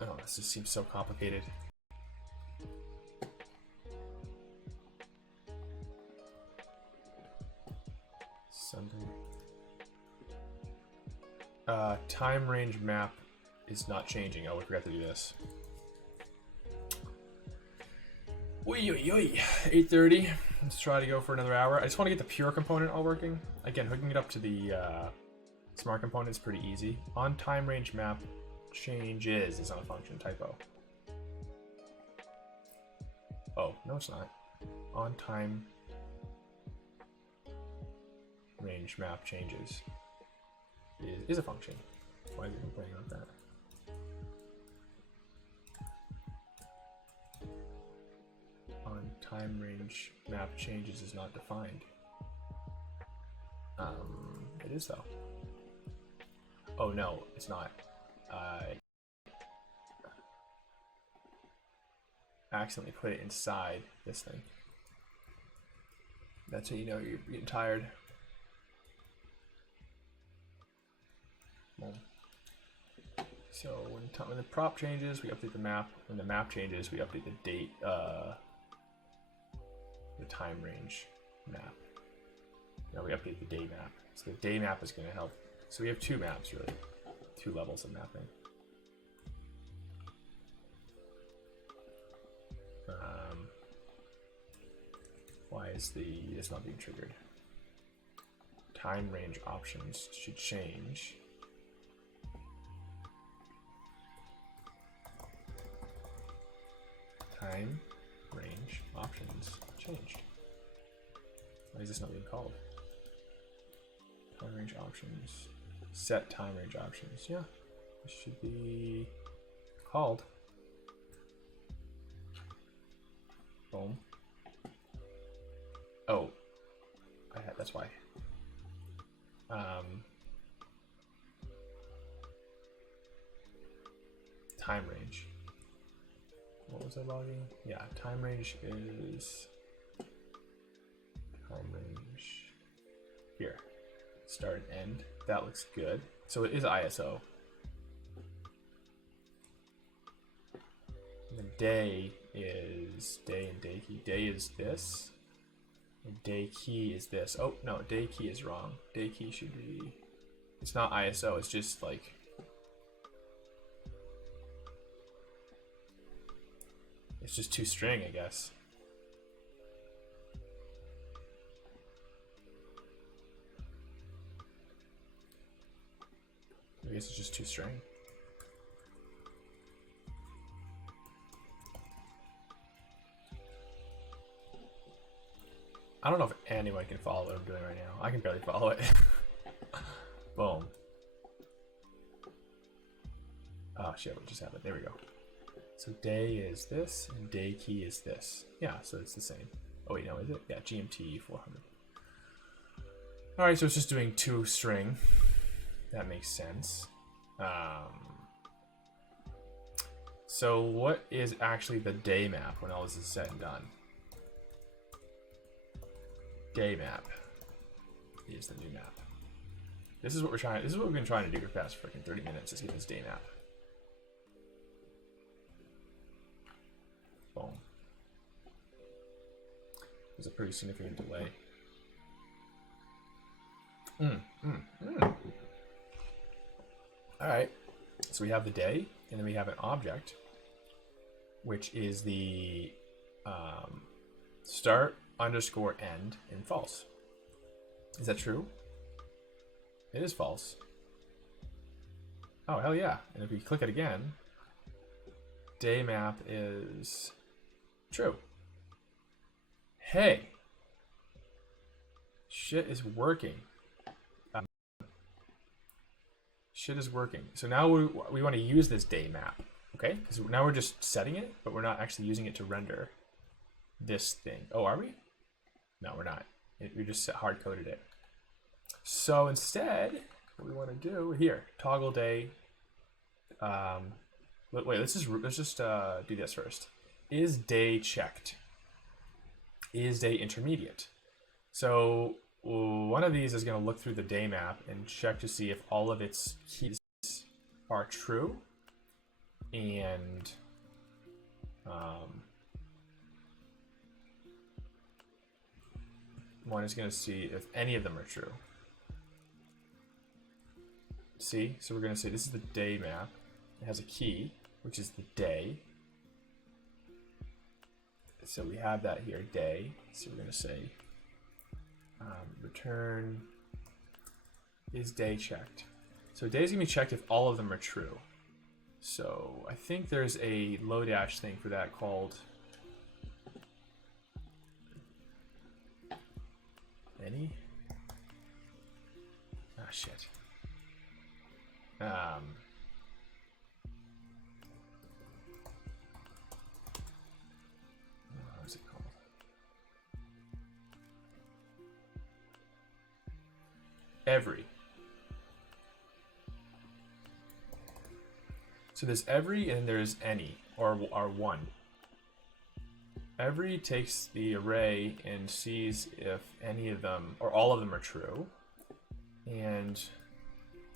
Oh, this just seems so complicated. Time range map is not changing. Oh, we forgot to do this. Oi, 8:30. Let's try to go for another hour. I just want to get the pure component all working. Again, hooking it up to the smart component is pretty easy. On time range map changes is on a function typo. Oh, no, it's not. On time range map changes is a function. Why is it complaining about that? On time range map changes is not defined. It is though. Oh no, it's not. I accidentally put it inside this thing. That's how you know you're getting tired. So when the prop changes, we update the map. When the map changes, we update the date, the time range map. Now we update the day map. So the day map is going to help. So we have two maps really, two levels of mapping. Why is this not being triggered? Time range options should change. Time range options changed. Why is this not being called? Time range options. Set time range options. Yeah, this should be called. Boom. Oh, that's why. Time range. What was I logging? Yeah, time range is time range here. Start and end. That looks good. So it is ISO. And the day is day and day key. Day is this. And day key is this. Oh no, day key is wrong. Day key should be. It's not ISO. It's just like. It's just toString, I guess. I guess it's just toString. I don't know if anyone can follow what I'm doing right now. I can barely follow it. Boom. Oh shit, what just happened? There we go. So day is this, and day key is this. Yeah, so it's the same. Oh wait, no, is it? Yeah, GMT 400. All right, so it's just doing toString. That makes sense. So what is actually the day map when all this is said and done? Day map is the new map. This is what we're trying. This is what we've been trying to do for the past freaking 30 minutes. Is get this day map. Boom. There's a pretty significant delay. All right. So we have the day, and then we have an object, which is the start underscore end in false. Is that true? It is false. Oh, hell yeah. And if we click it again, day map is true. Hey, shit is working. Shit is working. So now we want to use this day map, okay? Because now we're just setting it, but we're not actually using it to render this thing. Oh, are we? No, we're not. We just hard coded it. So instead, what we want to do here, toggle day. Wait, let's just do this first. Is day checked? Is day intermediate? So one of these is going to look through the day map and check to see if all of its keys are true, and one is going to see if any of them are true. See, so we're going to say this is the day map. It has a key, which is the day. So we have that here, day. So we're going to say return is day checked. So day is going to be checked if all of them are true. So I think there's a Lodash thing for that called any. Ah, shit. What's it called? Every. So there's every and there's any, or one. Every takes the array and sees if any of them or all of them are true. And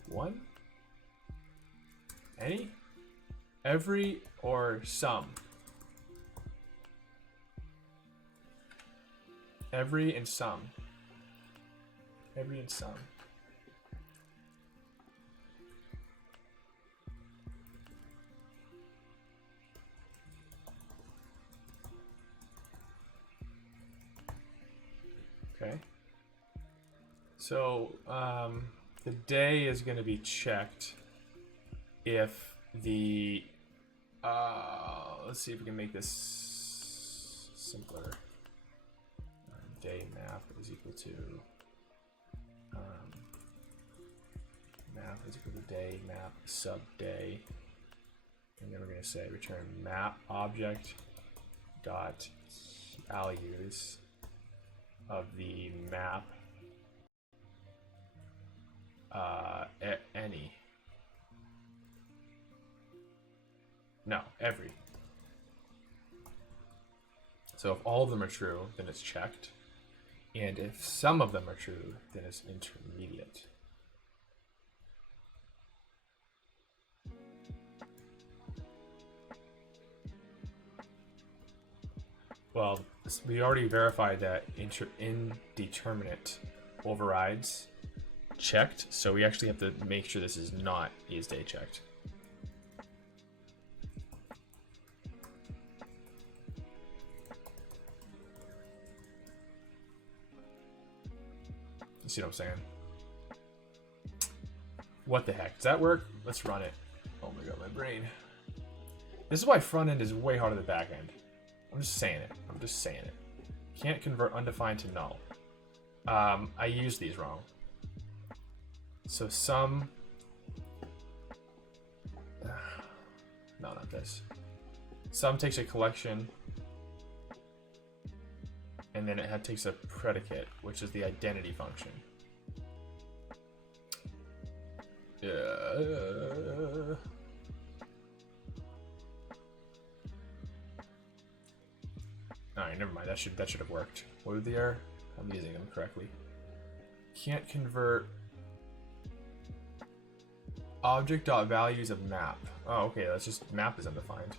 one? Any? Every or some? Every and some. Every and some. Okay. So the day is going to be checked if the let's see if we can make this simpler. Day map is equal to map is equal to day map sub day, and then we're going to say return map object dot values of the map any. No, every. So if all of them are true, then it's checked. And if some of them are true, then it's intermediate. Well, we already verified that indeterminate overrides checked, so we actually have to make sure this is not isDay checked. You see what I'm saying? What the heck? Does that work? Let's run it. Oh my god, my brain. This is why front end is way harder than back end. I'm just saying it. I'm just saying it. Can't convert undefined to null. I used these wrong. So some... No, not this. Some takes a collection, and then it takes a predicate, which is the identity function. Alright, never mind. That should have worked. What was the error? I'm using them correctly. Can't convert object.values of map. Oh, okay. That's just map is undefined.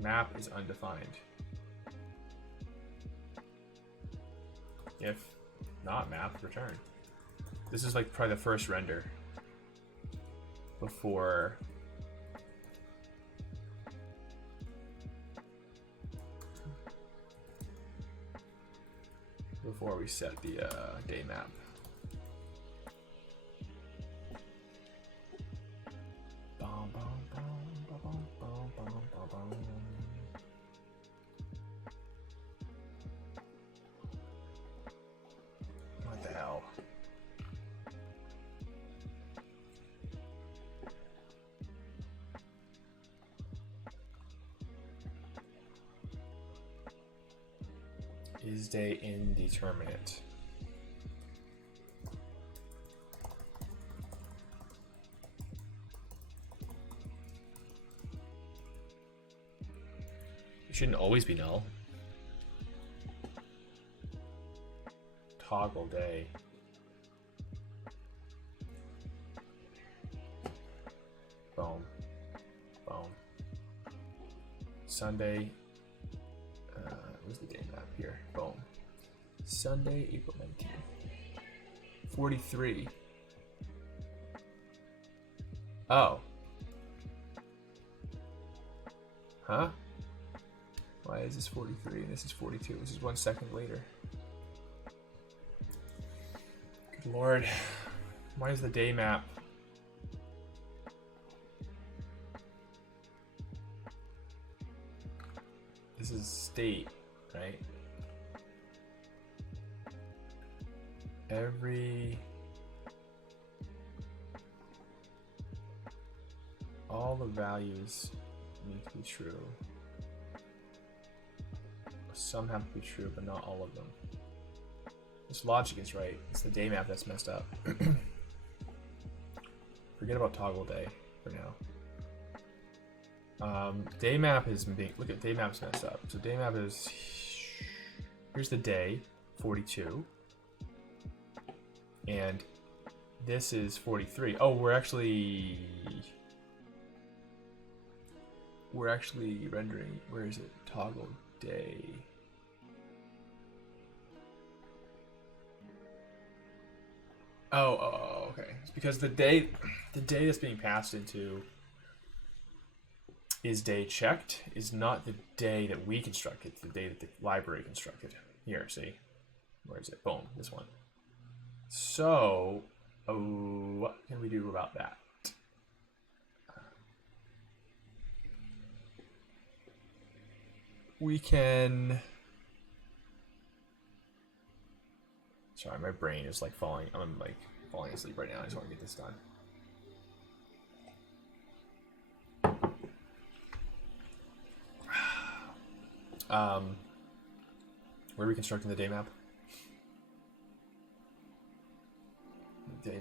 Map is undefined. If not map, return. This is like probably the first render before we set the day map. Is day indeterminate? It shouldn't always be null. Toggle day. Boom. Boom. Sunday. Where's the day map here? Boom. Sunday, April 19th. 43. Oh. Huh? Why is this 43 and this is 42? This is 1 second later. Good Lord. Why is the day map? This is state, right? All the values need to be true. Some have to be true, but not all of them. This logic is right. It's the day map that's messed up. Forget about toggle day for now. Day map is being, look at day map's messed up. So day map is, here's the day, 42. And this is 43. Oh, we're actually rendering, where is it? Toggle day. Oh, okay. It's because the day that's being passed into is day checked is not the day that we constructed, it's the day that the library constructed. Here, see? Where is it? Boom, this one. So, what can we do about that? We can... Sorry, my brain is like falling. I'm like falling asleep right now. I just want to get this done. Where are we constructing the day map? Day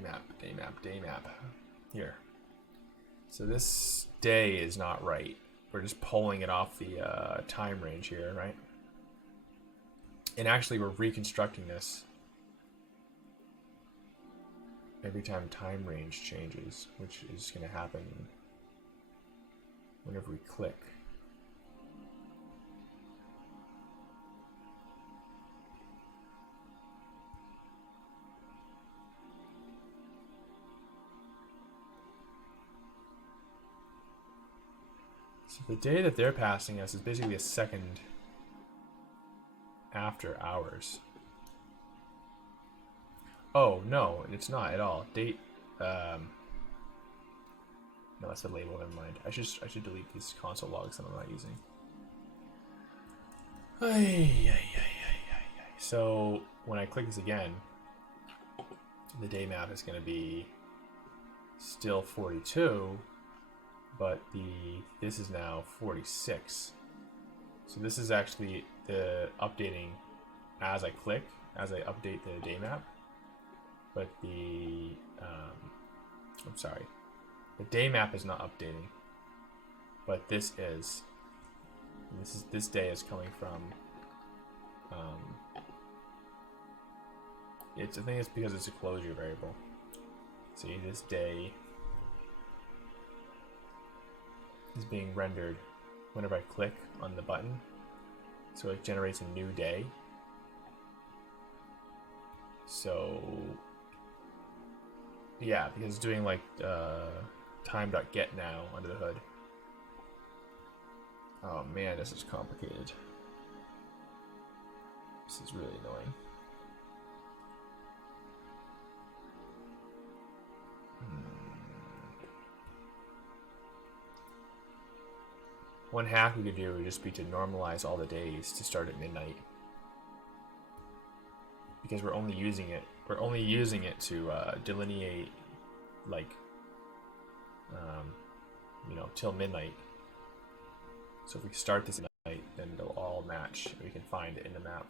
map. Here. So this day is not right. We're just pulling it off the time range here, right? And actually, we're reconstructing this every time time range changes, which is going to happen whenever we click. So the day that they're passing us is basically a second after hours. Oh, no, it's not at all. Date, no, that's the label, never mind. I should delete these console logs that I'm not using. So when I click this again, the day map is going to be still 42, but this is now 46. So this is actually the updating as I click, as I update the day map. But I'm sorry, the day map is not updating, but this is. This day is coming from. I think it's because it's a closure variable. See, this day is being rendered whenever I click on the button, so it generates a new day. So yeah, because it's doing like time.get now under the hood. Oh man, this is complicated. This is really annoying. One hack we could do would just be to normalize all the days to start at midnight, because we're only using it to delineate, like, till midnight. So if we start this at night, then it'll all match and we can find it in the map.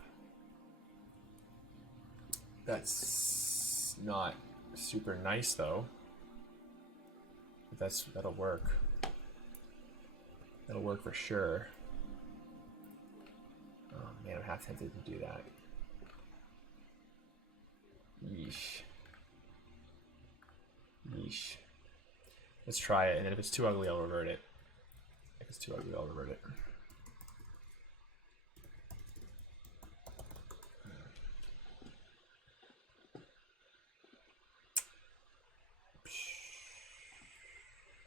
That's not super nice though. But that'll work. That'll work for sure. Oh man, I'm half tempted to do that. Yeesh. Yeesh. Let's try it, and then if it's too ugly, I'll revert it. If it's too ugly, I'll revert it.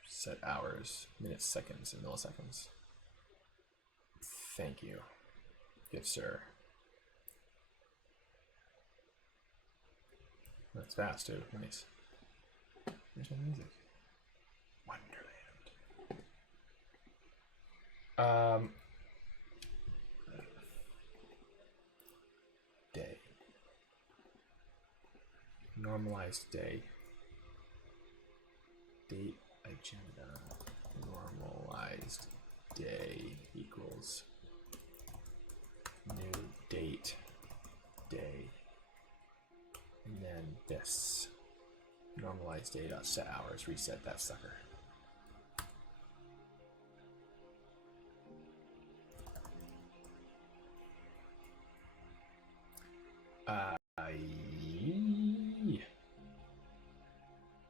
Set hours, minutes, seconds, and milliseconds. Thank you. Good sir. That's fast too. Nice. There's my music. Wonderland. Day. Normalized day. Date agenda. Normalized day equals new date day. And then this normalized day dot set hours, reset that sucker.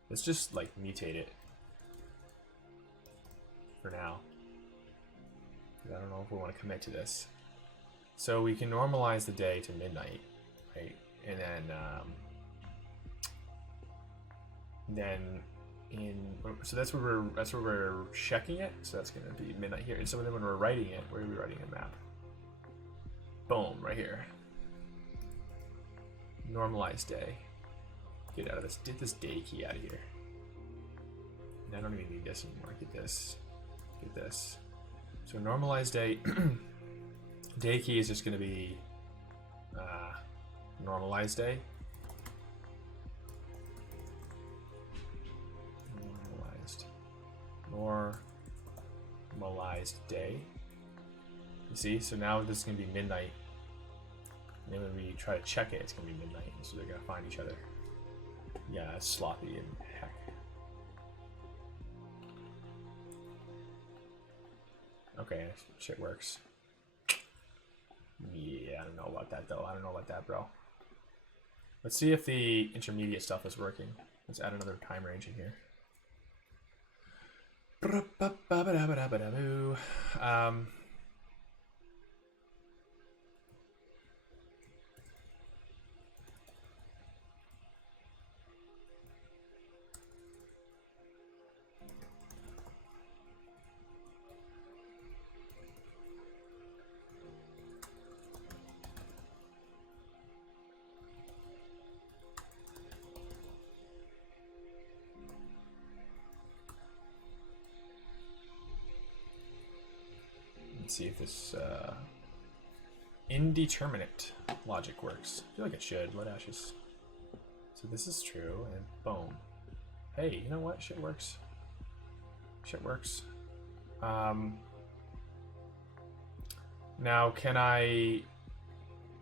Let's just like mutate it for now. I don't know if we want to commit to this. So we can normalize the day to midnight, right? And then so that's where we're checking it. So that's gonna be midnight here. And so then when we're writing it, where are we writing a map? Boom, right here. Normalized day. Get out of this. Get this day key out of here. And I don't even need this anymore. Get this. Get this. So normalized day. Day key is just going to be normalized day. Normalized day. You see? So now this is going to be midnight. And then when we try to check it, it's going to be midnight. So they're going to find each other. Yeah, it's sloppy and heck. Okay, shit works. Yeah, I don't know about that though. I don't know about that, bro. Let's see if the intermediate stuff is working. Let's add another time range in here. See if this indeterminate logic works. I feel like it should. Let ashes. So this is true, and boom. Hey, you know what? Shit works. Shit works. Now, can I...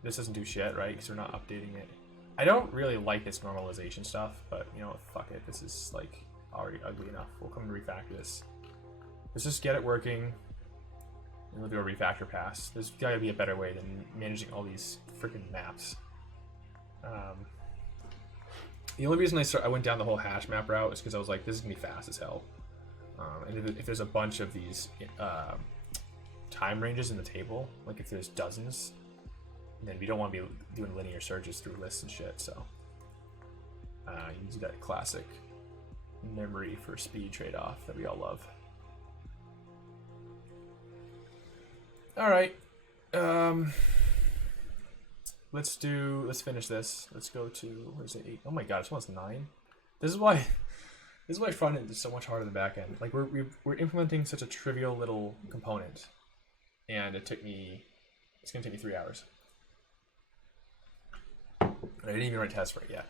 This doesn't do shit, right? Because we're not updating it. I don't really like this normalization stuff, but you know what? Fuck it. This is like already ugly enough. We'll come and refactor this. Let's just get it working. And we'll do a refactor pass. There's gotta be a better way than managing all these freaking maps. The only reason I went down the whole hash map route is because I was like, this is gonna be fast as hell. And if there's a bunch of these time ranges in the table, like if there's dozens, then we don't want to be doing linear searches through lists and shit. So you do that classic memory for speed trade-off that we all love. All right, let's finish this. Let's go to, what is it, 8? Oh my god, it's almost 9. This is why front end is so much harder than back end. Like we're implementing such a trivial little component, and it's gonna take me 3 hours. And I didn't even write tests for it yet.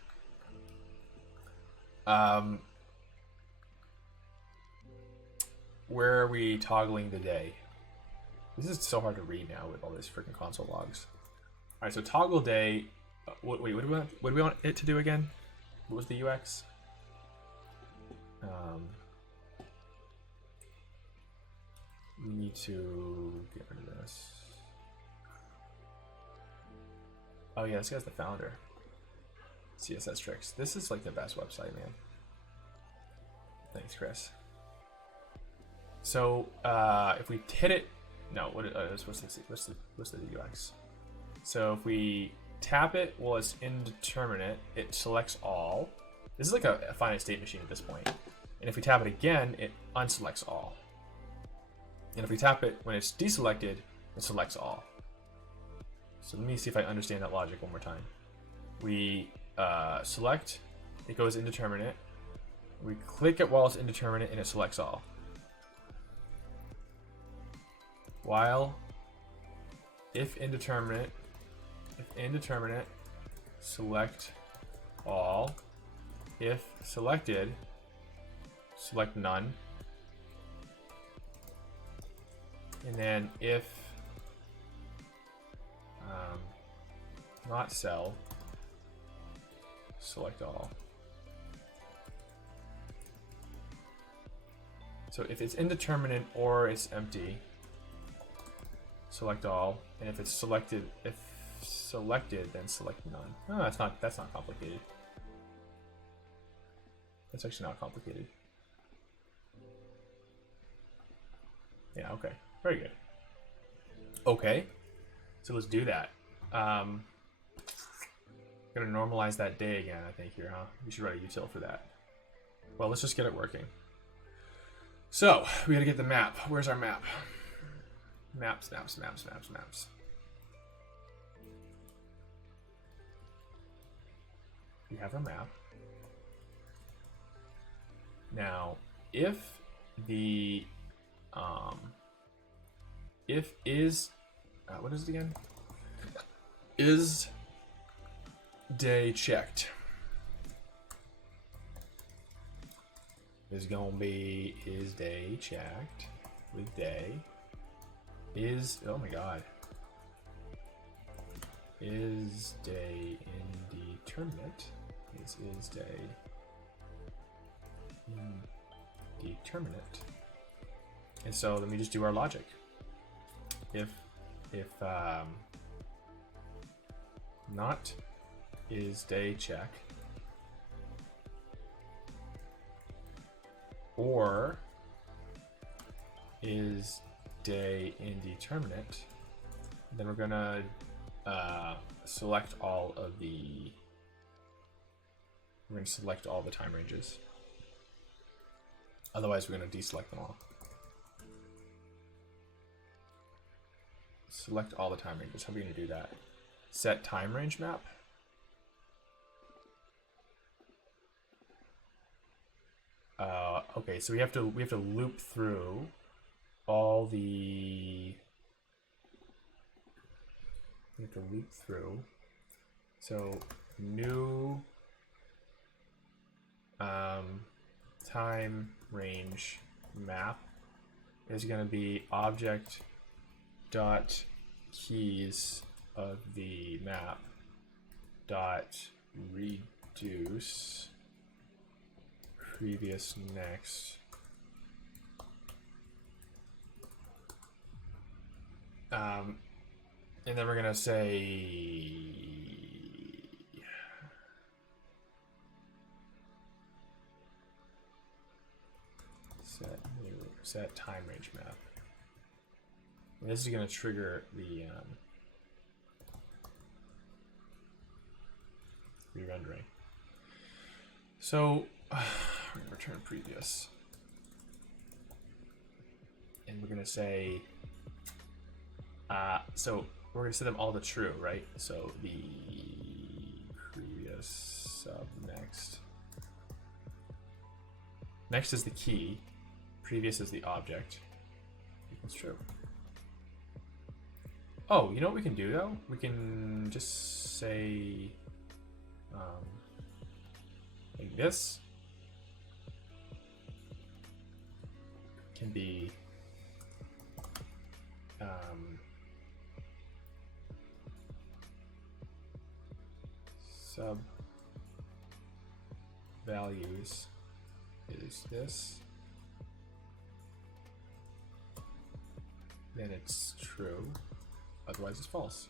Where are we toggling the day? This is so hard to read now with all these freaking console logs. All right, so toggle day Wait, what do we want it to do again? What was the UX? We need to get rid of this. Oh yeah, this guy's the founder. CSS Tricks. This is like the best website, man. Thanks, Chris. So if we hit it, no, what's the UX? So if we tap it while it's indeterminate, it selects all. This is like a finite state machine at this point. And if we tap it again, it unselects all. And if we tap it when it's deselected, it selects all. So let me see if I understand that logic one more time. We select, it goes indeterminate. We click it while it's indeterminate and it selects all. While, if indeterminate, select all. If selected, select none. And then if not cell, select all. So if it's indeterminate or it's empty, select all. And if it's selected, then select none. No, that's not complicated. That's actually not complicated. Yeah, okay. Very good. Okay. So let's do that. Gonna normalize that day again, I think, here, huh? We should write a util for that. Well, let's just get it working. So, we gotta get the map. Where's our map? Maps. We have our map. Now, if the if is what is it again? Is day checked is gonna be is day checked with day is, oh my god, is day indeterminate is day indeterminate. And so let me just do our logic. If not is day check, or is day indeterminate, then we're gonna select all of the time ranges. Otherwise we're gonna deselect them all. Select all the time ranges. How are we gonna do that? Set time range map. Okay, so we have to loop through all the. We have to loop through. So new time range map is going to be object dot keys of the map dot reduce previous next and then we're gonna say set time range map. And this is gonna trigger the re-rendering. So we're gonna return previous, and we're gonna say so we're gonna set them all to true, right? So the previous sub next is the key, previous is the object equals true. Oh, you know what we can do though? We can just say like this can be sub values is this, then it's true, otherwise it's false.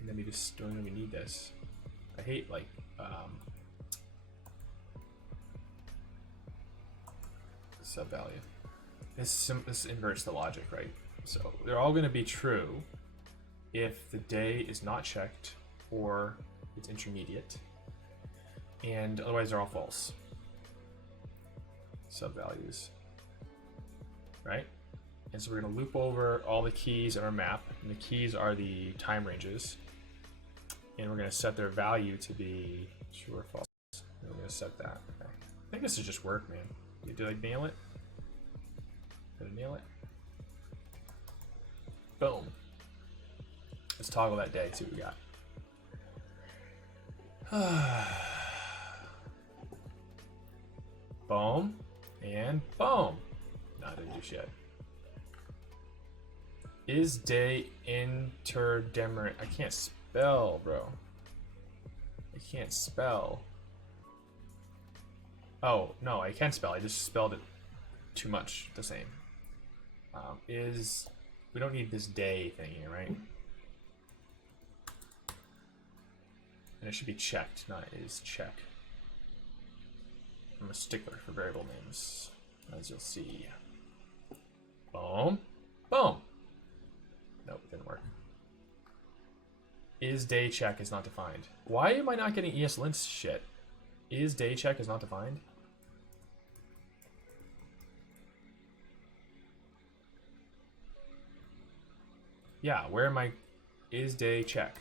And then we just don't even need this. I hate like sub value. This inverts the logic, right? So they're all going to be true if the day is not checked or it's intermediate, and otherwise they're all false. Sub values, right? And so we're going to loop over all the keys in our map, and the keys are the time ranges, and we're going to set their value to be true or false. And we're going to set that. Okay. I think this is just work, man. Did I nail it? Did I nail it? Boom. Let's toggle that day, see what we got. Boom. And boom. No, I didn't do shit. Is day interdemerant? I can't spell, bro. I can't spell. Oh, no, I can spell. I just spelled it too much the same. We don't need this day thing here, right? And it should be checked, not is check. I'm a stickler for variable names, as you'll see. Boom. Boom. Nope, it didn't work. Is day check is not defined. Why am I not getting ESLint shit? Is day check is not defined? Yeah, where am I? Is day check?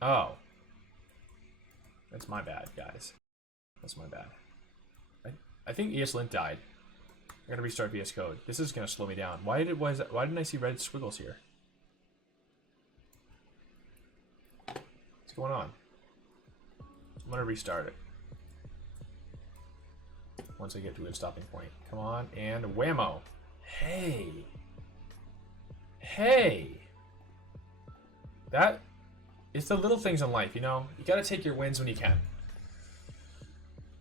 Oh. That's my bad, guys. That's my bad. I think ESLint died. I gotta restart VS Code. This is gonna slow me down. Why didn't I see red squiggles here? What's going on? I'm gonna restart it. Once I get to a stopping point. Come on, and whammo. Hey. Hey. That, it's the little things in life, you know? You gotta take your wins when you can.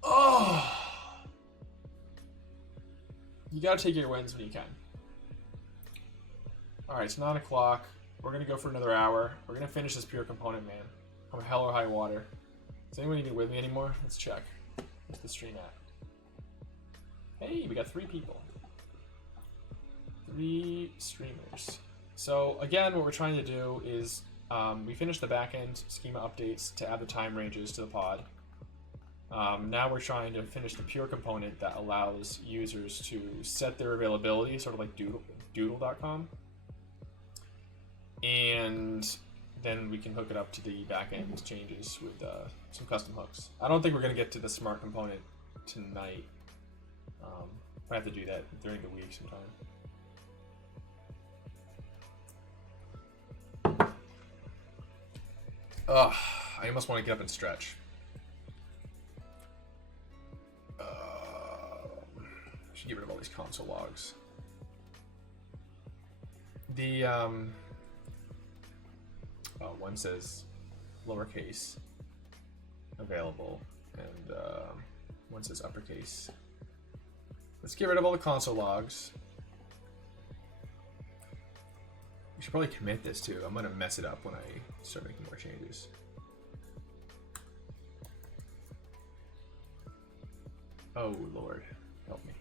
Oh. You gotta take your wins when you can. Alright, it's 9 o'clock. We're gonna go for another hour. We're gonna finish this pure component, man. I'm hell or high water. Is anyone even with me anymore? Let's check. Where's the stream at? Hey, we got 3 people. 3 streamers. So again, what we're trying to do is we finished the backend schema updates to add the time ranges to the pod. Now we're trying to finish the pure component that allows users to set their availability, sort of like doodle.com. And then we can hook it up to the backend changes with some custom hooks. I don't think we're going to get to the smart component tonight. I have to do that during the week sometime. I almost want to get up and stretch. I should get rid of all these console logs. The one says lowercase available, and one says uppercase. Let's get rid of all the console logs. We should probably commit this too. I'm gonna mess it up when I start making more changes. Oh Lord, help me.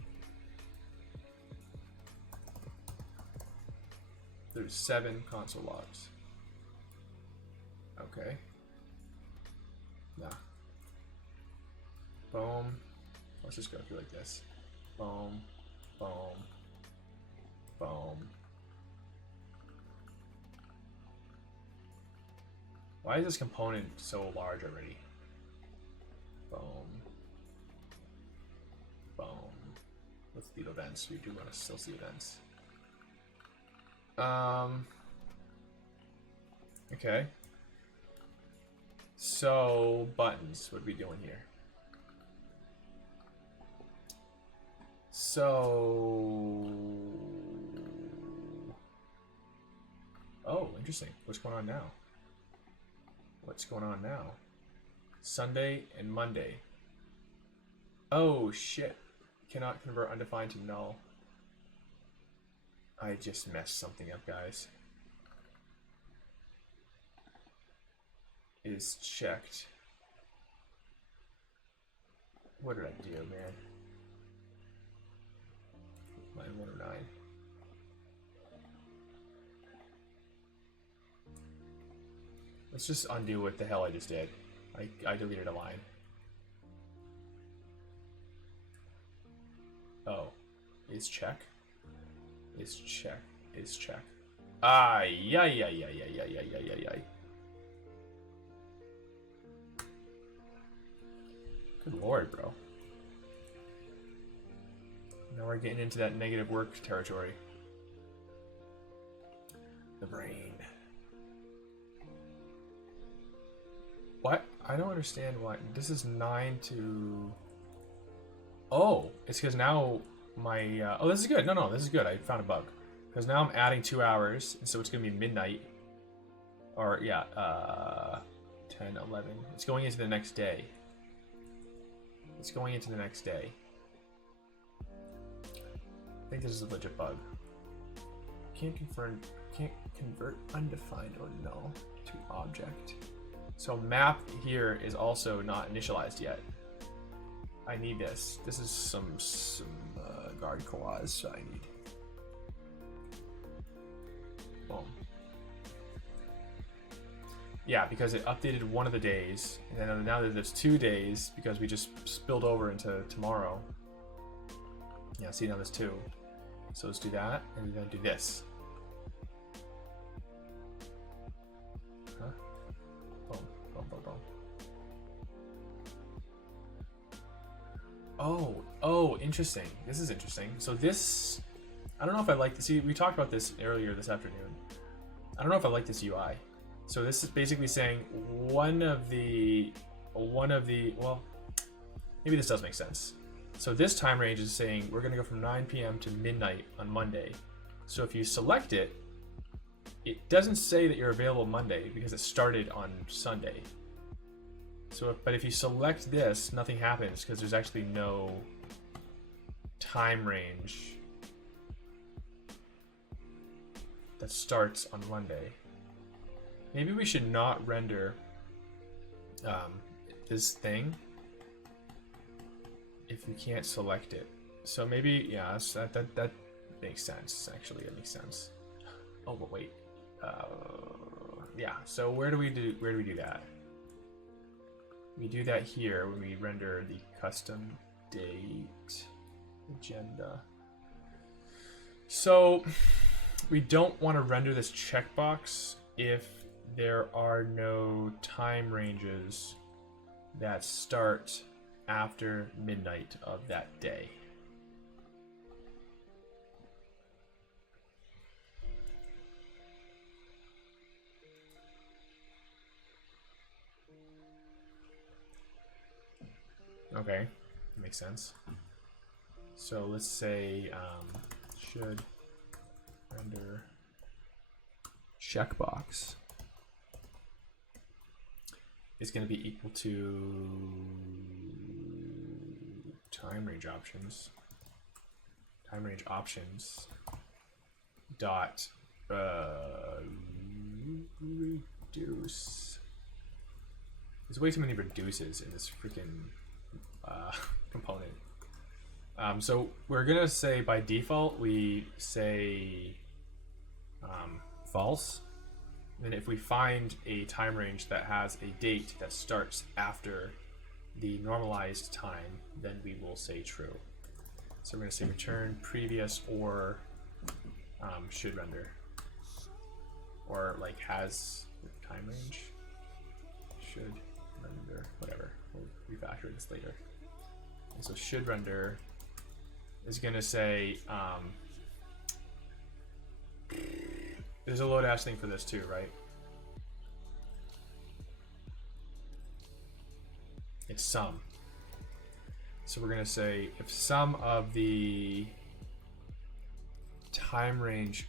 There's 7 console logs. Okay. Nah. Boom. Let's just go through like this. Boom. Boom. Boom. Why is this component so large already? Boom. Boom. Let's leave events. We do want to still see events. Okay. So buttons, what are we doing here? So Oh, interesting. What's going on now? What's going on now? Sunday and Monday. Oh, shit. Cannot convert undefined to null. I just messed something up, guys. Is checked. What did I do, man? Line 109. Let's just undo what the hell I just did. I deleted a line. Oh. Is check? Is check. Is check. Ay, yeah, yeah, yeah, yeah, yeah, yeah, yeah, yeah, yeah. Good lord, bro. Now we're getting into that negative work territory. The brain. What? I don't understand why. This is 9 to... Oh, it's because now my... oh, this is good. No, this is good. I found a bug. Because now I'm adding 2 hours, and so it's going to be midnight. Or, yeah, 10, 11. It's going into the next day. It's going into the next day. I think this is a legit bug. Can't convert undefined or null to object. So map here is also not initialized yet. I need this. This is some guard clause I need. Boom. Yeah, because it updated one of the days, and then now that there's 2 days because we just spilled over into tomorrow. Yeah, see, now there's 2. So let's do that, and then do this. Huh? Boom, boom, boom, boom. Oh, interesting. This is interesting. So this, I don't know if I like this. See, we talked about this earlier this afternoon. I don't know if I like this UI. So this is basically saying one of the, well, maybe this does make sense. So this time range is saying we're going to go from 9 p.m. to midnight on Monday. So if you select it, it doesn't say that you're available Monday because it started on Sunday. So, but if you select this, nothing happens because there's actually no time range that starts on Monday. Maybe we should not render this thing if you can't select it. So maybe, yeah, that makes sense. Actually, it makes sense. Oh, but wait. Yeah. So where do we do that? We do that here when we render the custom date agenda. So we don't want to render this checkbox if there are no time ranges that start after midnight of that day. Okay, makes sense. So let's say should render checkbox is going to be equal to time range options. Time range options dot reduce. There's way too many reduces in this freaking component. So we're gonna say by default we say false. And if we find a time range that has a date that starts after the normalized time, then we will say true. So we're gonna say return previous or should render, or like has time range, should render, whatever. We'll refactor this later. And so should render is gonna say there's a Lodash thing for this too, right? It's sum. So we're gonna say if sum of the time range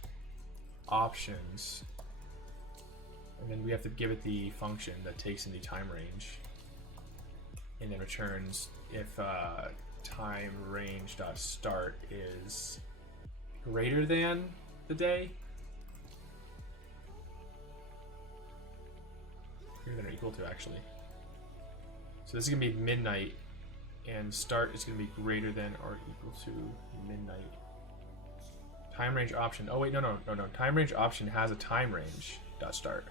options And then we have to give it the function that takes in the time range and then returns if time range dot start is greater than the day, greater than or equal to actually. So this is gonna be midnight, and start is gonna be greater than or equal to midnight. Time range option. Oh wait, no. Time range option has a time range dot start.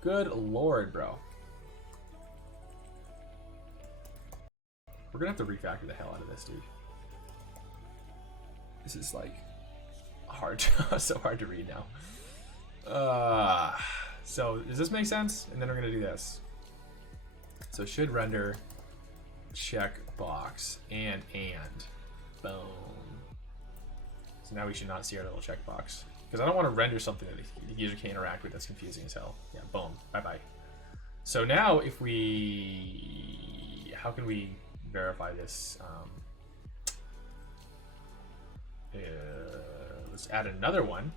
Good lord, bro. We're gonna have to refactor the hell out of this, dude. This is like hard, so hard to read now. So does this make sense? And then we're gonna do this. So should render checkbox and boom. So now we should not see our little checkbox because I don't want to render something that the user can't interact with. That's confusing as hell. Yeah, boom, bye bye. So now if we, how can we verify this? Let's add another one.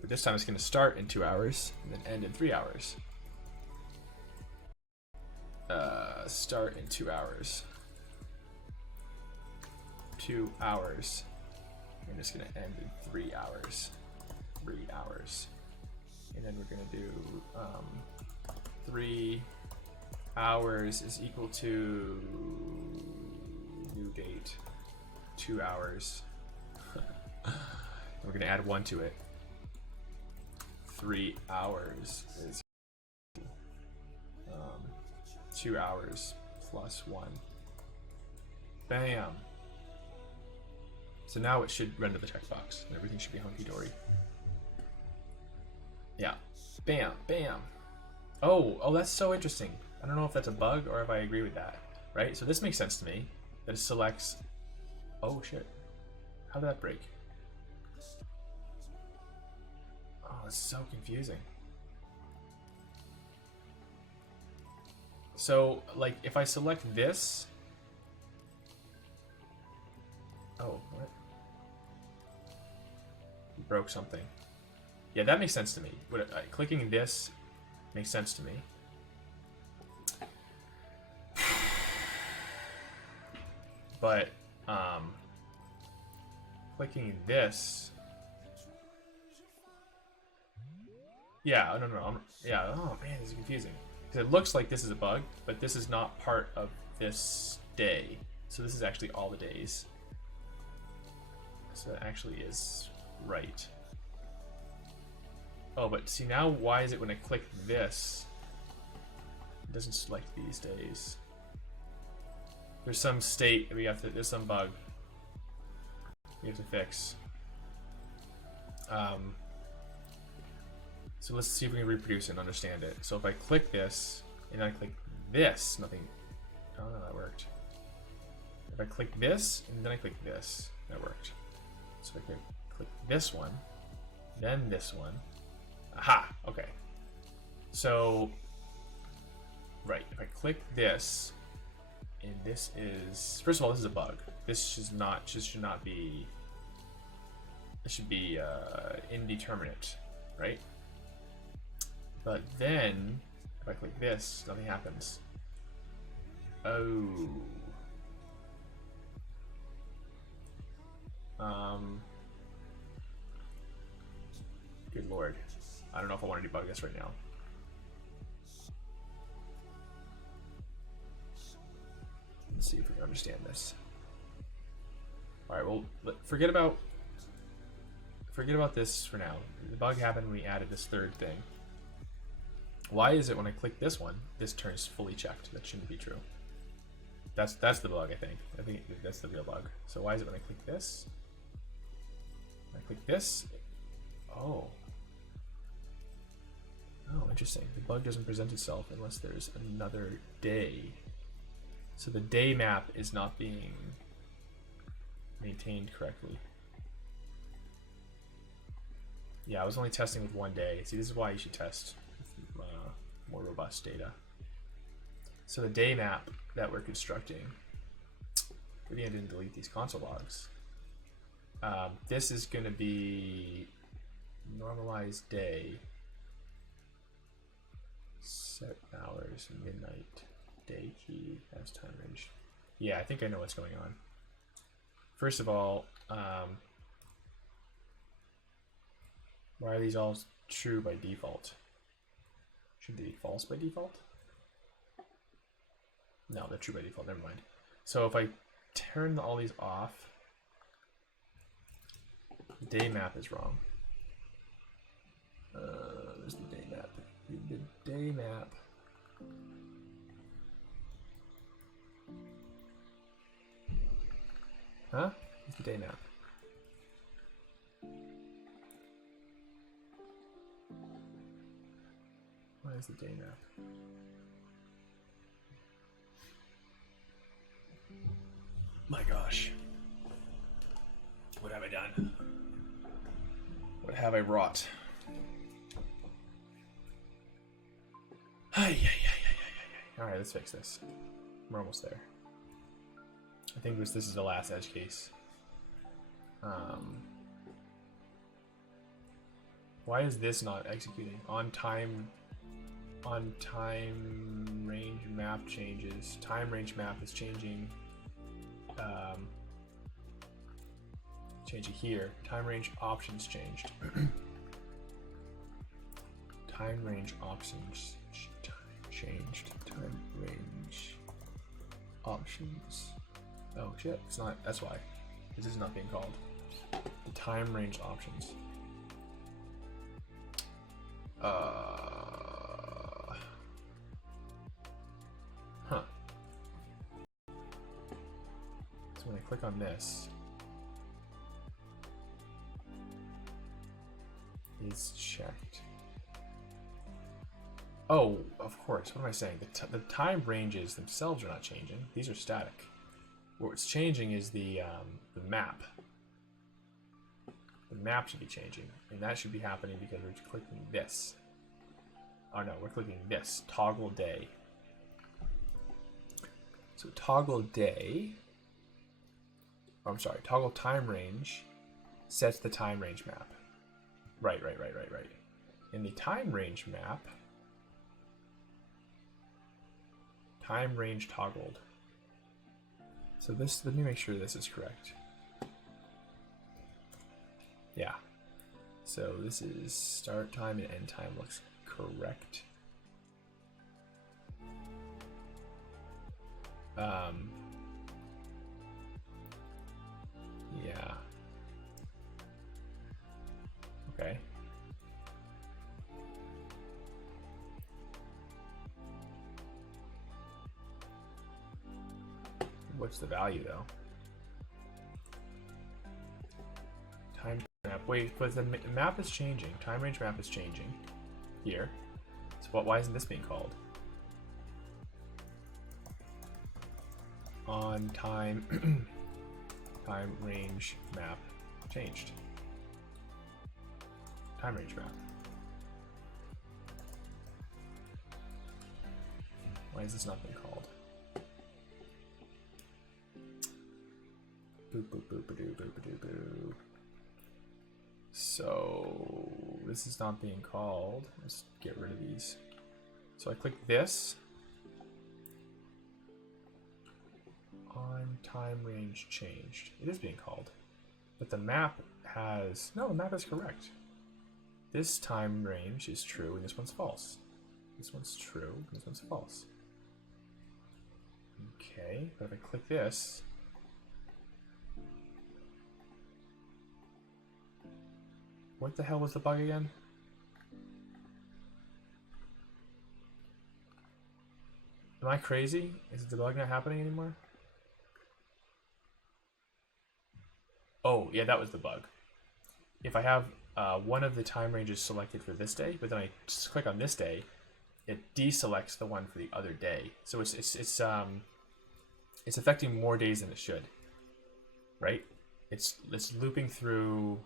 But this time it's going to start in 2 hours and then end in 3 hours. Start in 2 hours. 2 hours. I'm just going to end in 3 hours. 3 hours. And then we're going to do 3 hours is equal to new date 2 hours. We're going to add 1 to it. 3 hours is 2 hours plus 1. Bam. So now it should render the checkbox and everything should be hunky-dory. Yeah. Bam, bam. Oh, that's so interesting. I don't know if that's a bug or if I agree with that, right? So this makes sense to me, that it selects, oh shit. How did that break? Oh, it's so confusing. So, like, if I select this, oh, what? Broke something. Yeah, that makes sense to me. Clicking this makes sense to me. But clicking this, yeah, no. Yeah, oh man, this is confusing. Because it looks like this is a bug, but this is not part of this day. So this is actually all the days. So that actually is right. Oh, but see now, why is it when I click this, it doesn't select these days? There's some state that we have to, there's some bug we have to fix. So let's see if we can reproduce it and understand it. So if I click this and I click this, nothing, oh no, that worked. If I click this and then I click this, that worked. So if I click this one, then this one. Aha, okay. So, right, if I click this, and this is, first of all, this is a bug. This should not be, it should be indeterminate, right? But then, if I click this, nothing happens. Oh. Good lord. I don't know if I want to debug this right now. Let's see if we can understand this. Alright, well, forget about this for now. The bug happened when we added this third thing. Why is it when I click this one, this turns fully checked? That shouldn't be true. That's the bug, I think. I think that's the real bug. So why is it when I click this? When I click this, oh. Oh, interesting. The bug doesn't present itself unless there's another day. So the day map is not being maintained correctly. Yeah, I was only testing with 1 day. See, this is why you should test with more robust data. So the day map that we're constructing, maybe I didn't delete these console logs. This is going to be normalized day. Set hours, midnight, day key, as time range. Yeah, I think I know what's going on. First of all, why are these all true by default? Should they be false by default? No, they're true by default, never mind. So if I turn all these off, the day map is wrong. There's the day map. The day map. Huh? What's the day map? Why is the day map? My gosh. What have I done? What have I wrought? Alright, let's fix this. We're almost there. I think this is the last edge case. Why is this not executing? On time range map changes. Time range map is changing. Changing here. Time range options changed. Time range options changed. Time range options. Oh shit, it's not, that's why. This is not being called. The time range options. Huh. So when I click on this, it's checked. Oh, of course. What am I saying? The time ranges themselves are not changing. These are static. What's changing is the map. The map should be changing, and that should be happening because we're clicking this. Oh no, we're clicking this. Toggle day. So toggle day. Oh, I'm sorry. Toggle time range sets the time range map. Right. In the time range map, time range toggled. So this, let me make sure this is correct. Yeah. So this is start time and end time looks correct. Yeah. Okay. What's the value though? Time map. Wait, but the map is changing. Time range map is changing here. So why isn't this being called? On time time range map changed. Time range map. Why is this not being called? Boop boop boop ba doo boop ba doo boo. So this is not being called. Let's get rid of these. So I click this. On time range changed. It is being called. But the map has, no, the map is correct. This time range is true and this one's false. This one's true and this one's false. Okay, but if I click this, what the hell was the bug again? Am I crazy? Is the bug not happening anymore? Oh, yeah, that was the bug. If I have one of the time ranges selected for this day, but then I just click on this day, it deselects the one for the other day. So it's affecting more days than it should, right? It's looping through.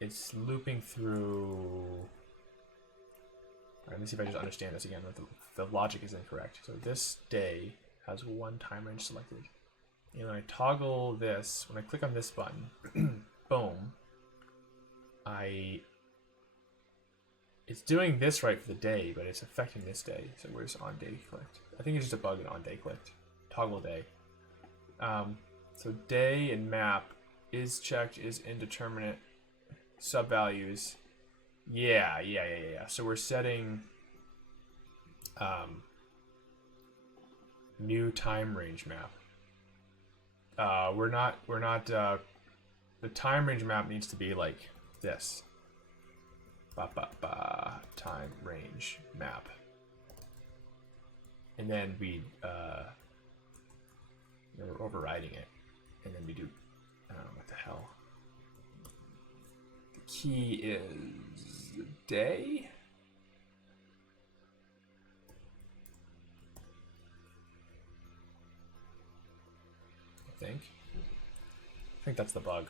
It's looping through. All right, let me see if I just understand this again. The logic is incorrect. So this day has one time range selected. And when I toggle this, when I click on this button, boom, I it's doing this right for the day, but it's affecting this day. So where's on day clicked? I think it's just a bug in on day clicked. Toggle day. So day and map is checked, is indeterminate. Sub values. Yeah. So we're setting new time range map. We're not the time range map needs to be like this. Time range map. And then we're overriding it. And then we do, I don't know what the hell. The key is day. I think that's the bug.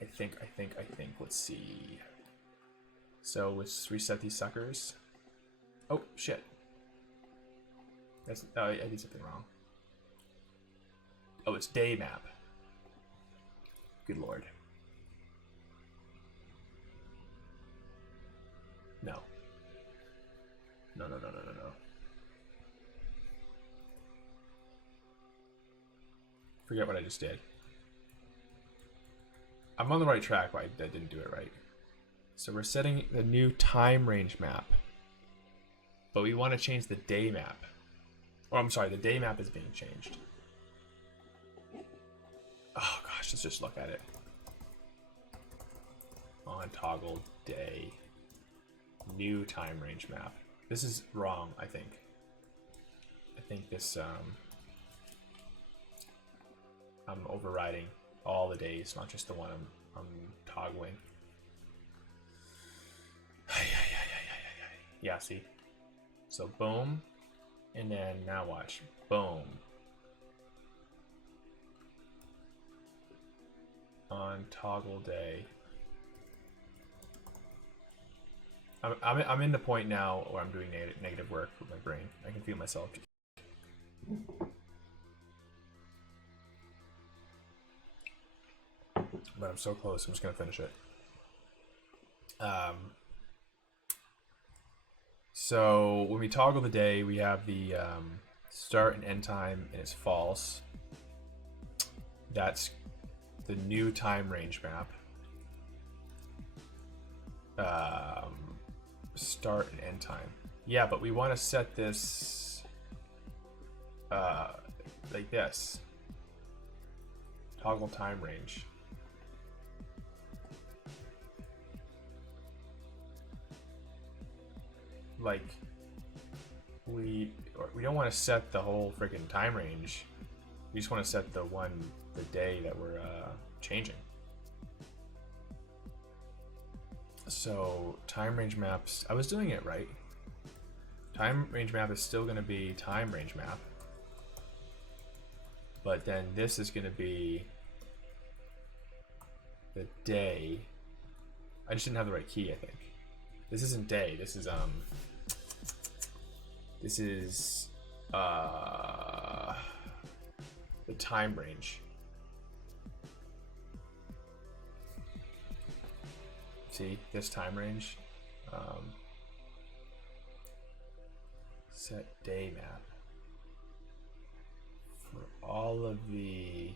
I think. Let's see. So let's reset these suckers. Oh shit. I did something wrong. Oh, it's day map. Good lord. No. No. Forget what I just did. I'm on the right track, but I didn't do it right. So we're setting the new time range map, but we want to change the day map. Oh, I'm sorry, the day map is being changed. Oh gosh, let's just look at it. On toggle day. New time range map. This is wrong, I think. I think this, I'm overriding all the days, not just the one I'm toggling. Yeah, see? So boom, and then now watch. Boom. On toggle day. I'm in the point now where I'm doing negative work with my brain. I can feel myself. But I'm so close. I'm just gonna finish it. So when we toggle the day, we have the start and end time, and it's false. That's the new time range map. Start and end time. Yeah, but we want to set this like this. Toggle time range. Like we don't want to set the whole freaking time range. We just want to set the day that we're changing. So time range maps, I was doing it right. Time range map is still going to be time range map, but then this is going to be the day. I just didn't have the right key, I think. This isn't day. This is the time range. See this time range. Set day map for all of the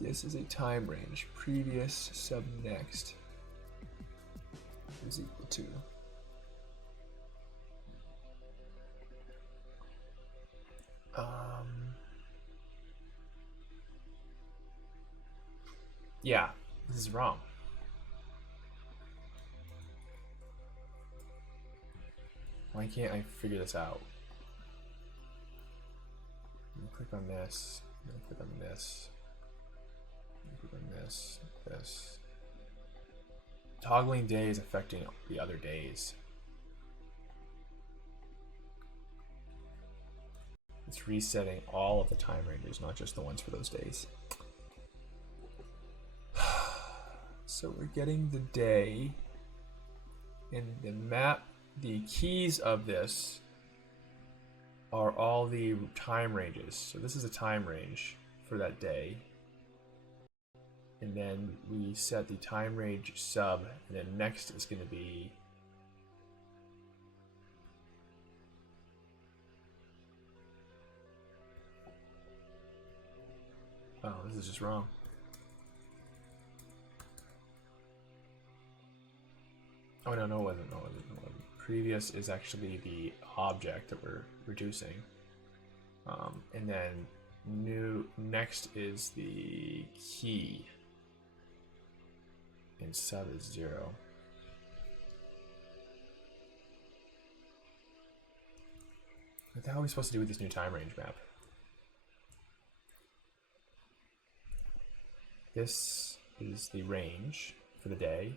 this is a time range. Previous sub next is equal to yeah, this is wrong. Why can't I figure this out? I'm gonna click on this. I'm gonna click on this. I'm gonna click on this. This. Toggling day is affecting the other days. It's resetting all of the time ranges, not just the ones for those days. So we're getting the day and the map. The keys of this are all the time ranges. So this is a time range for that day. and then we set the time range sub, and then next is going to be oh, this is just wrong. Oh no, no, it wasn't. No, it wasn't. No, it wasn't. Previous is actually the object that we're reducing, and then next is the key, and sub is 0. What the hell are we supposed to do with this new time range map? This is the range for the day.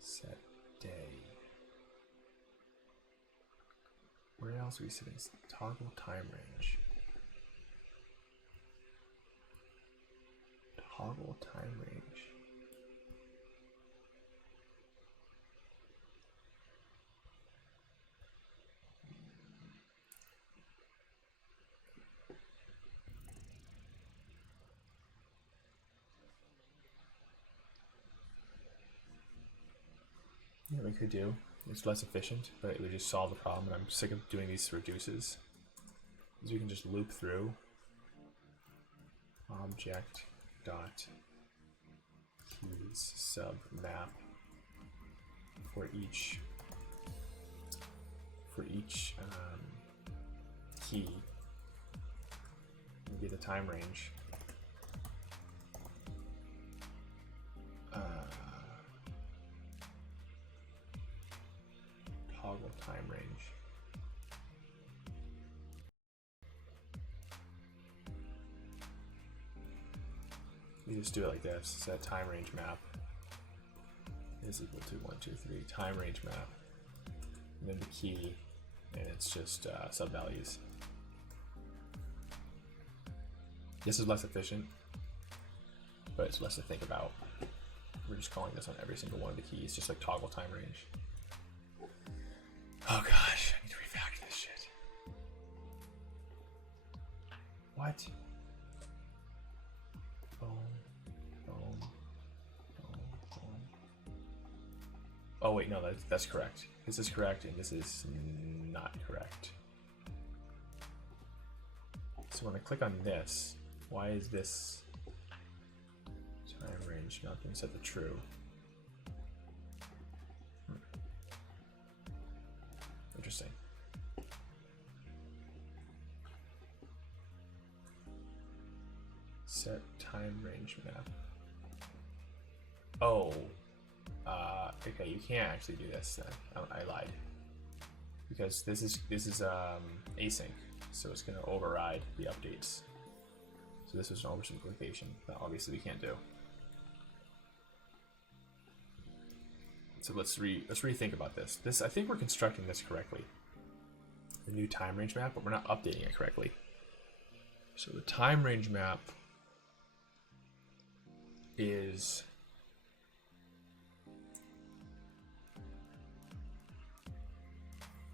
Set day. Where else are we setting? Toggle time range. Toggle time range. Yeah, we could do. It's less efficient, but it would just solve the problem, and I'm sick of doing these reduces. Because we can just loop through object dot keys sub map for each key. We get the time range. Toggle time range. You just do it like this. Set time range map is equal to 1, 2, 3 time range map, and then the key, and it's just sub values. This is less efficient, but it's less to think about. We're just calling this on every single one of the keys, just like toggle time range. Oh gosh, I need to refactor this shit. What? Boom, boom, boom, boom. Oh wait, no, that's correct. This is correct, and this is not correct. So when I click on this, why is this time range not being set to true? Interesting. Set time range map. Oh, okay. You can't actually do this. I lied, because this is async, so it's going to override the updates. So this is an oversimplification that obviously we can't do. So let's rethink about this. I think we're constructing this correctly. The new time range map, but we're not updating it correctly. So the time range map is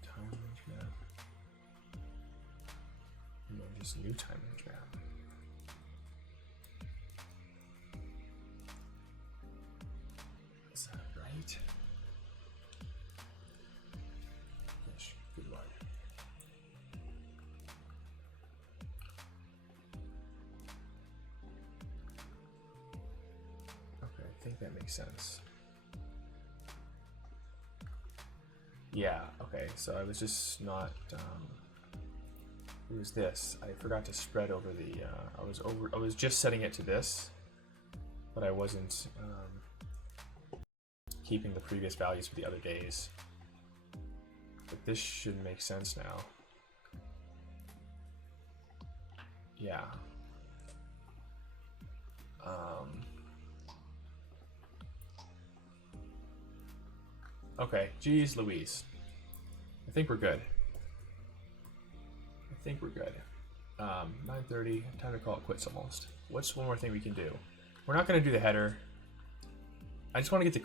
time range map, and then just new time range map. Is that right? Yes, good lord. Okay, I think that makes sense. Yeah, okay, so I was just not, it was this. I forgot to spread over the, I was just setting it to this, but I wasn't keeping the previous values for the other days. But this should make sense now. Yeah. Okay, geez Louise. I think we're good. 9:30, time to call it quits almost. What's one more thing we can do? We're not gonna do the header. I just want to get the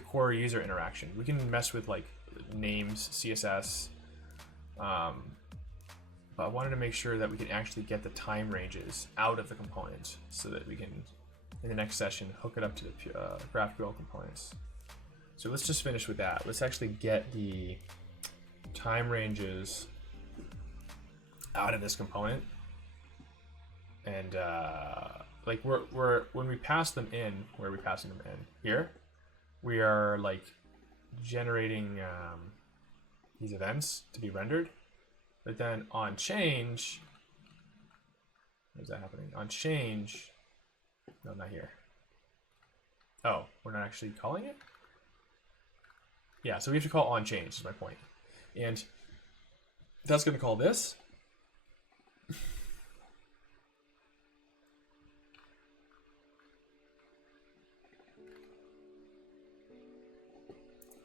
core user interaction. We can mess with like names, CSS. But I wanted to make sure that we can actually get the time ranges out of the component so that we can, in the next session, hook it up to the GraphQL components. So let's just finish with that. Let's actually get the time ranges out of this component. And like when we pass them in, where are we passing them in? Here, we are like generating these events to be rendered. But then on change, where's that happening? On change, no, not here. Oh, we're not actually calling it? Yeah, so we have to call on change, is my point. And that's going to call this.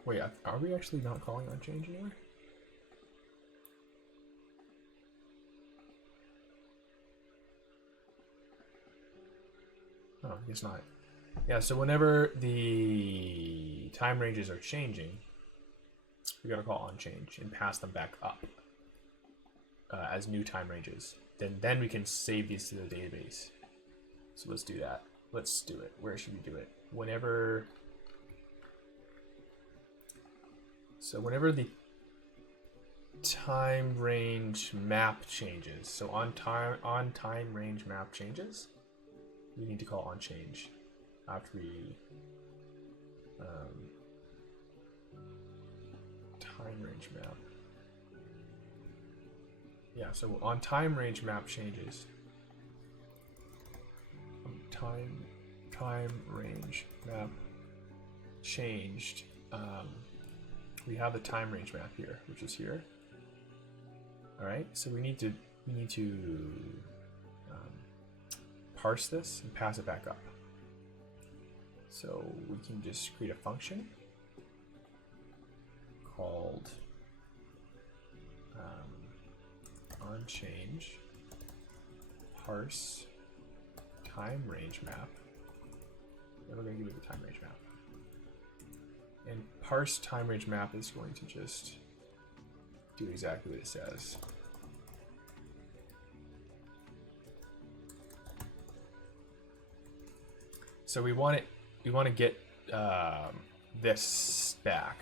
Wait, are we actually not calling on change anywhere? Oh, I guess not. Yeah, so whenever the time ranges are changing, we gotta call on change and pass them back up as new time ranges. Then we can save these to the database. So let's do that. Let's do it. Where should we do it? Whenever the time range map changes. So on time range map changes, we need to call on change after we time range map. Yeah, so on time range map changes. Time range map changed. We have the time range map here, which is here. All right, so we need to parse this and pass it back up. So we can just create a function called onChange parse time range map. And we're going to give it the time range map. And parse time range map is going to just do exactly what it says. So we want to get this back.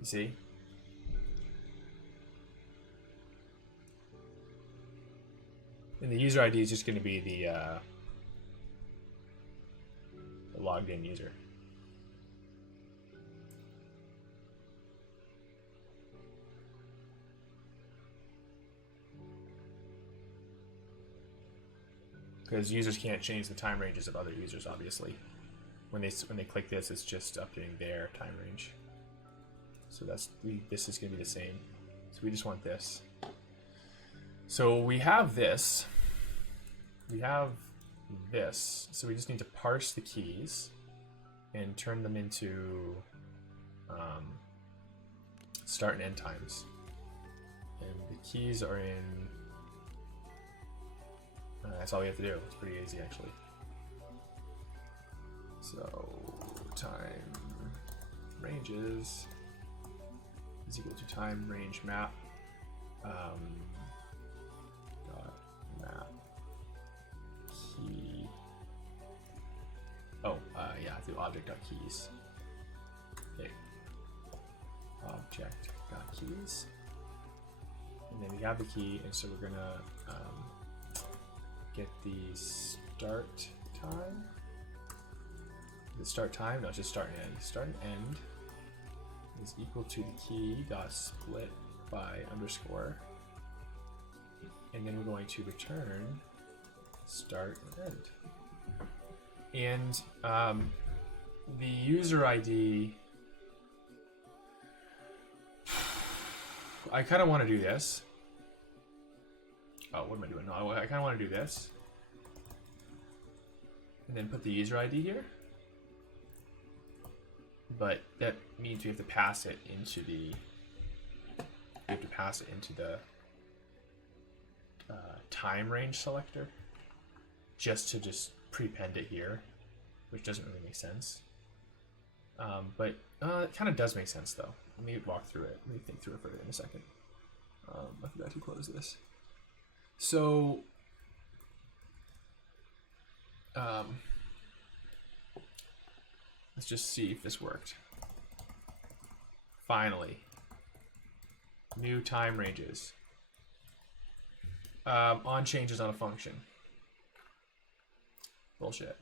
You see? And the user ID is just going to be the logged in user. Because users can't change the time ranges of other users, obviously. When they click this, it's just updating their time range. So this is going to be the same. So we just want this. So we have this. We have this. So we just need to parse the keys and turn them into start and end times. And the keys are in. That's all we have to do. It's pretty easy, actually. So time ranges is equal to time range map dot map key. Oh, yeah, through object dot keys. Okay, object dot keys, and then we have the key, and so we're gonna get the start time. The start time, no, it's just start and end. Start and end is equal to the key dot split by underscore, and then we're going to return start and end. And the user ID, I kind of want to do this. Oh, what am I doing? No, I kind of want to do this. And then put the user ID here. But that means we have to pass it into the time range selector just to prepend it here, which doesn't really make sense. But it kind of does make sense though. Let me walk through it. Let me think through it for in a second. I forgot to close this. So let's just see if this worked. Finally, new time ranges. On change is not a function. Bullshit.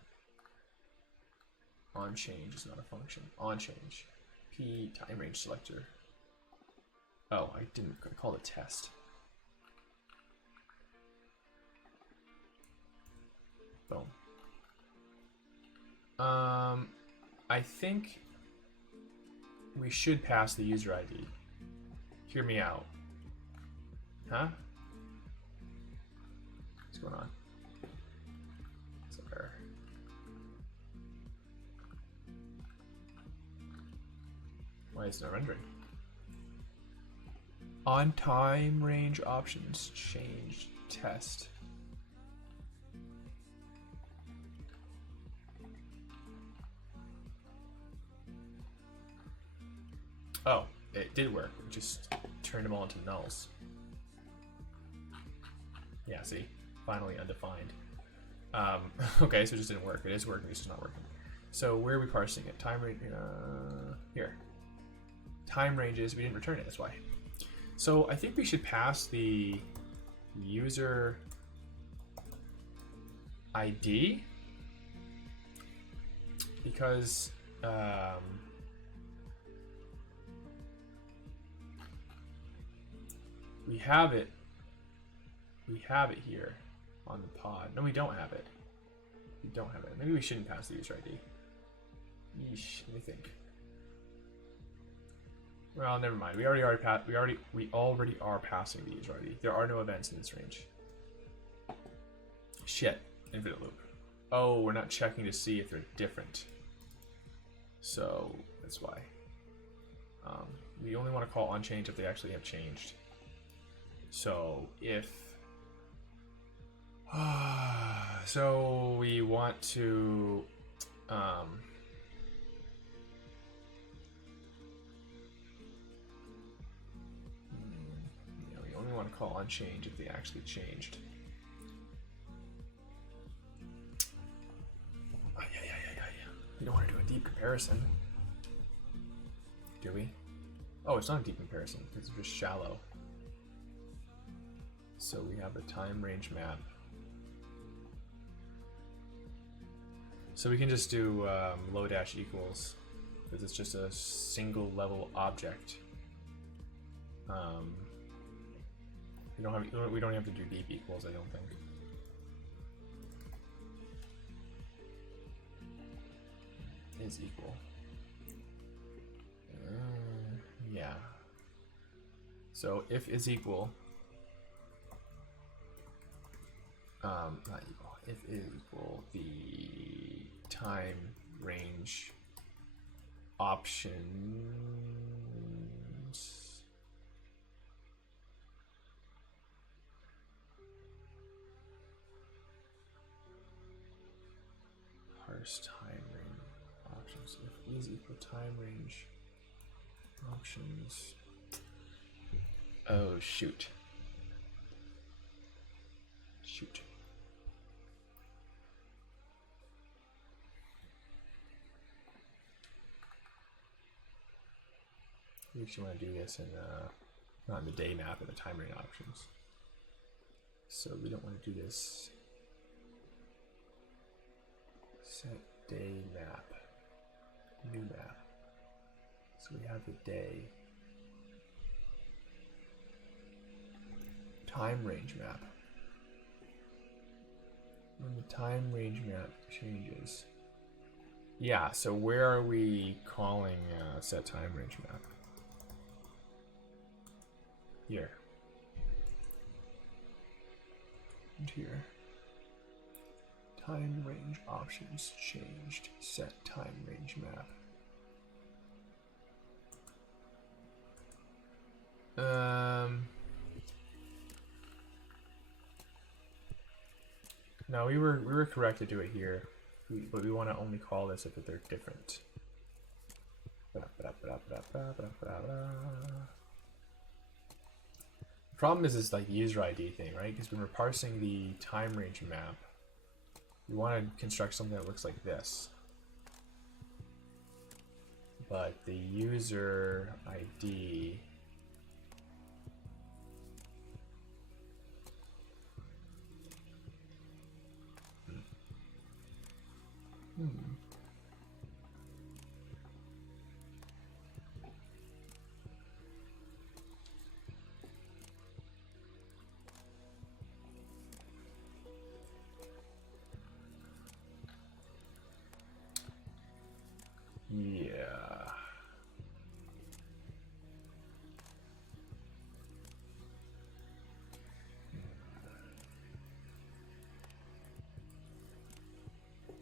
On change is not a function. On change. P time range selector. Oh, I didn't call it test. Boom. I think we should pass the user ID. Hear me out. Huh? What's going on? What's up there? Why is it not rendering? On time range options, change, test. Oh, it did work. It just turned them all into nulls. Yeah, see? Finally undefined. Okay, so it just didn't work. It is working, it's just not working. So where are we parsing it? Time range, here. Time ranges, we didn't return it, that's why. So I think we should pass the user ID because we have it here on the pod. No, we don't have it. We don't have it. Maybe we shouldn't pass the user ID. Yeesh, let me think. Well, never mind. We already are passing the user ID. There are no events in this range. Shit. Infinite loop. Oh, we're not checking to see if they're different. So that's why. We only want to call on change if they actually have changed. So if so we want to we only want to call on change if they actually changed. We don't want to do a deep comparison, do we? Oh, it's not a deep comparison because it's just shallow. So we have a time range map. So we can just do low dash equals because it's just a single level object. We don't have to do deep equals, I don't think. Is equal. Yeah. So if is equal. Not equal. If is equal, the time range options. Parse time range options. If is equal time range options. Oh shoot. Shoot. We actually want to do this in not in the day map, in the time range options. So we don't want to do this. Set day map. New map. So we have the day. Time range map. When the time range map changes. Yeah, so where are we calling set time range map? Here. And here. Time range options changed. Set time range map. No, we were correct to do it here, but we want to only call this if they're different. The problem is this like user ID thing, right? Because when we're parsing the time range map, we want to construct something that looks like this. But the user ID yeah.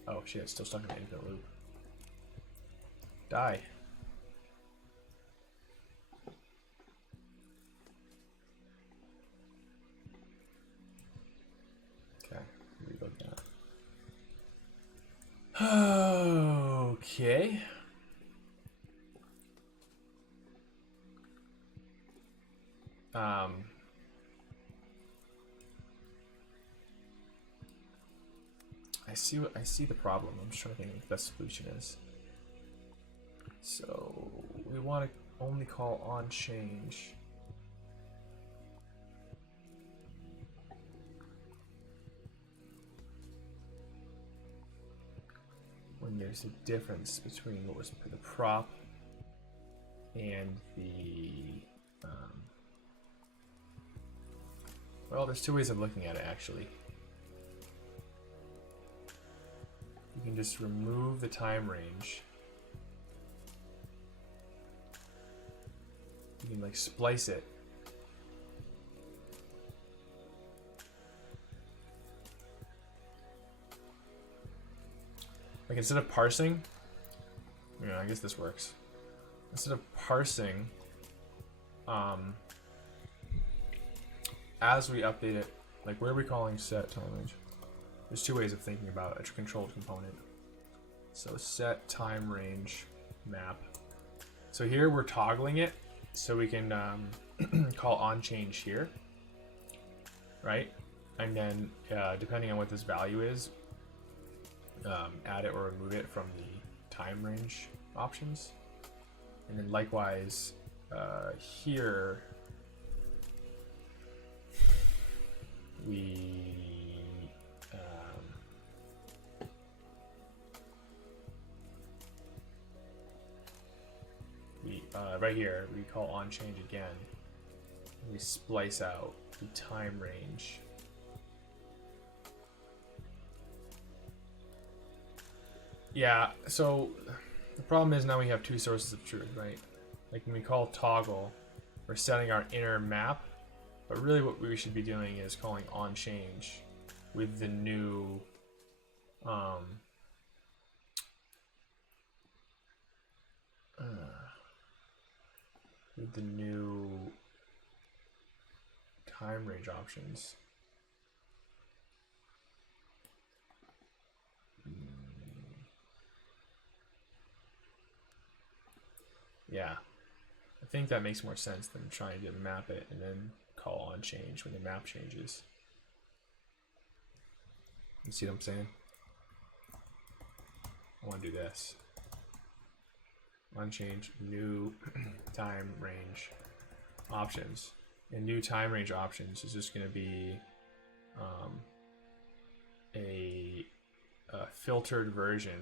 Oh shit, it's still stuck in the infinite loop. Die. Okay, reload that. Okay. I see the problem. I'm just trying to think of what the best solution is. So we want to only call on change when there's a difference between what was the prop and the well, there's two ways of looking at it actually. You can just remove the time range. You can like splice it. Like instead of parsing, yeah, I guess this works. Instead of parsing, as we update it, like where are we calling set time range? There's two ways of thinking about a controlled component. So set time range map. So here we're toggling it so we can call on change here, right? And then depending on what this value is, add it or remove it from the time range options. And then likewise here we right here we call on change again. We splice out the time range. Yeah, so the problem is now we have two sources of truth, right? Like when we call toggle, we're setting our inner map, but really what we should be doing is calling on change with the new time range options. Yeah, I think that makes more sense than trying to map it and then call on change when the map changes. You see what I'm saying? I want to do this. On change, new time range options. And new time range options is just going to be a filtered version.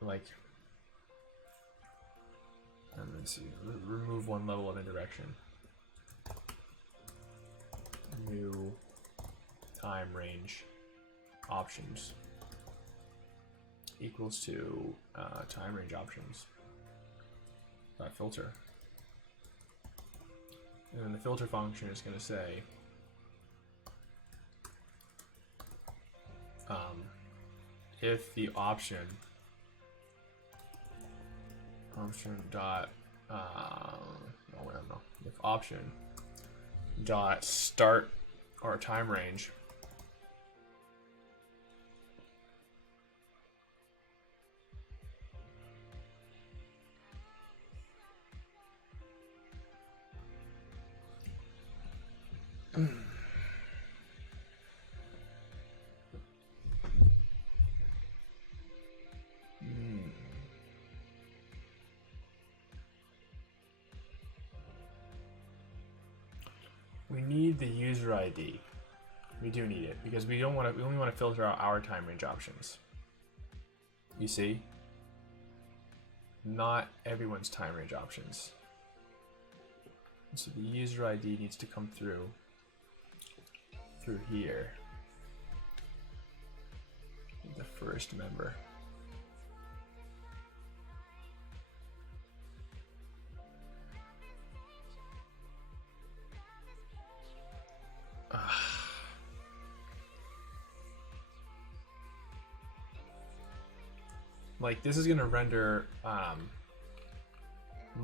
Like, let's see, remove one level of indirection. New time range options equals to time range options filter. And then the filter function is going to say if the option dot if option dot start our time range We need the user ID. We do need it because we don't want to. We only want to filter out our time range options. You see, not everyone's time range options. So the user ID needs to come through here. The first member. Like this is going to render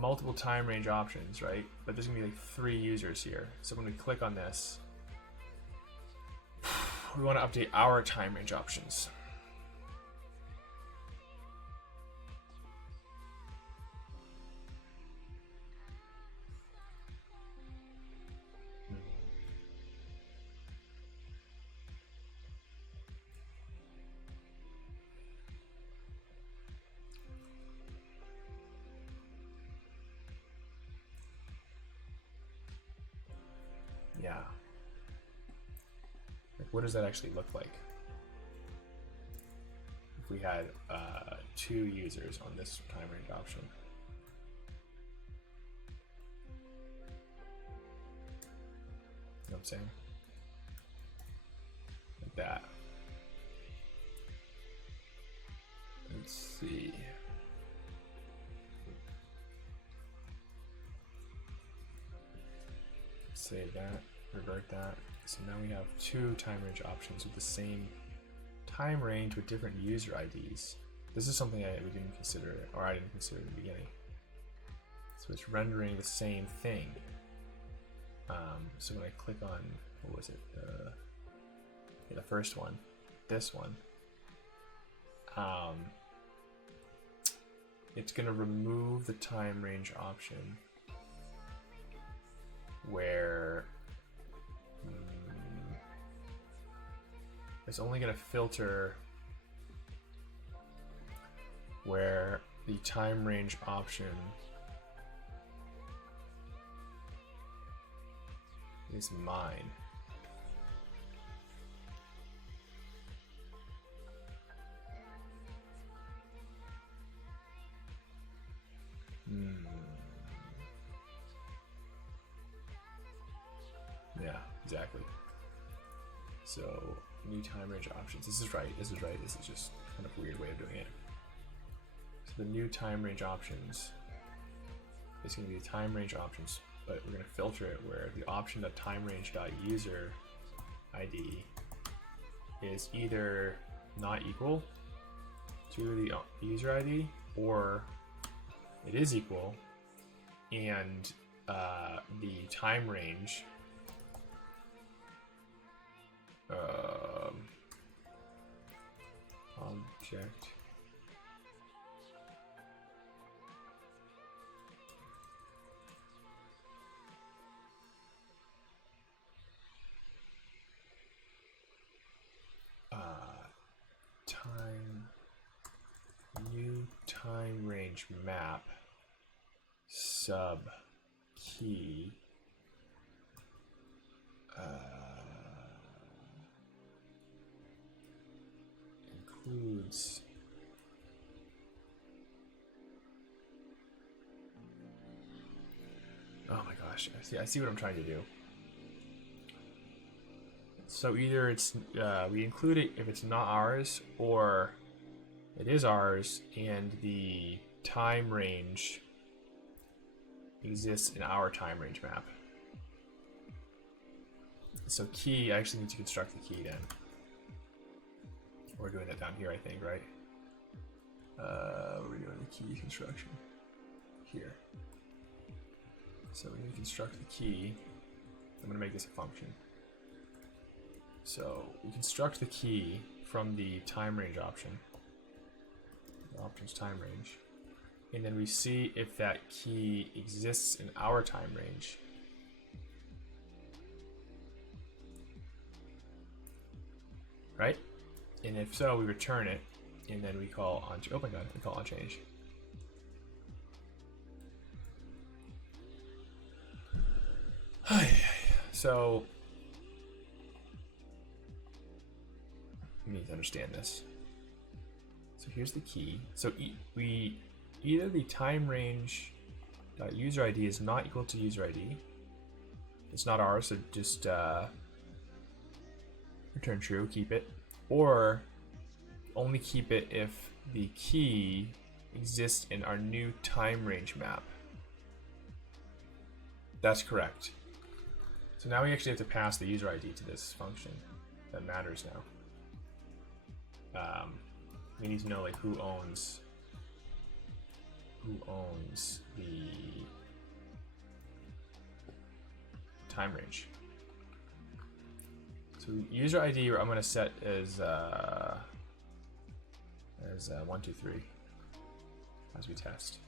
multiple time range options, right? But there's going to be like 3 users here. So when we click on this, we want to update our time range options. Yeah. Like, what does that actually look like? If we had 2 users on this time range option. You know what I'm saying? Like that. Let's see. Save that, revert that. So now we have 2 time range options with the same time range with different user IDs. This is something we didn't consider, or I didn't consider in the beginning. So it's rendering the same thing. So when I click on, what was it? The first one, this one. It's going to remove the time range option where it's only going to filter where the time range option is mine. Yeah, exactly. So new time range options. This is right. This is right. This is just kind of a weird way of doing it. So the new time range options is going to be the time range options, but we're going to filter it where the option.timerange.user ID is either not equal to the user ID or it is equal, and the time range object new time range map sub key includes oh my gosh, I see what I'm trying to do. So either it's we include it if it's not ours, or it is ours and the time range exists in our time range map. So key, I actually need to construct the key then. We're doing that down here, I think, right? We're doing the key construction here. So we need to construct the key. I'm going to make this a function. So we construct the key from the time range option. The option's time range. And then we see if that key exists in our time range. Right? And if so, we return it, and then we call on. Oh my god, we call on change. So you need to understand this. So here's the key. So we either the time range user ID is not equal to user ID. It's not ours, so just return true, keep it, or only keep it if the key exists in our new time range map. That's correct. So now we actually have to pass the user ID to this function that matters now. We need to know like who owns the time range. So user ID I'm going to set as 1, 2, 3 as we test.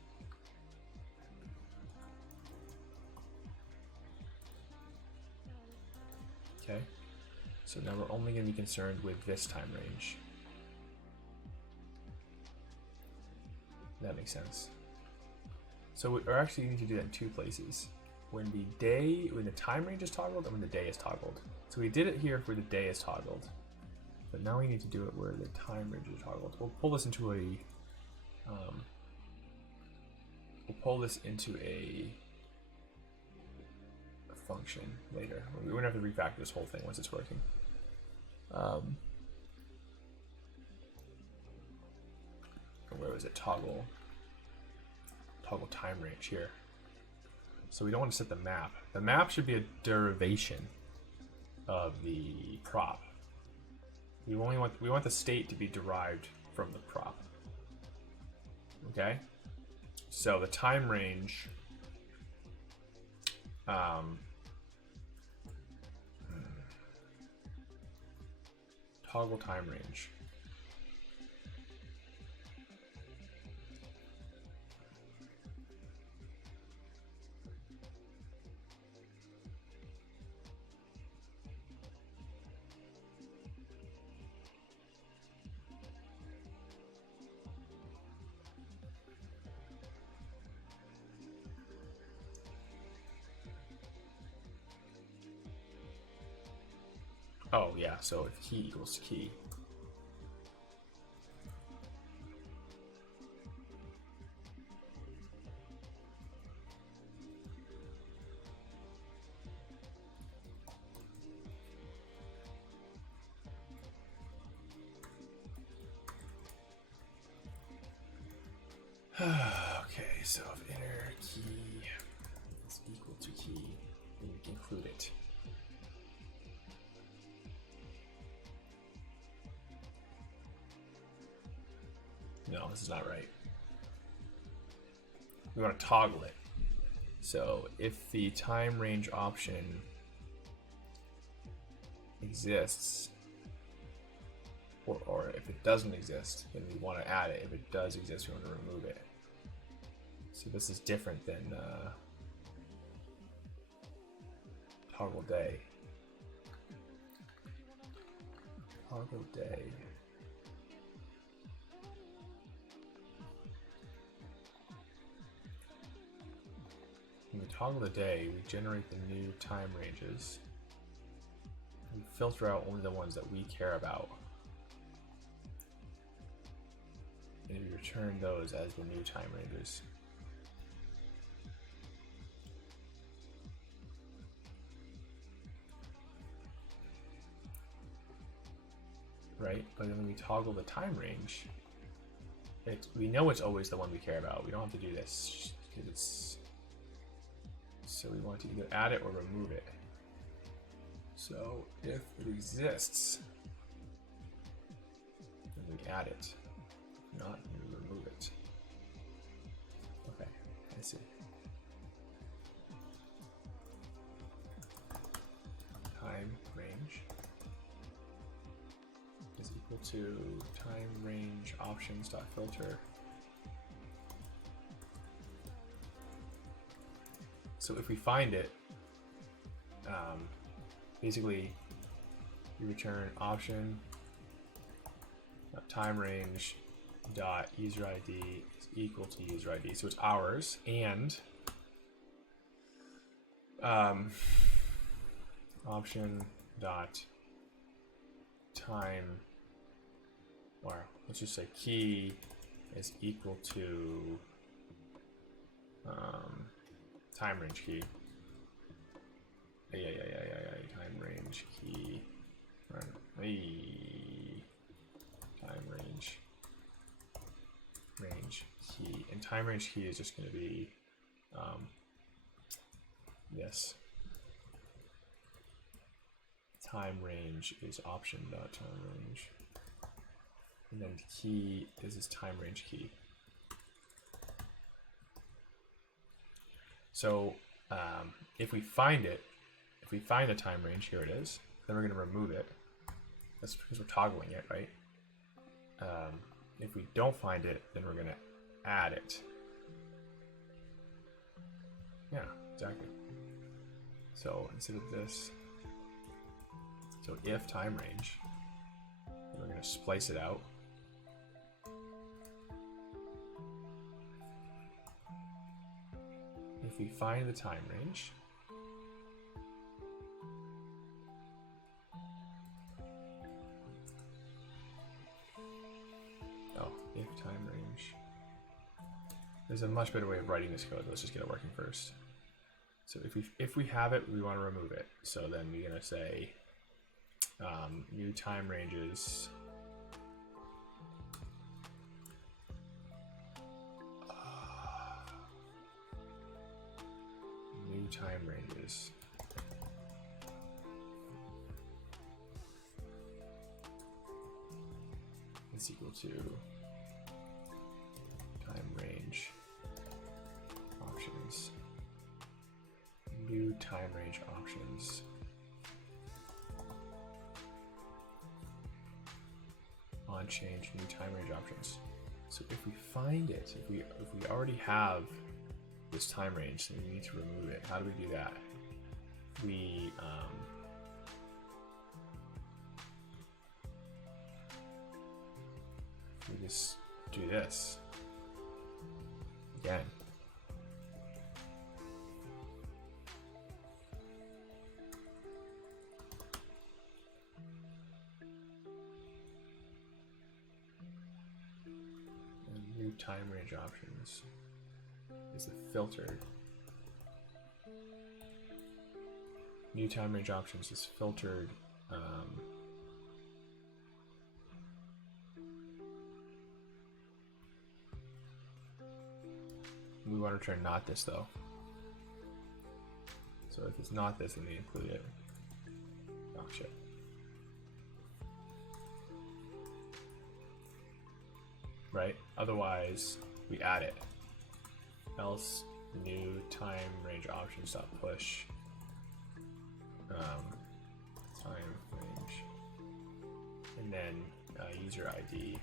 Okay, so now we're only going to be concerned with this time range. That makes sense. So we actually need to do that in two places. When the time range is toggled and when the day is toggled. So we did it here where the day is toggled, but now we need to do it where the time range is toggled. We'll pull this into a function later. We're gonna have to refactor this whole thing once it's working. Where was it? Toggle time range here. So we don't want to set the map. The map should be a derivation of the prop. We want the state to be derived from the prop. Okay? So the time range toggle time range. Oh yeah, so if key equals key. Okay, so if inner key is equal to key, then we can include it. No, this is not right. We want to toggle it. So if the time range option exists, or if it doesn't exist, then we want to add it. If it does exist, we want to remove it. So this is different than toggle day. Toggle day. When we toggle the day, we generate the new time ranges. We filter out only the ones that we care about. And we return those as the new time ranges. Right? But then when we toggle the time range, we know it's always the one we care about. We don't have to do this because it's... So we want to either add it or remove it. So if it exists, then we add it. If not, then we remove it. Okay, I see. Time range is equal to time range options.filter. So if we find it, basically we return option time range dot user ID is equal to user ID. So it's ours, and option dot time, or let's just say key is equal to time range key. Time range key. Time range key, and time range key is just going to be this. Time range is option dot time range, and then the key is this time range key. So if we find it, if we find the time range, here it is, then we're going to remove it. That's because we're toggling it, right? If we don't find it, then we're going to add it. Yeah, exactly. So instead of this, so if time range, then we're going to splice it out. If we find the time range, if time range, there's a much better way of writing this code. Let's just get it working first. So if we have it, we want to remove it. So then we're going to say new time ranges new time ranges is equal to time range options, new time range options, on change new time range options. So if we find it, if we already have this time range, then we need to remove it. How do we do that? We just do this again. And new time range options is the filtered. New time range options is filtered. We want to return not this though. So if it's not this, then we include it. Oh shit. Right? Otherwise, we add it. Else new time range options dot push time range, and then user ID.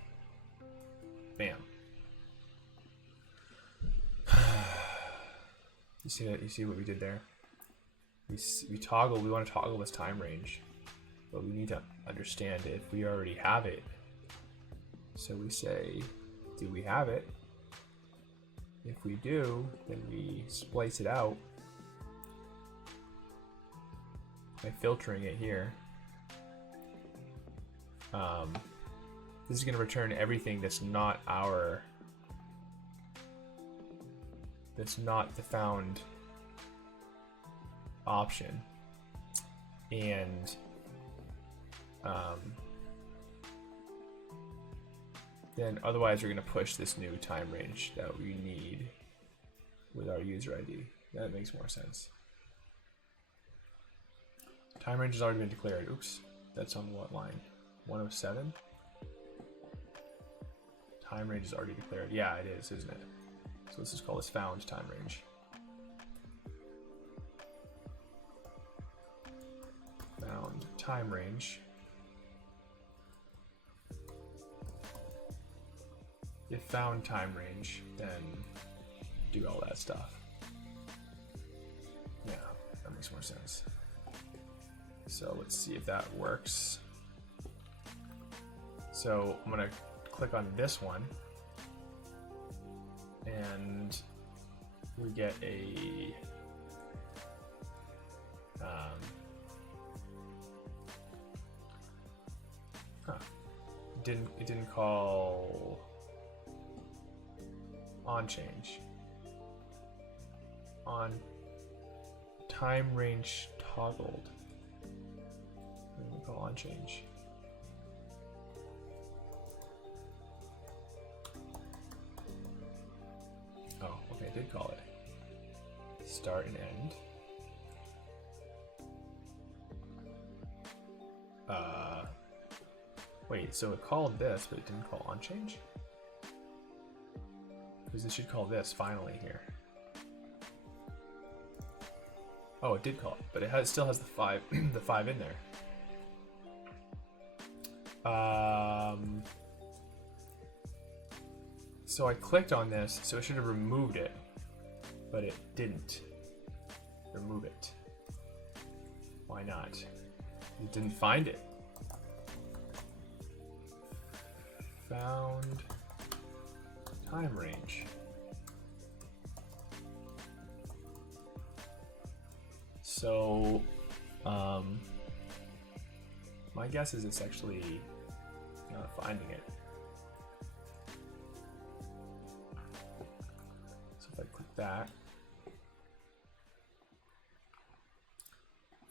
Bam. You see that? You see what we did there? We toggle. We want to toggle this time range, but we need to understand if we already have it. So we say, do we have it? If we do, then we splice it out by filtering it here. This is going to return everything that's not the found option, and then otherwise we're going to push this new time range that we need with our user ID. That makes more sense. Time range has already been declared. Oops, that's on what line? 107? Time range is already declared. Yeah, it is, isn't it? So let's just call this found time range. Found time range. If found time range, then do all that stuff. Yeah, that makes more sense. So let's see if that works. So I'm gonna click on this one, and we get a Huh. It didn't call on change. On time range toggled. What do we call on change? Oh, okay, I did call it. Start and end. Wait, so it called this, but it didn't call on change? Because it should call this finally here. Oh, it did call it, but it still has the 5 the 5 in there. So I clicked on this, so it should have removed it, but it didn't remove it. Why not? It didn't find it. Found time range. So, my guess is it's actually not finding it. So if I click that,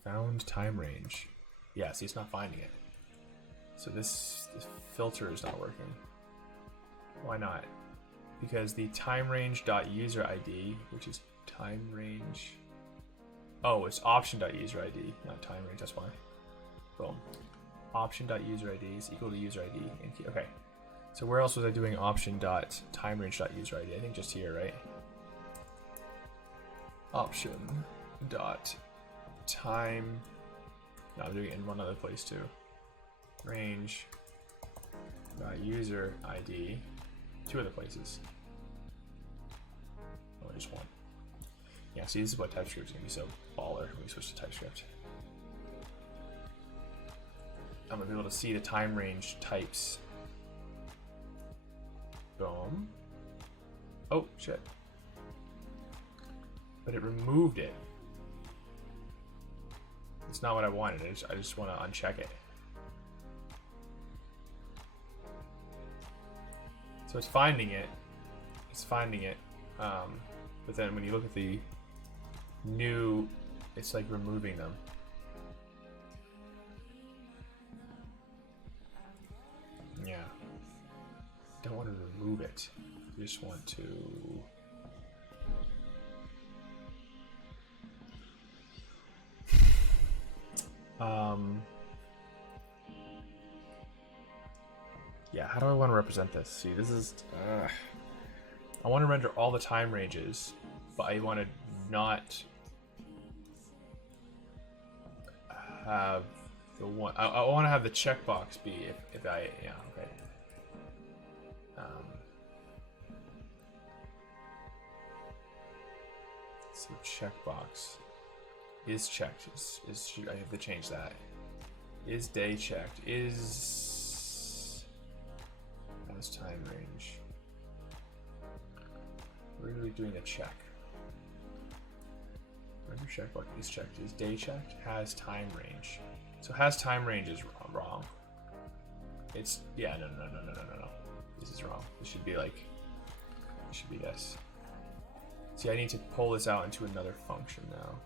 found time range. Yeah, see, it's not finding it. So this filter is not working. Why not? Because the time range.user ID, which is time range. Oh, it's option.user ID, not time range. That's why. Boom. Option.user ID is equal to user ID. Okay. So where else was I doing option.timerange.user ID? I think just here, right? Option.time. No, I'm doing it in one other place too. Range user ID. 2 other places. Oh, just one. Yeah, see, this is what TypeScript is going to be so baller when we switch to TypeScript. I'm going to be able to see the time range types. Boom. Oh, shit. But it removed it. It's not what I wanted. I just want to uncheck it. So it's finding it. It's finding it. But then when you look at the new, it's like removing them. Yeah. Don't want to remove it. I just want to. Yeah, how do I want to represent this? See, this is. I want to render all the time ranges, but I want to not have the one. I want to have the checkbox be if I. Yeah, okay. So checkbox is checked. I have to change that. Is day checked? Is as time range. We're really doing a check. Render checkbox is checked. Is day checked? Has time range. So has time range is wrong. It's yeah no. This is wrong. This should be like. It should be this. See, I need to pull this out into another function now.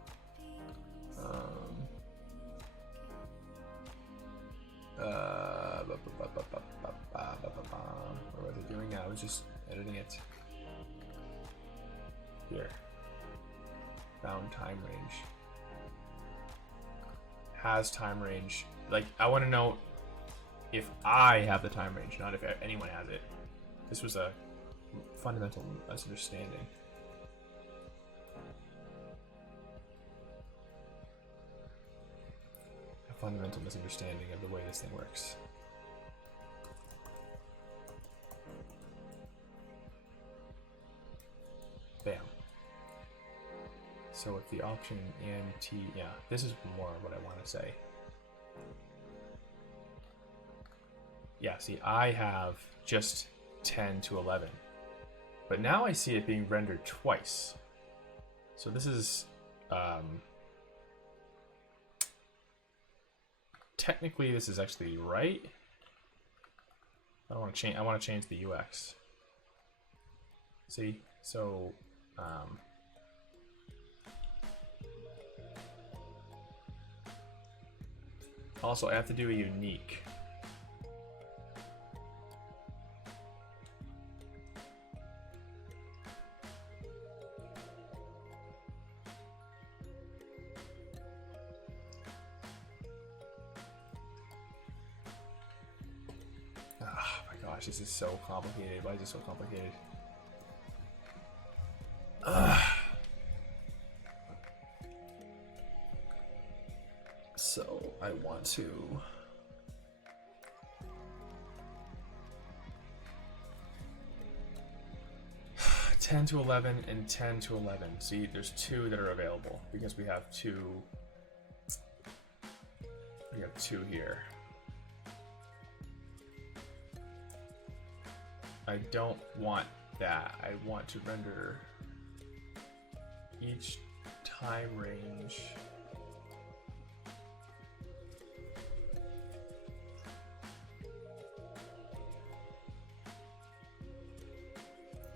What was I doing? I was just editing it. Here. Found time range. Has time range. Like, I want to know if I have the time range, not if anyone has it. This was a fundamental misunderstanding. Fundamental misunderstanding of the way this thing works. Bam. So with the option and T, yeah, this is more what I want to say. Yeah, see, I have just 10 to 11, but now I see it being rendered twice. So this is, technically this is actually right, I don't want to change. I want to change the UX. See, so also I have to do a unique. This is so complicated. Why is it so complicated? So I want to (10 to 11) and 10 to 11. See, there's two that are available because we have two. We have two here. I don't want that. I want to render each time range.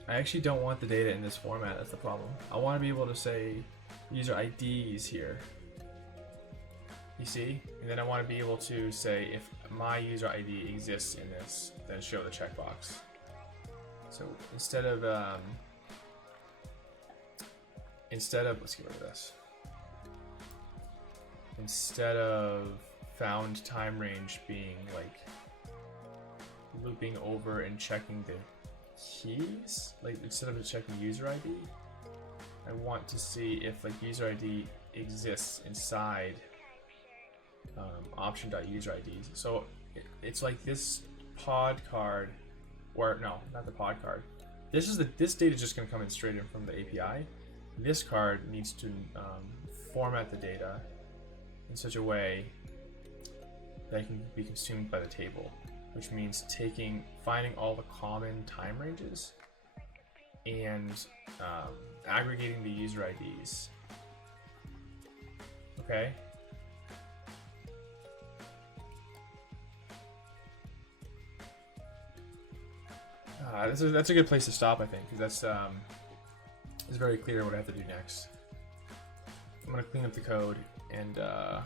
I actually don't want the data in this format, that's the problem. I want to be able to say user IDs here. You see? And then I want to be able to say if my user ID exists in this, then show the checkbox. So instead of let's get rid of this. Instead of found time range being like looping over and checking the keys, like instead of checking user ID, I want to see if like user ID exists inside option.userid. So it's like this pod card. Or no, not the pod card. This data is just going to come in straight in from the API. This card needs to format the data in such a way that it can be consumed by the table, which means finding all the common time ranges and aggregating the user IDs. Okay. That's a good place to stop, I think, because it's very clear what I have to do next. I'm going to clean up the code, and yeah,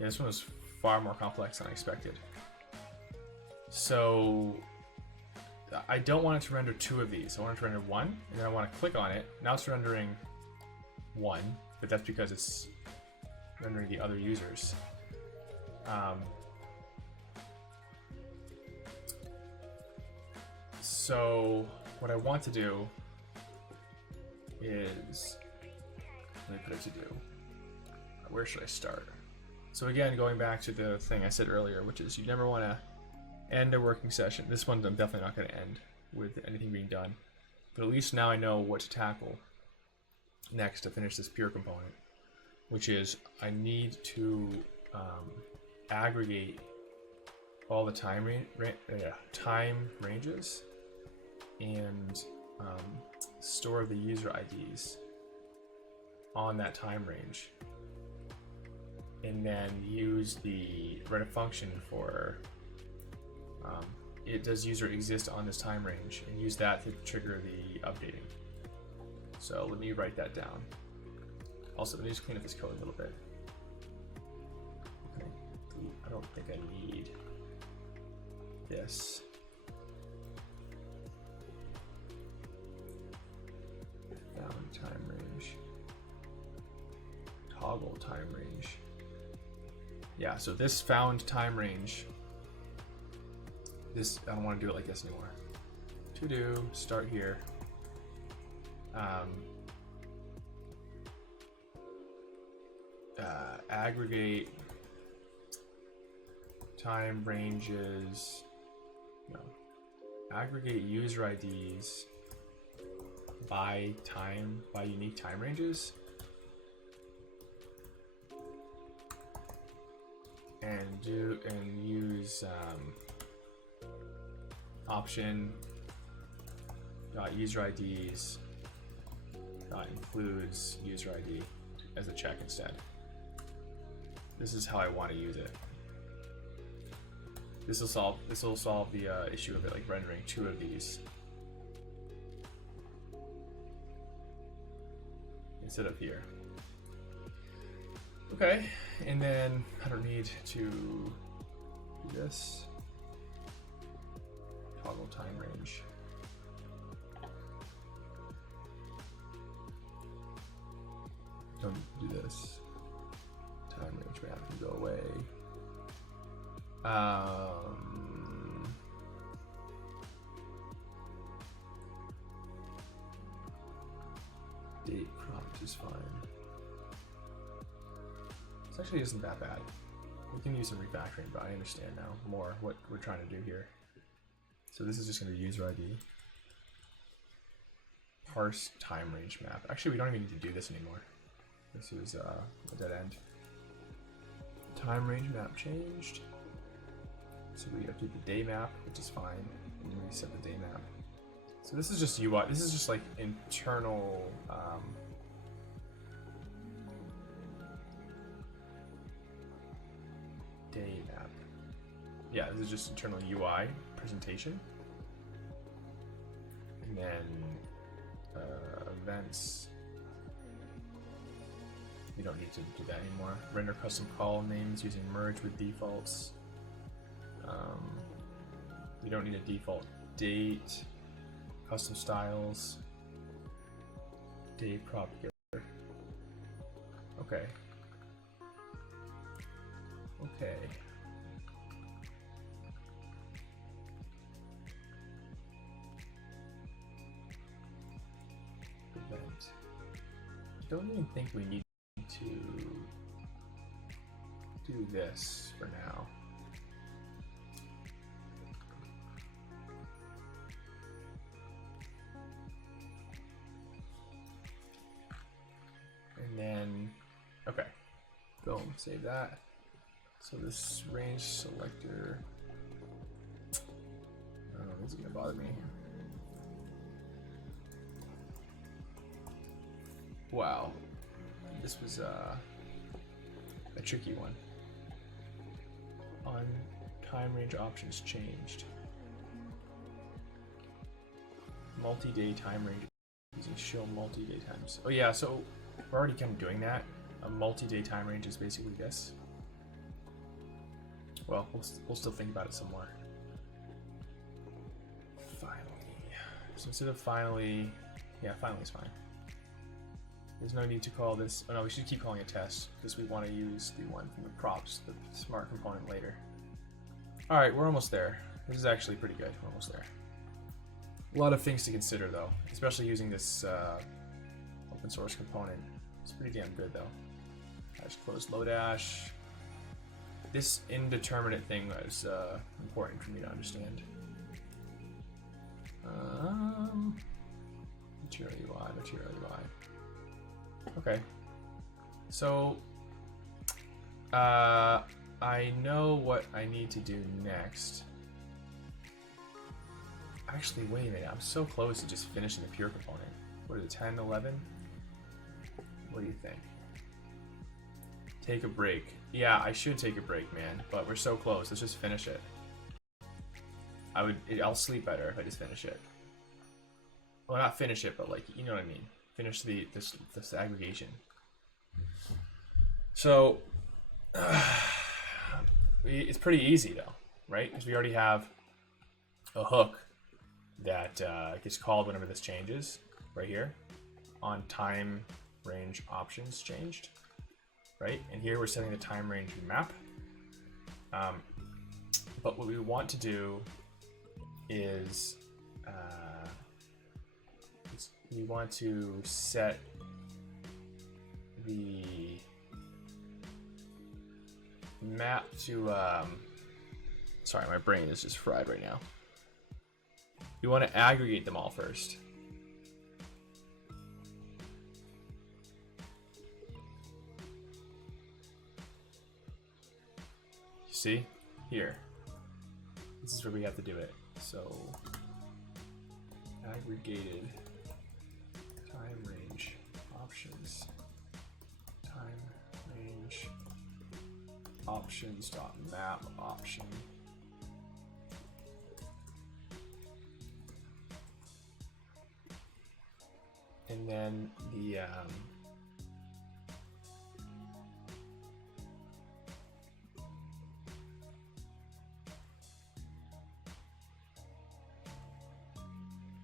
this one was far more complex than I expected. So I don't want it to render two of these. I want it to render one, and then I want to click on it. Now it's rendering one, but that's because it's rendering the other users. So what I want to do is, let me put it to do. Where should I start? So again, going back to the thing I said earlier, which is you never want to end a working session. This one I'm definitely not going to end with anything being done. But at least now I know what to tackle next to finish this pure component, which is I need to aggregate all the time ranges and store the user IDs on that time range, and then use write a function for does user exist on this time range, and use that to trigger the updating. So let me write that down. Also, let me just clean up this code a little bit. Okay, I don't think I need this. Found time range. Toggle time range. Yeah, so this found time range, this, I don't want to do it like this anymore. To do, start here. Aggregate time ranges, no, aggregate user IDs by unique time ranges, and use option user IDs includes user ID as a check instead. This is how I want to use it. This will solve the issue of it like rendering 2 of these instead of here. Okay, and then I don't need to do this. Toggle time range. Don't do this. Time range map can go away. Date prompt is fine. This actually isn't that bad. We can use some refactoring, but I understand now more what we're trying to do here. So this is just going to be user ID. Parse time range map. Actually, we don't even need to do this anymore. This is a dead end. Time range map changed. So we update the day map, which is fine, and reset the day map. So this is just UI. This is just like internal. Day map. Yeah, this is just internal UI presentation, and then events. You don't need to do that anymore. Render custom call names using merge with defaults. You don't need a default date. Custom styles. Day prop here. Okay. Okay. Event. I don't even think we need to do this for now. And then, okay, boom, save that. So this range selector, I don't know, this is gonna bother me. Wow, this was a tricky one. On time range options changed. Multi-day time range using show multi-day times. Oh yeah, so we're already kind of doing that. A multi-day time range is basically this. Well, we'll still think about it some more. Finally. So instead of finally, yeah, finally is fine. There's no need to call this, oh no, we should keep calling it test because we want to use the one from the props, the smart component later. All right, we're almost there. This is actually pretty good, we're almost there. A lot of things to consider though, especially using this open source component. It's pretty damn good though. I just closed Lodash. This indeterminate thing was important for me to understand. Material UI, material UI. Okay, so I know what I need to do next. Actually, wait a minute, I'm so close to just finishing the pure component. What is it, 10, 11? What do you think? Take a break. Yeah, I should take a break, man, but we're so close. Let's just finish it. I'll sleep better if I just finish it. Well, not finish it, but like, you know what I mean. Finish this aggregation. So it's pretty easy though, right? Because we already have a hook that gets called whenever this changes, right here, on time range options changed, right? And here we're setting the time range map. But what we want to do is we want to set the map to sorry, my brain is just fried right now. We want to aggregate them all first. You see? Here. This is where we have to do it. So aggregated time range options. Time range options dot map option And then the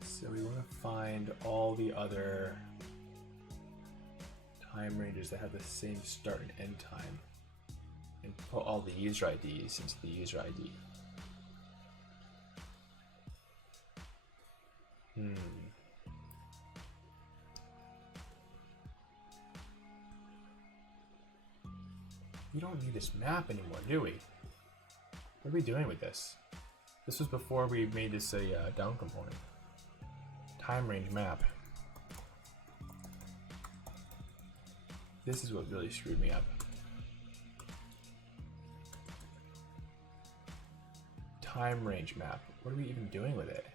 so we want to find all the other time ranges that have the same start and end time and put all the user IDs into the user ID. We don't need this map anymore, do we? What are we doing with this? This was before we made this a down component. Time range map. This is what really screwed me up. Time range map. What are we even doing with it?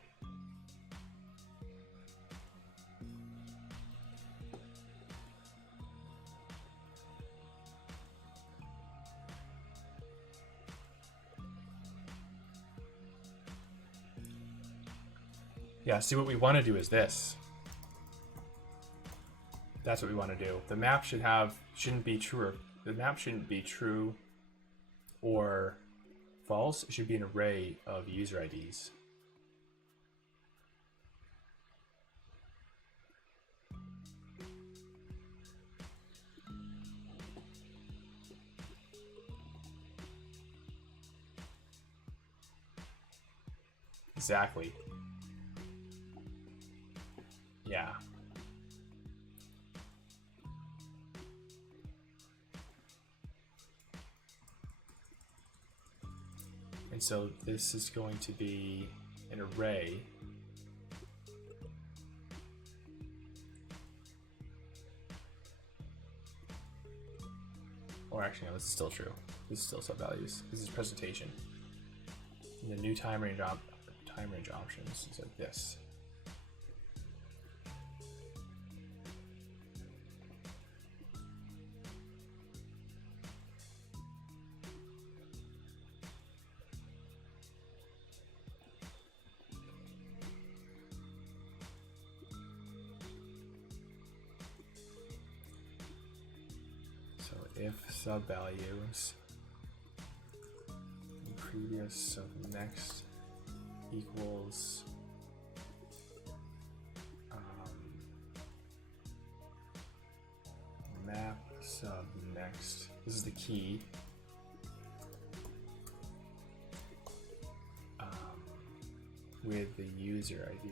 Yeah, see, what we want to do is this. That's what we want to do. The map shouldn't be true, the map shouldn't be true or false. It should be an array of user IDs. Exactly. Yeah. And so this is going to be an array. Or actually, no, this is still true. This is still sub-values. This is presentation. And the new time range options is like this. If sub-values previous of next equals map sub next. This is the key. With the user ID.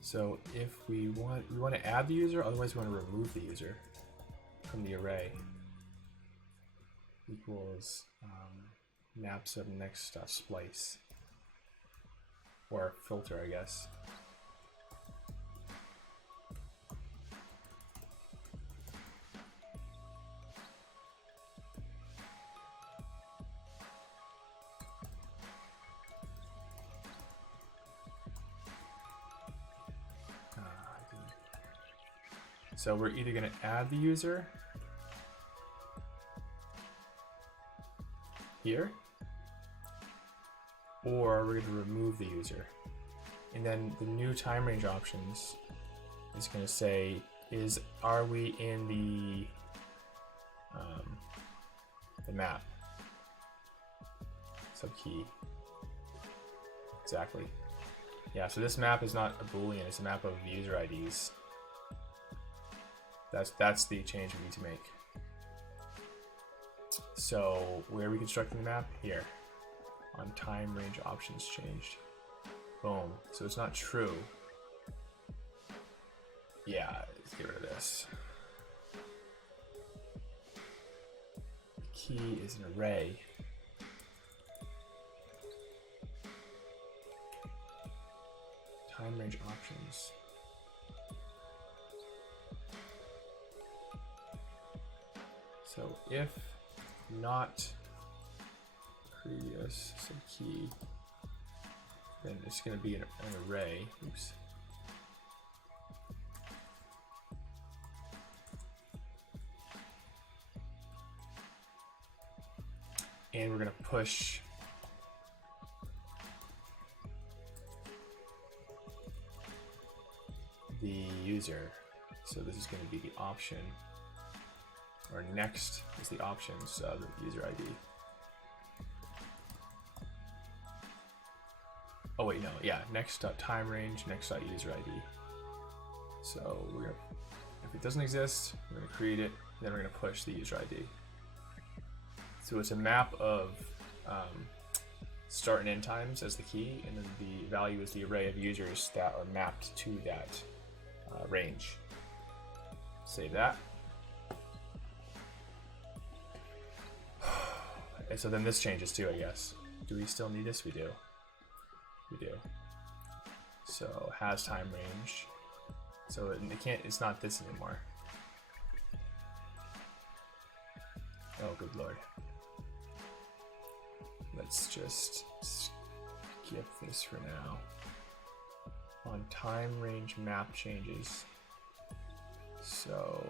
So if we want to add the user, otherwise we want to remove the user from the array. Equals map sub next splice, or filter, I guess. So we're either going to add the user here, or we're going to remove the user. And then the new time range options is going to say, are we in the map subkey? Exactly. Yeah, so this map is not a Boolean, it's a map of user IDs. That's the change we need to make. So where are we constructing the map? Here. On time range options changed. Boom. So it's not true. Yeah, let's get rid of this. Key is an array. Time range options. So if not previous subkey, then it's going to be an array. Oops. And we're going to push the user. So this is going to be the option, or next is the options of the user ID. Oh wait, no, yeah, next.time range, next.user ID. So we're gonna, if it doesn't exist, we're gonna create it, then we're gonna push the user ID. So it's a map of start and end times as the key, and then the value is the array of users that are mapped to that range. Save that. And so then this changes too, I guess. Do we still need this? We do. We do. So has time range. So it can't. It's not this anymore. Oh, good lord. Let's just skip this for now. On time range map changes. So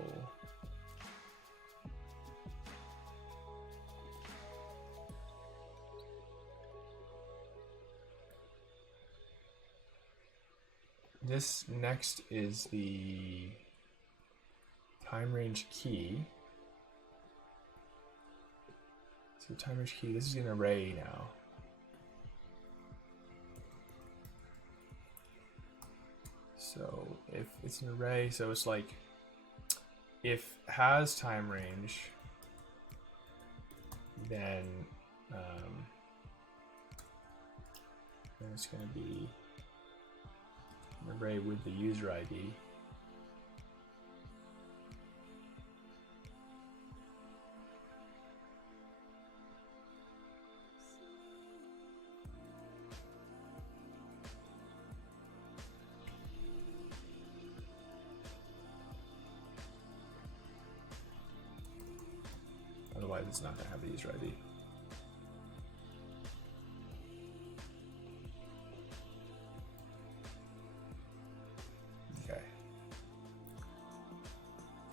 this next is the time range key. So time range key, this is an array now. So if it's an array, so it's like if has time range, then it's going to be an array with the user ID. Otherwise, it's not going to have the user ID. Okay.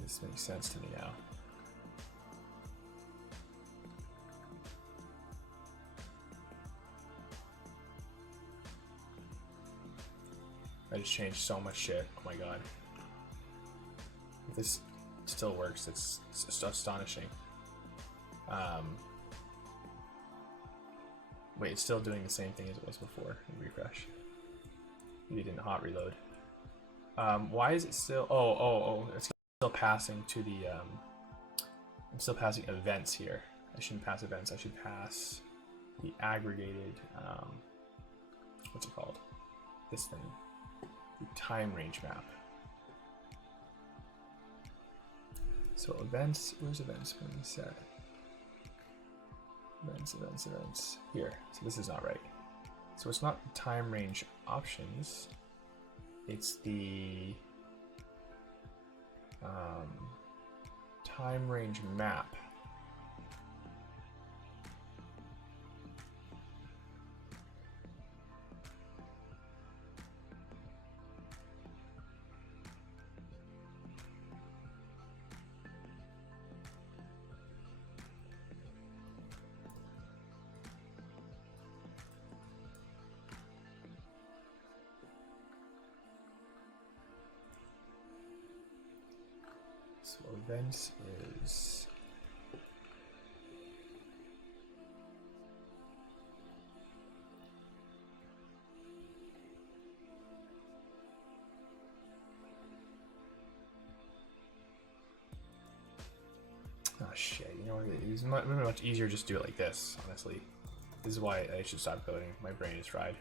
This makes sense to me now. I just changed so much shit. Oh my god. If this still works, it's astonishing. Wait, it's still doing the same thing as it was before. Refresh. Maybe it didn't hot reload. Why is it still? Oh! It's still passing to the. I'm still passing events here. I shouldn't pass events. I should pass the aggregated. What's it called? This thing. The time range map. So events. Where's events being set? Events. Here. So this is not right. So it's not the time range options. It's the time range map. So events is oh shit, you know what, it's much easier just to do it like this, honestly. This is why I should stop coding. My brain is fried.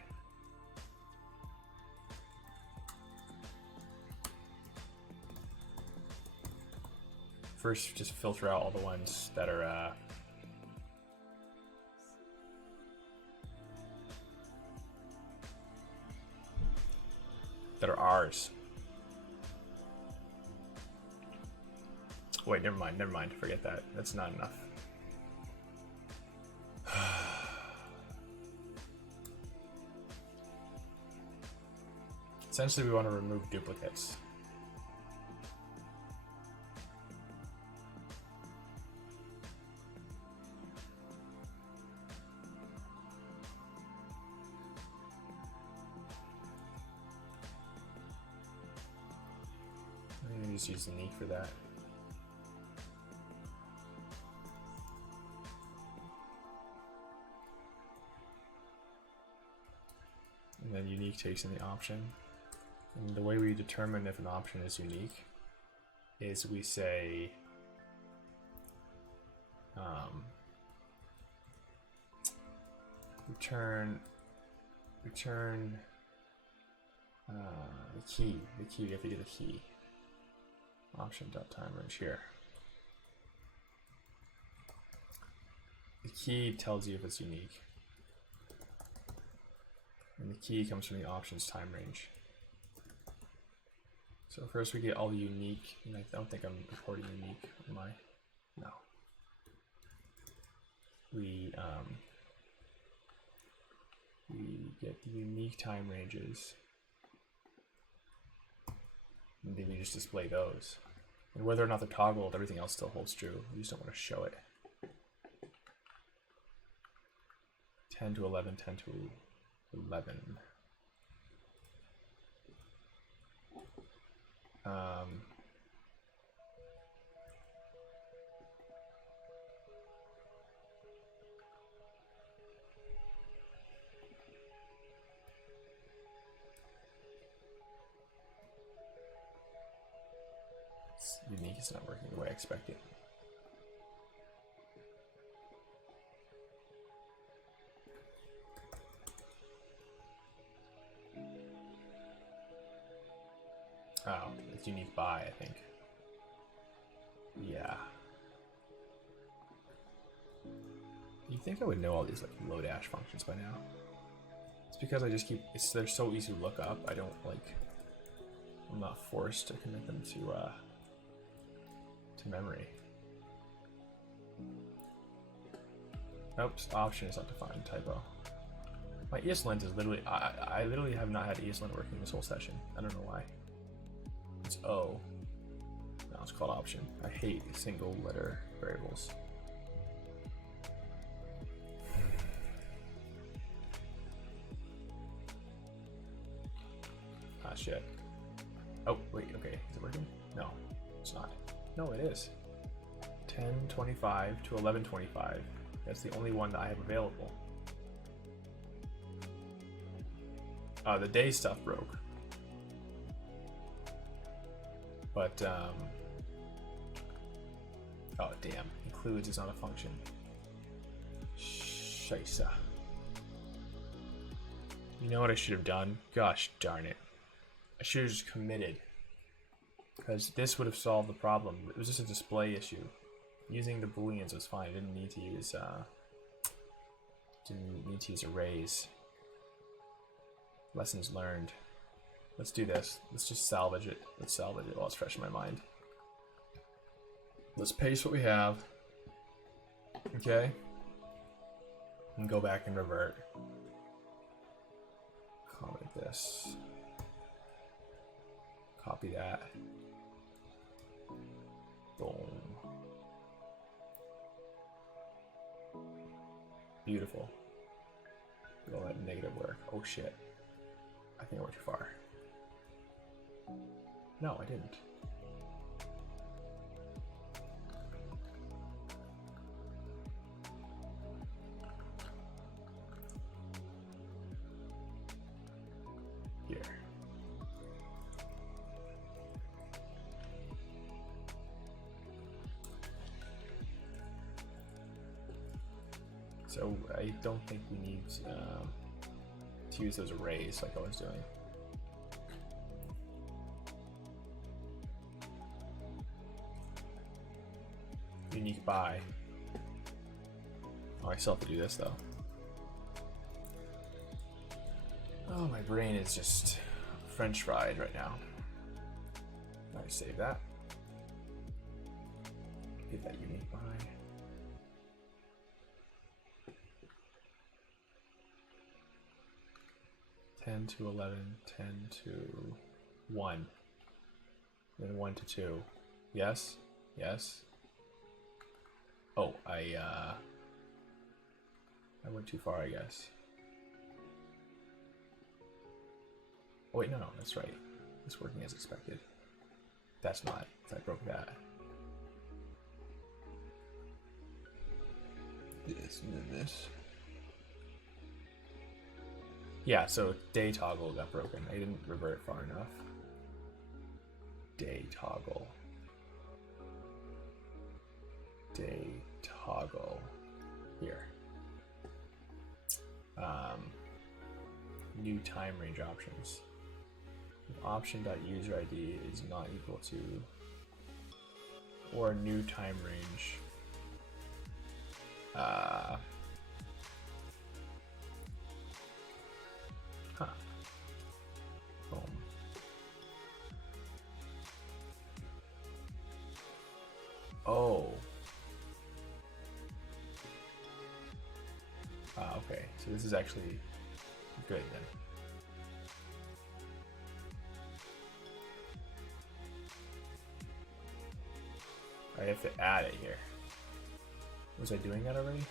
First, just filter out all the ones that are ours. Wait, never mind. Forget that. That's not enough. Essentially, we want to remove duplicates. just use unique for that. And then unique takes in the option. And the way we determine if an option is unique is we say return the key. We have to get the key. Option.time range here. The key tells you if it's unique. And the key comes from the options time range. So first we get all the unique, and I don't think I'm recording unique, am I? No. We get the unique time ranges, and then we just display those. And whether or not they're toggled, everything else still holds true. You just don't want to show it. 10 to 11, 10 to 11. Unique is not working the way I expected. Oh, it's unique by, I think. Yeah. You'd think I would know all these like lodash functions by now. It's because I just keep, they're so easy to look up. I don't like, I'm not forced to commit them to memory. Oops, option is not defined, typo. My ESLint is literally, I literally have not had ESLint working this whole session. I don't know why. It's O. No, it's called option. I hate single letter variables. Ah, shit. Oh, wait, okay. Is it working? No, it's not. No, it is. 10:25 to 11:25. That's the only one that I have available. The day stuff broke. But, oh damn, includes is not a function. Scheisse. You know what I should have done? Gosh darn it. I should have just committed. Because this would have solved the problem. It was just a display issue. Using the booleans was fine. I didn't need to use arrays. Lessons learned. Let's do this. Let's just salvage it. Let's salvage it while it's fresh in my mind. Let's paste what we have. Okay. And go back and revert. Comment this. Copy that. Boom. Beautiful. We'll let negative work. Oh shit. I think I went too far. No, I didn't. Here. So I don't think we need to use those arrays like I was doing. Unique by. Oh, I still have to do this though. Oh, my brain is just French fried right now. I save that. Get that unique by. Ten to 11, 10 to 1, then 1 to 2. Yes, yes. Oh, I went too far, I guess. Oh wait, no, that's right. It's working as expected. That's not. I broke that. This and then this. Yeah, so day toggle got broken. I didn't revert far enough. Day toggle. Day toggle. Here. New time range options. If option.userid is not equal to or new time range. Boom. Oh. Okay, so this is actually good then. I have to add it here. Was I doing that already?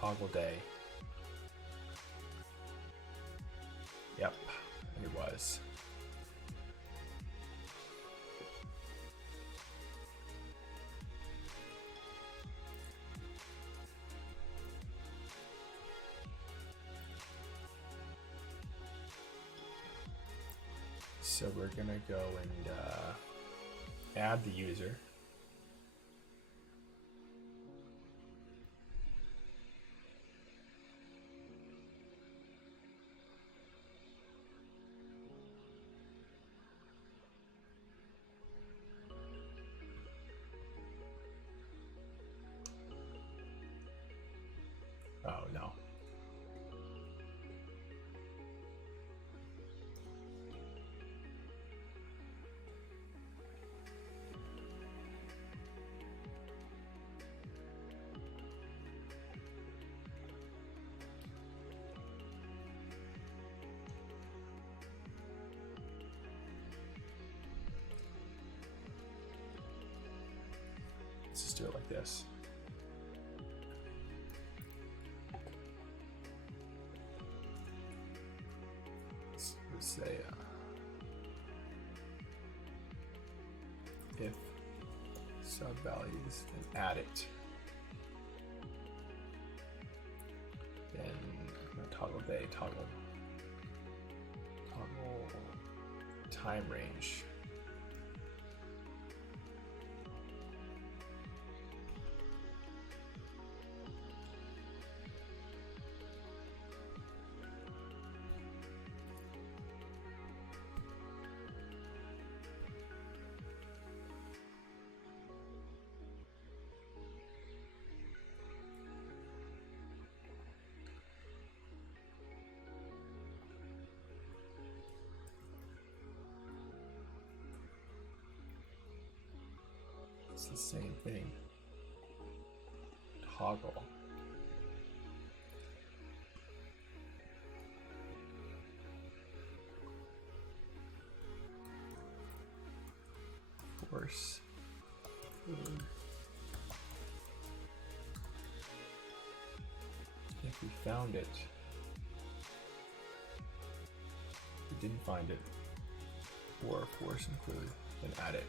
Toggle day. Yep, it was. So we're gonna go and add the user. Oh no. Let's just do it like this. Let's say if sub values and add it. Then I'm gonna toggle day, toggle time range. It's the same thing. Toggle. Force. If we found it, we didn't find it, or force include, then add it.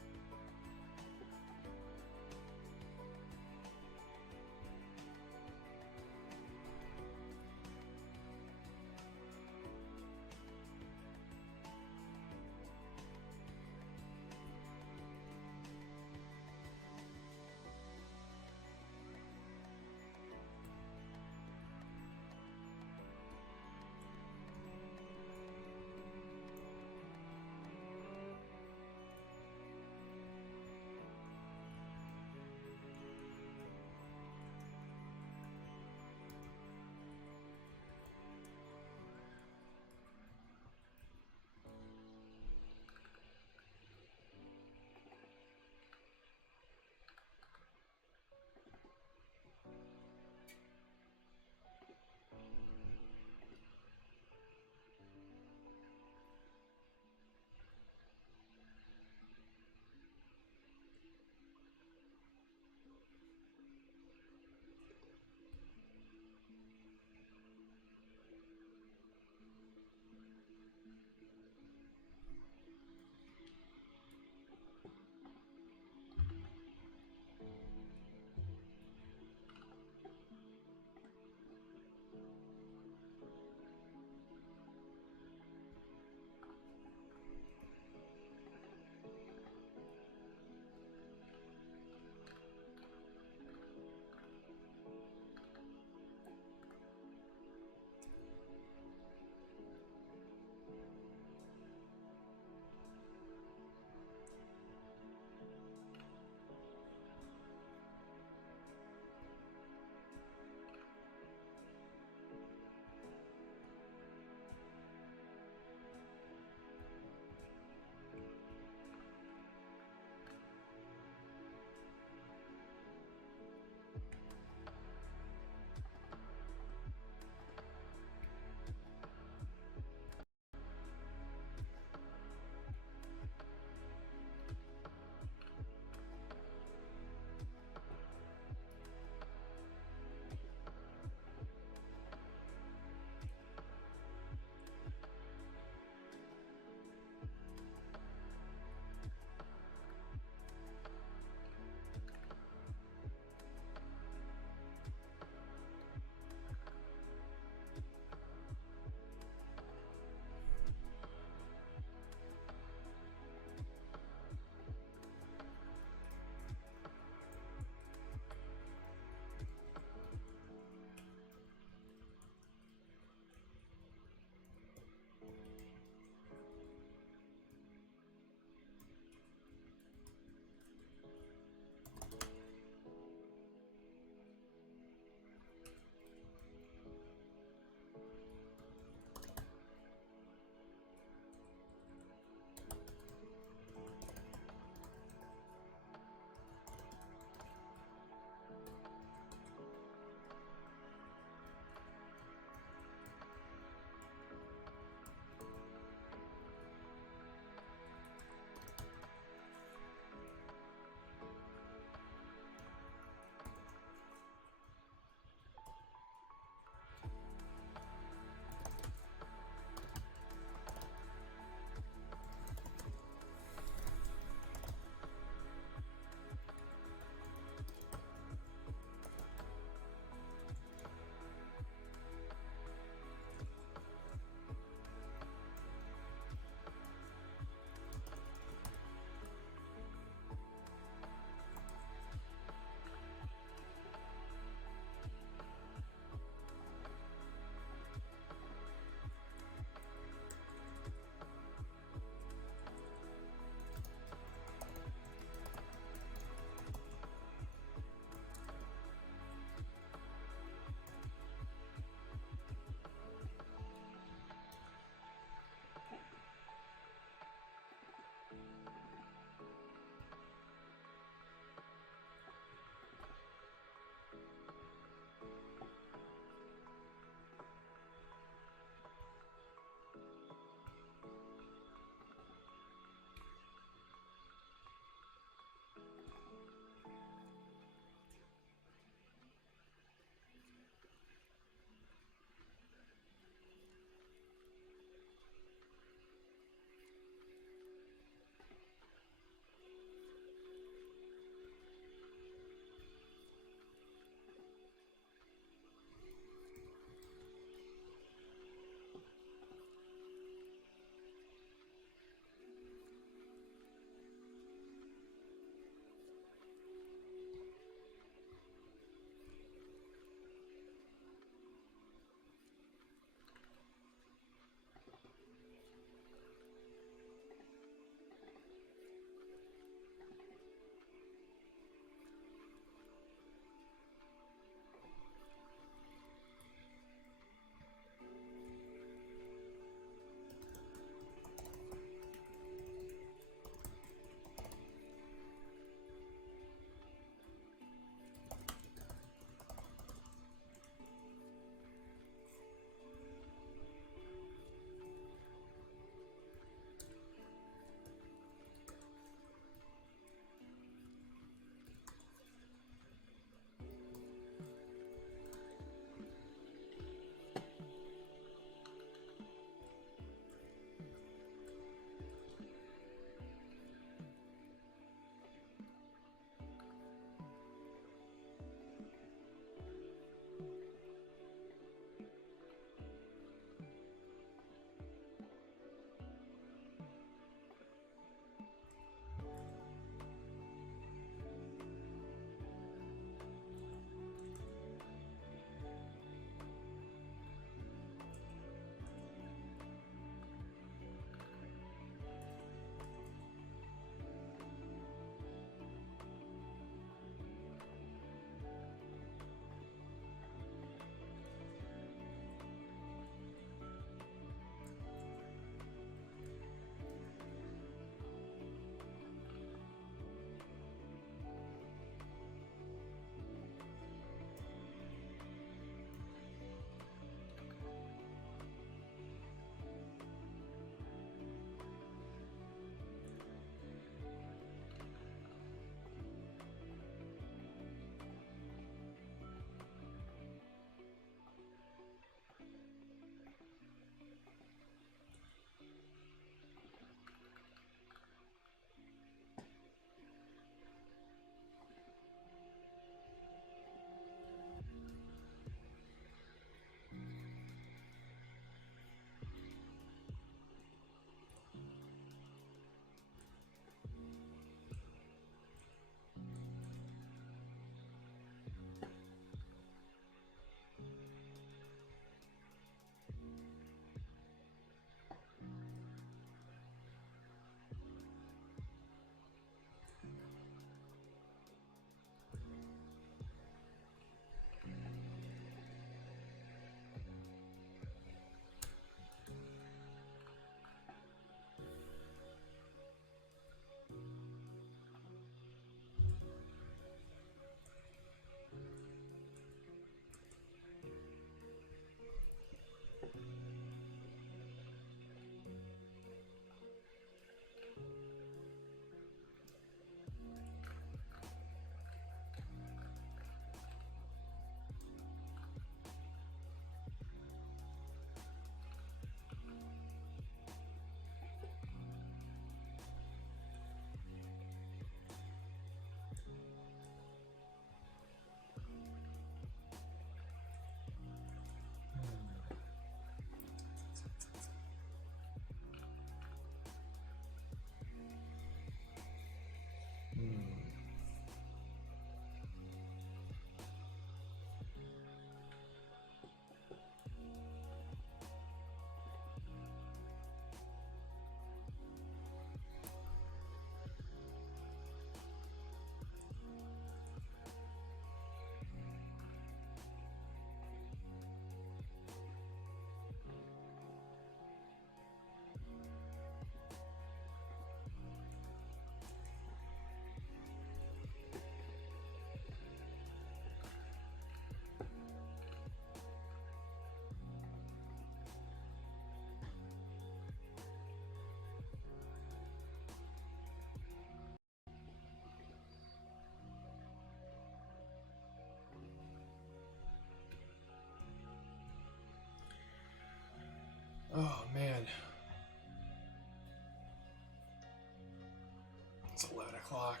o'clock.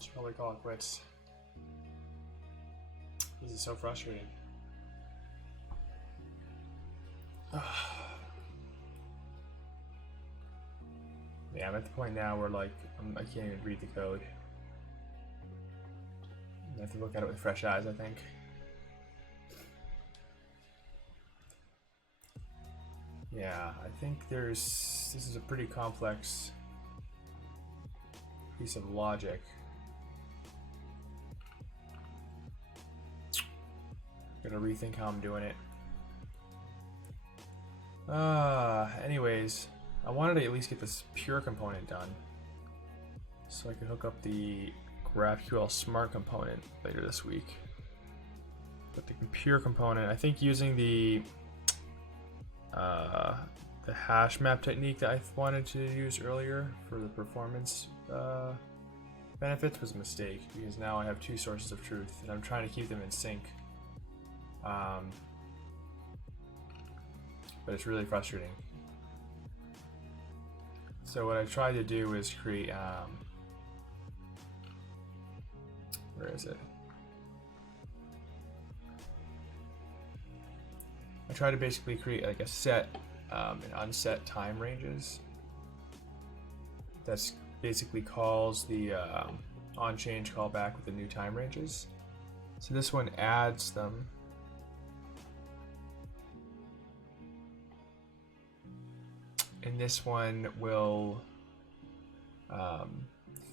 Should probably call it quits. This is so frustrating. Yeah, I'm at the point now where like I can't even read the code. I have to look at it with fresh eyes, I think. Yeah, I think this is a pretty complex piece of logic. Gotta rethink how I'm doing it. Anyways, I wanted to at least get this pure component done so I could hook up the GraphQL Smart component later this week. But the pure component, I think using the hash map technique that I wanted to use earlier for the performance benefits was a mistake, because now I have two sources of truth and I'm trying to keep them in sync. But it's really frustrating. So what I tried to do is create, where is it? I try to basically create like a set and unset time ranges. That's basically calls the onChange callback with the new time ranges. So this one adds them. And this one will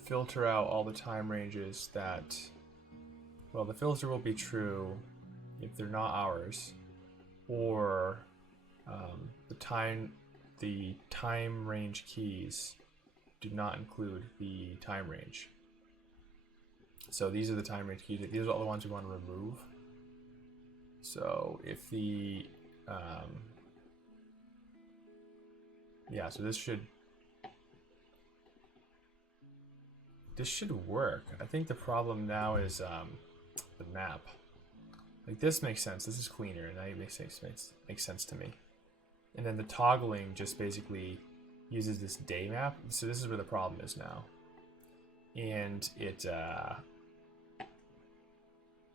filter out all the time ranges that, well, the filter will be true if they're not ours, or the time range keys do not include the time range. So these are the time range keys. These are all the ones we want to remove. So if the yeah, so this should work. I think the problem now is the map. Like this makes sense. This is cleaner, and that makes sense to me. And then the toggling just basically uses this day map. So this is where the problem is now, and it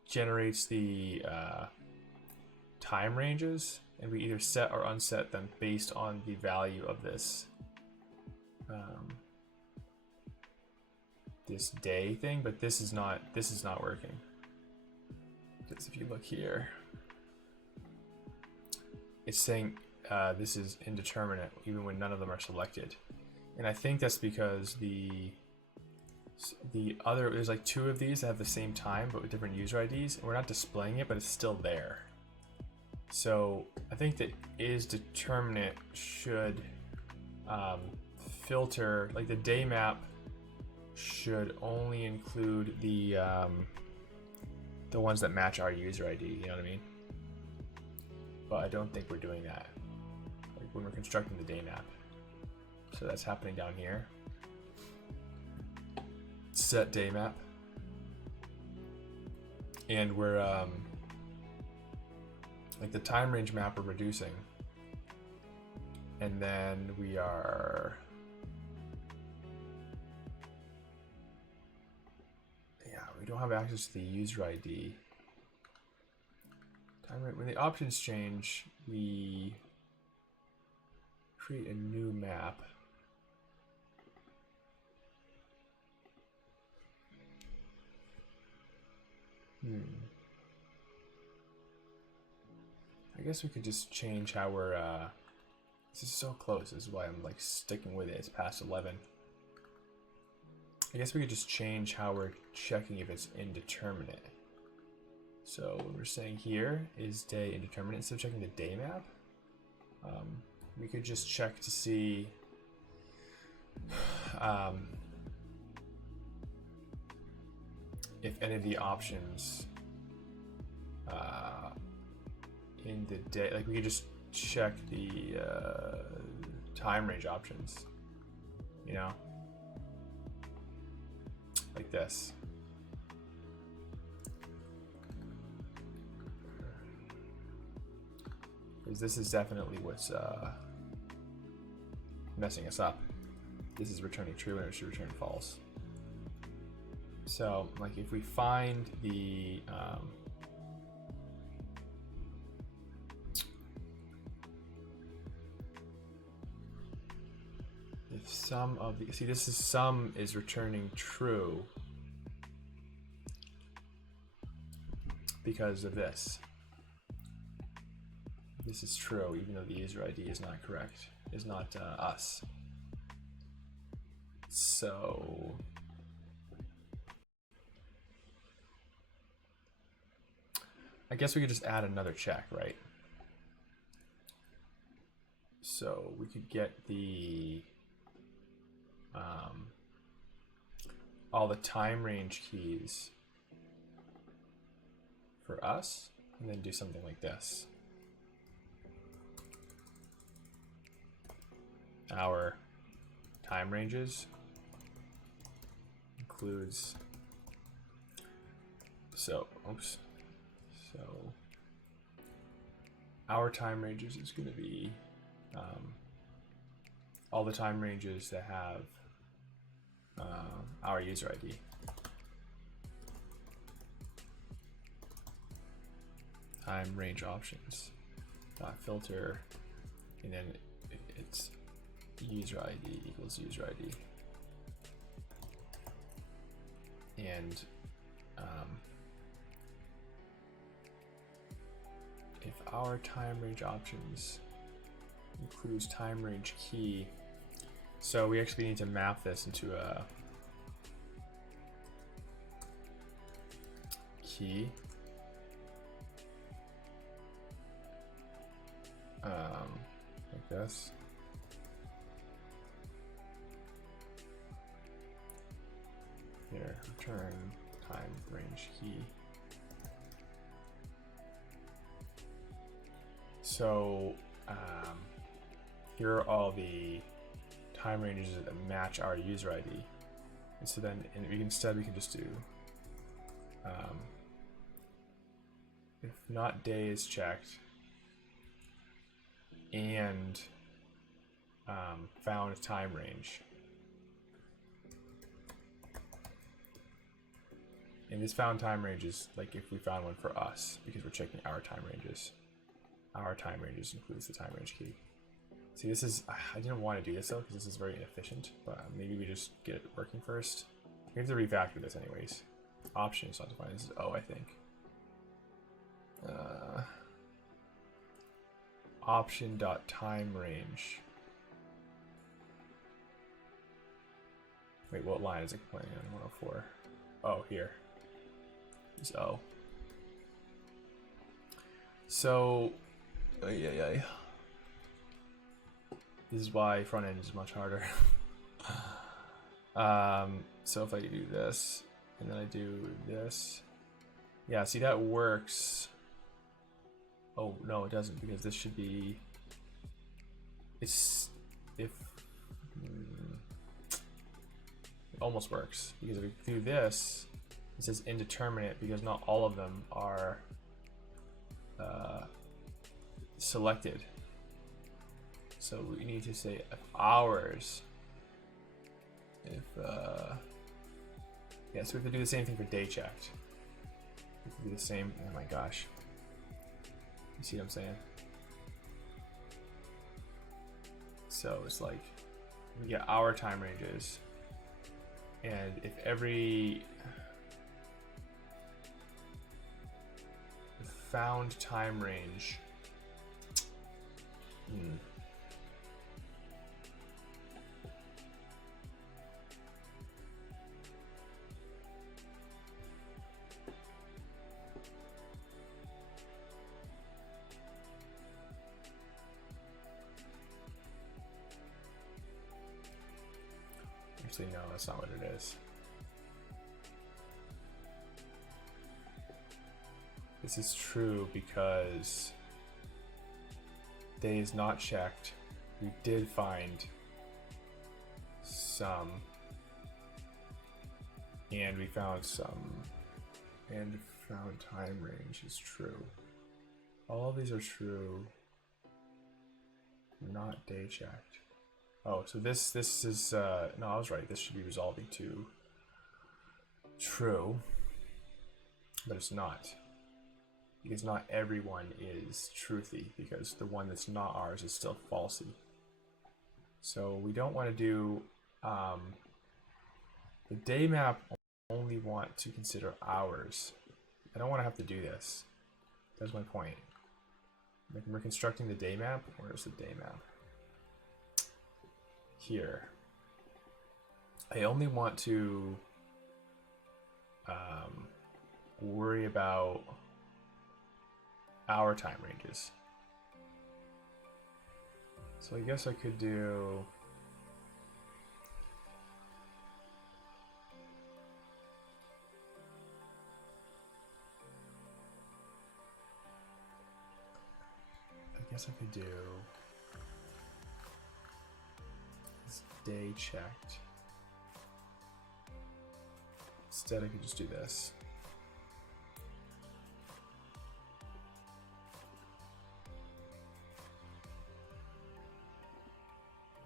generates the time ranges, and we either set or unset them based on the value of this this day thing. But this is not working, because if you look here, it's saying this is indeterminate even when none of them are selected. And I think that's because the other, there's like two of these that have the same time but with different user IDs, and we're not displaying it, but it's still there. So I think that is determinate should filter, like the day map should only include the ones that match our user ID, you know what I mean? But I don't think we're doing that, like when we're constructing the day map. So that's happening down here. Set day map. And we're like the time range map we're reducing, and then we are, yeah, we don't have access to the user ID. Time range, when the options change, we create a new map. I guess we could just change how we're, this is so close, this is why I'm like sticking with it, it's past 11. I guess we could just change how we're checking if it's indeterminate. So what we're saying here is day indeterminate. Instead of checking the day map, we could just check to see if any of the options in the day, like we could just check the time range options, you know, like this. Because this is definitely what's messing us up. This is returning true and it should return false. So like if we find the if sum of the, see this is sum is returning true because of this. This is true even though the user ID is not correct, is not us. So I guess we could just add another check, right? So we could get the all the time range keys for us, and then do something like this. Our time ranges includes, so our time ranges is going to be all the time ranges that have our user ID. Time range options dot filter, and then it's user ID equals user ID, and if our time range options includes time range key, so we actually need to map this into a key. Like this. Here, return time range key. So here are all the time ranges that match our user ID. And so then instead we can just do if not day is checked and found time range. And this found time range is like if we found one for us, because we're checking our time ranges. Our time ranges includes the time range key. See, this is, I didn't want to do this though, because this is very inefficient, but maybe we just get it working first. We have to refactor this anyways. Option is not defined, this is O, I think. Option dot time range. Wait, what line is it playing on? 104. Oh, here. It's O. So, this is why front end is much harder. So if I do this and then I do this, yeah, see that works. Oh no, it doesn't, because this should be. It's if it almost works, because if we do this, it says indeterminate because not all of them are selected. So we need to say if hours, if yeah, so we have to do the same thing for day checked. We have to do the same, oh my gosh. You see what I'm saying? So it's like we get our time ranges, and if every found time range actually no, that's not what it is. This is true because day is not checked. We did find some, and we found some, and found time range is true. All of these are true, not day checked. Oh, so this is no, I was right. This should be resolving to true, but it's not. Because not everyone is truthy, because the one that's not ours is still falsy. So we don't want to do the day map. Only want to consider hours. I don't want to have to do this. That's my point. Like we're constructing the day map. Where's the day map? Here. I only want to worry about hour time ranges. So I guess I could do this day checked. Instead I could just do this.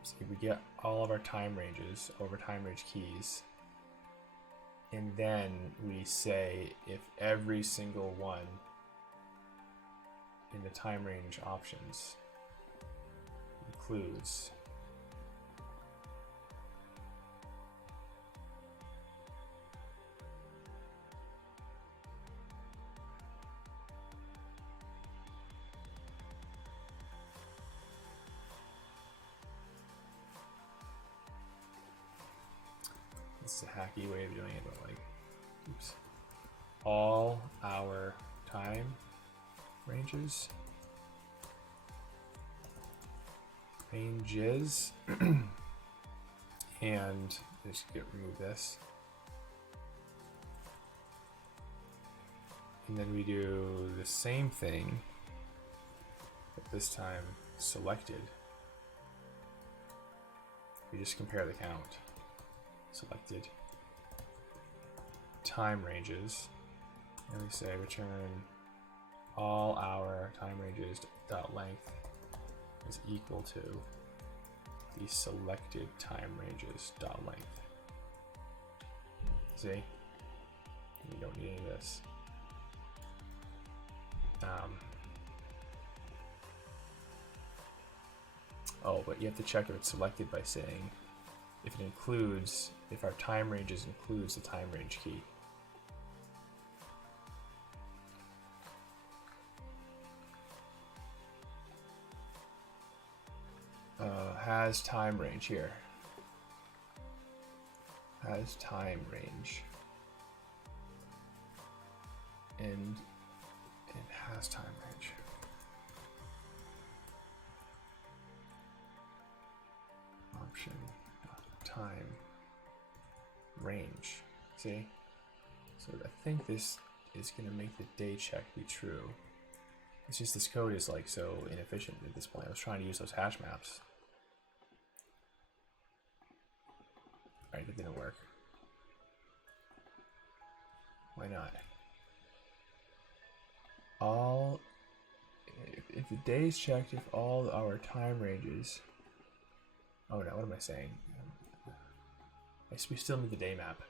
So we get all of our time ranges over time range keys. And then we say if every single one in the time range options includes this is a hacky way of doing it, but like, oops, all our time ranges, and let's remove this, and then we do the same thing, but this time selected. We just compare the count. Selected time ranges, and we say return all our time ranges dot length is equal to the selected time ranges dot length. See, we don't need any of this. Oh, but you have to check if it's selected by saying if it includes, if our time ranges includes the time range key. Has time range here. Has time range. And it has time range. Option time range. See? So I think this is going to make the day check be true. It's just this code is like so inefficient at this point. I was trying to use those hash maps. Alright, it didn't work. Why not? If the day is checked, if all our time ranges. Oh no, what am I saying? We still need the day map.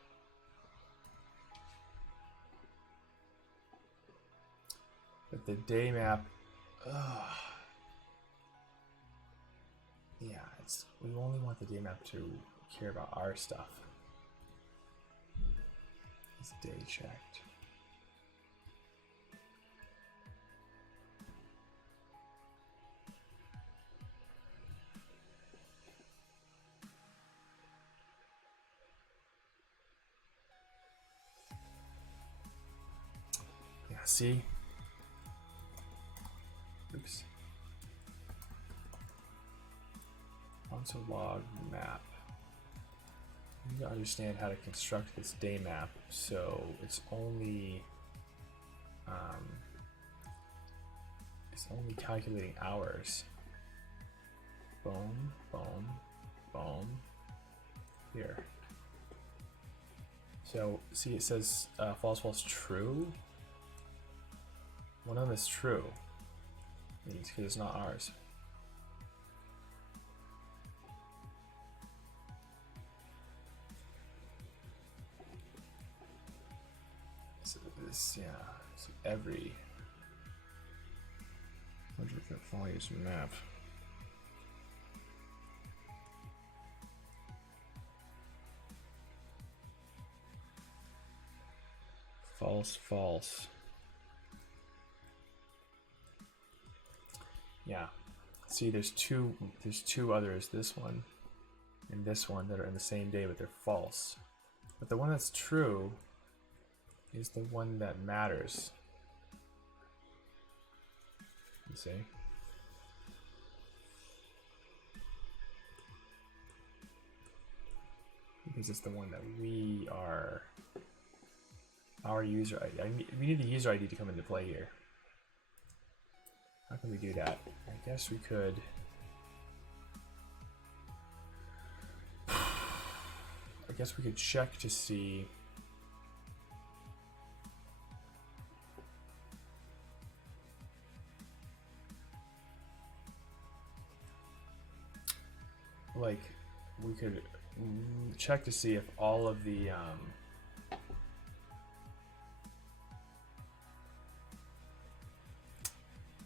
But the day map, yeah, we only want the day map to care about our stuff. It's day checked. Yeah, see? Oops. Console log map. You need to understand how to construct this day map so it's only calculating hours. Boom, boom, boom. Here. So see, it says false, false, true. One of them is true. Because it's not ours. yeah, so every 100 values map. False, false. Yeah. See, there's two others, this one and this one, that are in the same day, but they're false. But the one that's true is the one that matters. You see? Because it's the one that we are, our user ID. We need the user ID to come into play here. How can we do that? I guess we could. I guess we could check to see like we could check to see if all of the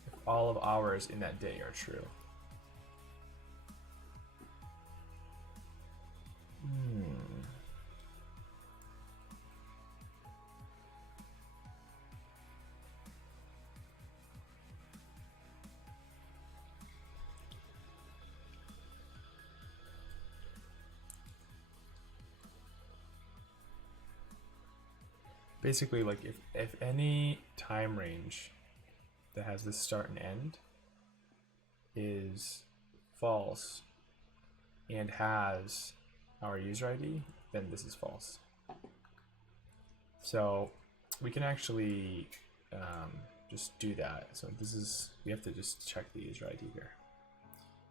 if all of hours in that day are true. Basically, like if any time range that has this start and end is false and has our user ID, then this is false. So we can actually just do that. So this is, we have to just check the user ID here.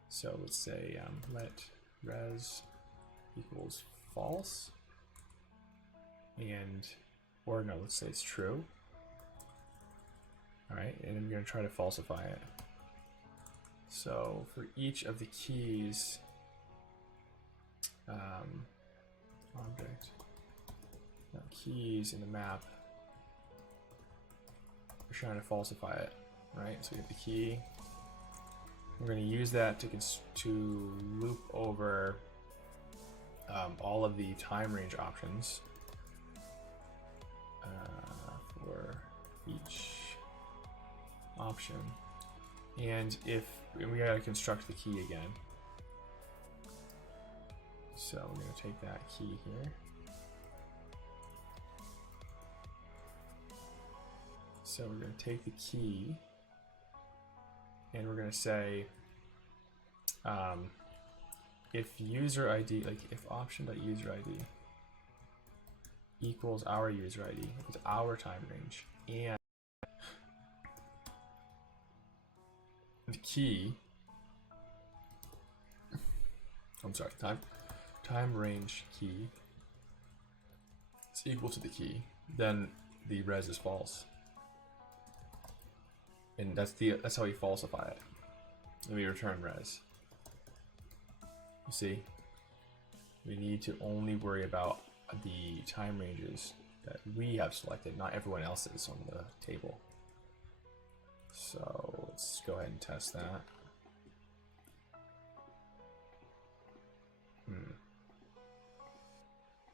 So let's say let res equals false, and or no, let's say it's true. All right, and I'm going to try to falsify it. So for each of the keys, object, keys in the map, we're trying to falsify it, right? So we have the key. We're going to use that to loop over all of the time range options for each option. And we gotta construct the key again. So we're gonna take that key here. So we're gonna take the key and we're gonna say if user ID, like if option.user_ID equals our user ID, equals our time range, and the key, I'm sorry, time range key is equal to the key, then the res is false. And that's how we falsify it. And we return res. You see? We need to only worry about the time ranges that we have selected, not everyone else's on the table. So let's go ahead and test that.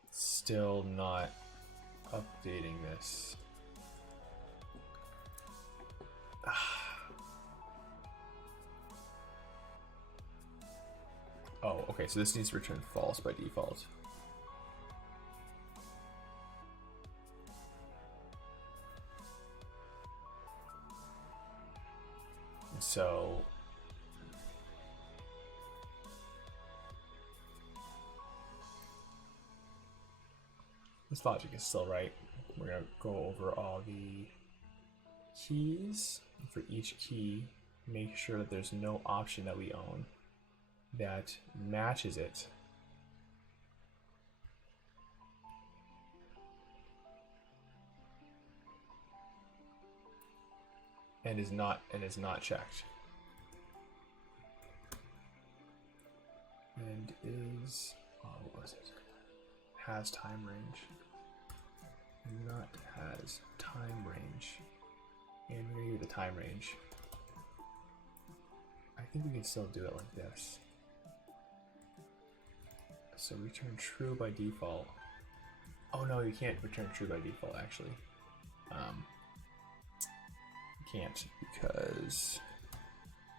Still not updating this. Oh, okay, so this needs to return false by default. So this logic is still right. We're going to go over all the keys. For each key, make sure that there's no option that we own that matches it. And is not checked. And is, what was it? Has time range. not has time range. And we're gonna give it the time range. I think we can still do it like this. So return true by default. Oh no, you can't return true by default actually. You can't because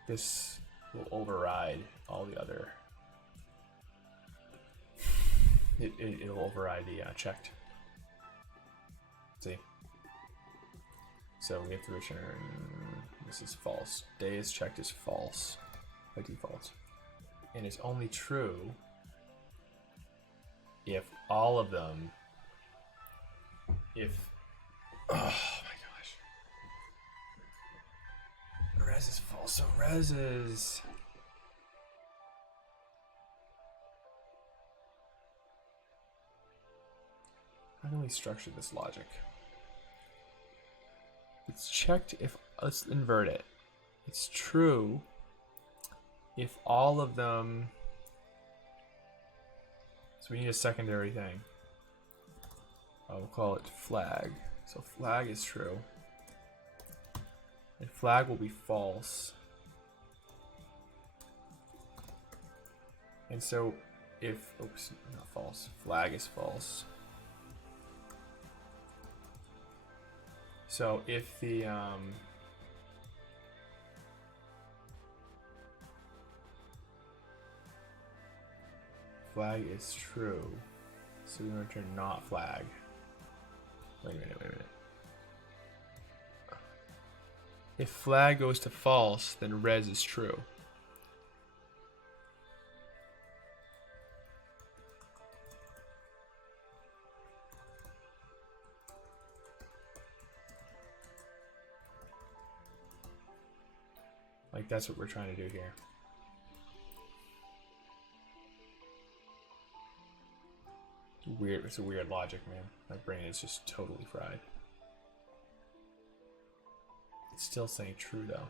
this will override all the other. It'll override the checked. See? So we have to return, this is false. Day is checked is false by default. And it's only true if all of them, oh my gosh. Res is false, so res is, how can we structure this logic? It's checked if, let's invert it. It's true if all of them, so we need a secondary thing. We'll call it flag. So flag is true. And flag will be false. And so if, oops, not false, flag is false. So if the flag is true, so we're going to return not flag. Wait a minute. If flag goes to false, then res is true. Like that's what we're trying to do here. Weird, it's a weird logic, man. My brain is just totally fried. It's still saying true though.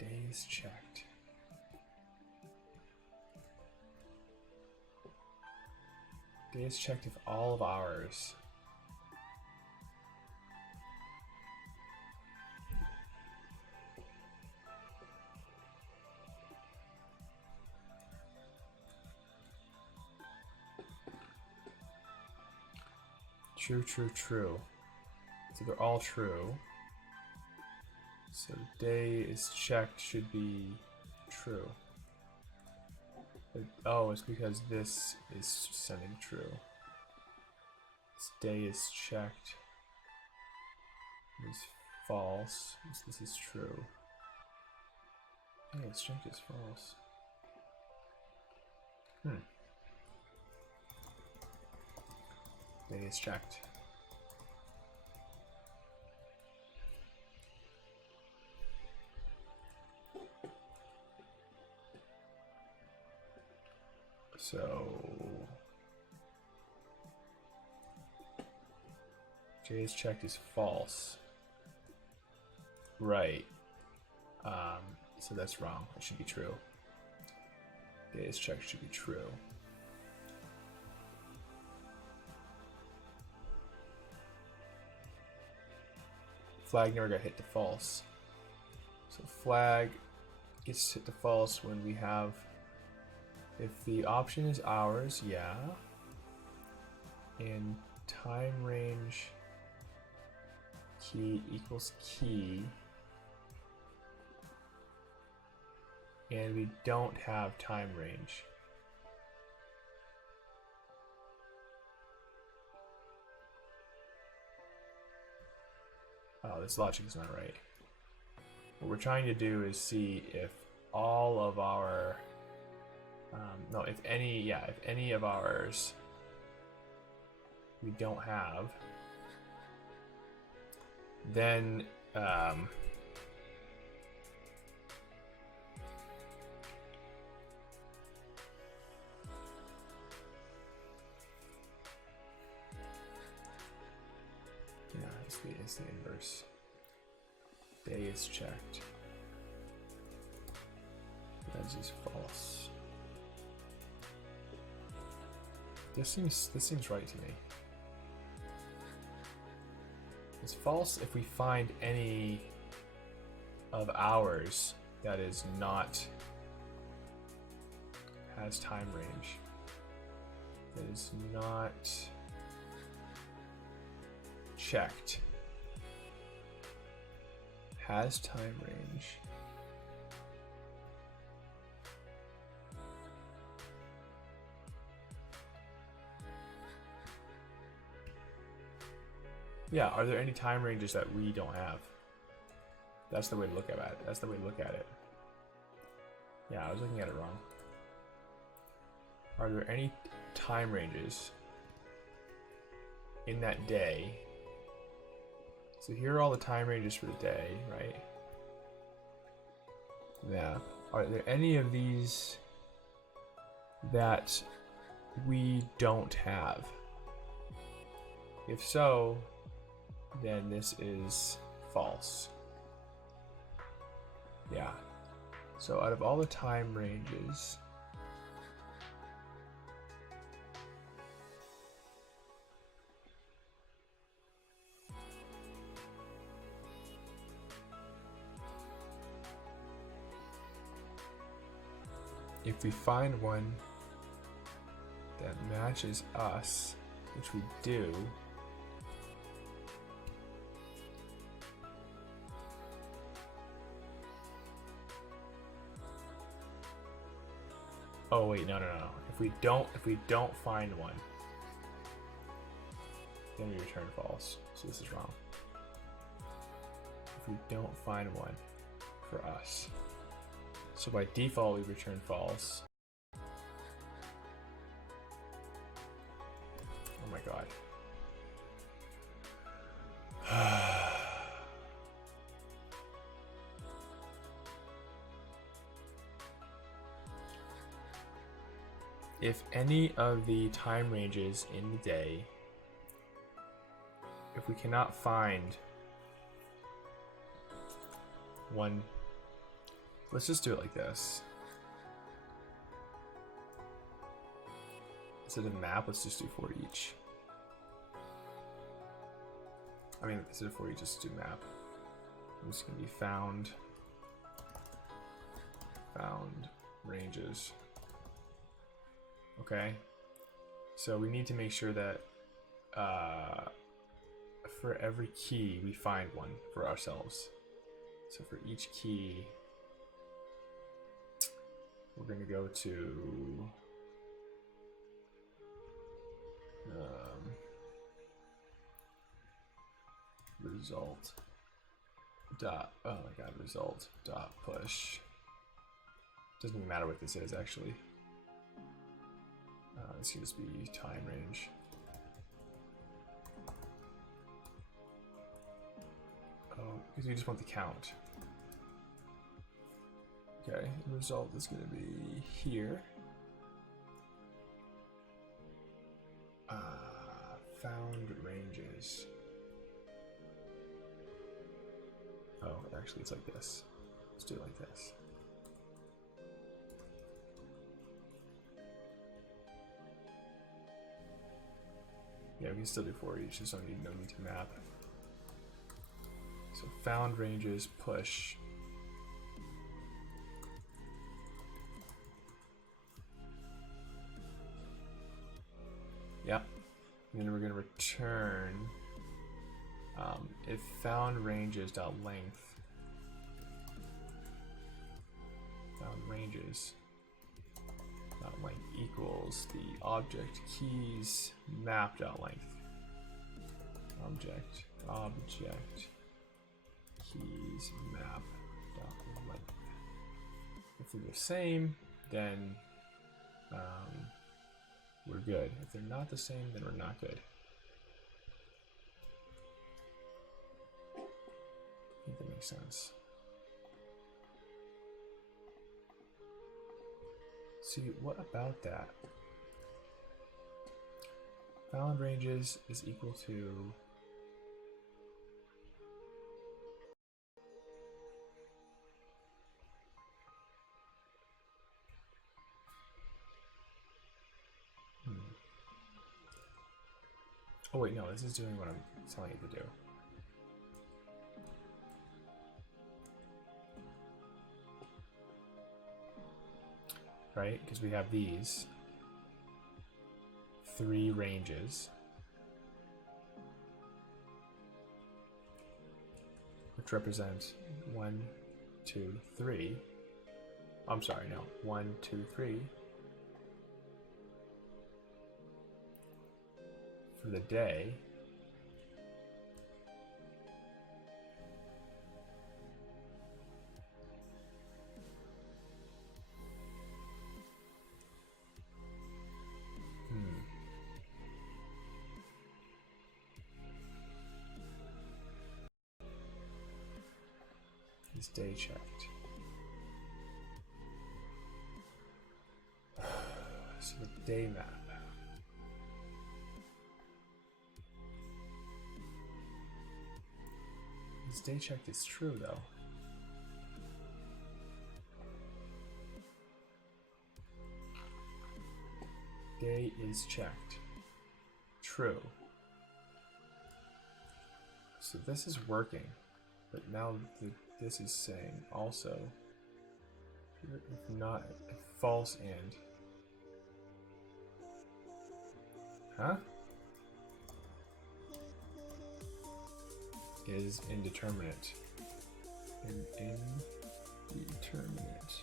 Days checked. Days checked if all of ours. True. So they're all true. So day is checked should be true. But, oh, it's because this is sending true. This day is checked is false. This is true. Yeah, it's checked is false. Day is checked. So J is checked is false. Right. So that's wrong. It should be true. Day is checked should be true. Flag never got hit to false. So flag gets hit to false when we have, if the option is ours, yeah. And time range key equals key. And we don't have time range. Oh, this logic is not right. What we're trying to do is see if all of our, if any of ours we don't have, then it's the inverse. Day is checked. This is false. This seems right to me. It's false if we find any of ours that is not has time range. That is not checked. Has time range. Yeah, are there any time ranges that we don't have? That's the way to look at it. That's the way to look at it. Yeah, I was looking at it wrong. Are there any time ranges in that day? So here are all the time ranges for the day, right? Yeah. Are there any of these that we don't have? If so, then this is false. Yeah. So out of all the time ranges, if we find one that matches us, which we do, oh wait, no. If we don't find one, then we return false. So this is wrong. If we don't find one for us. So by default we return false. Oh my god. If any of the time ranges in the day, if we cannot find one, let's just do it like this. Instead of map, let's just do for each. I mean, instead of for each, just do map. I'm just gonna be found ranges. Okay, so we need to make sure that for every key we find one for ourselves. So for each key, we're going to go to result dot, oh my god, result dot push. Doesn't even matter what this is actually. This can just be time range. Oh, because we just want the count. Okay, the result is going to be here. Found ranges. Oh, actually it's like this. Let's do it like this. Yeah, we can still do for each, just no need to map. So found ranges push. Yep. And then we're going to return if found ranges dot length. Found ranges dot length equals the object keys map dot length. Object keys map dot length. If they're the same, then we're good. If they're not the same, then we're not good. I think that makes sense. See, what about that? Found ranges is equal to Oh wait, no, this is doing what I'm telling it to do. Right? Because we have these 3 ranges, which represent 1, 2, 3. I'm sorry, no. 1, 2, 3 for the day. Is day checked. So the day map. This day checked is true though. Day is checked. True. So this is working, but now this is saying also, if not, false and. Huh? Is indeterminate. Indeterminate.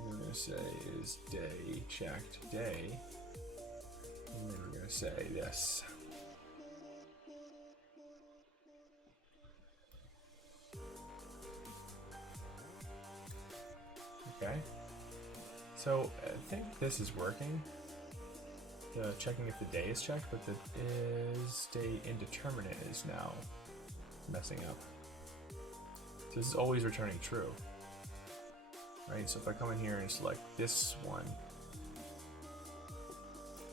We're going to say is day checked day. And then we're going to say this. Okay. So I think this is working. Checking if the day is checked, but the is day indeterminate is now messing up. So this is always returning true. Right, so if I come in here and select this one,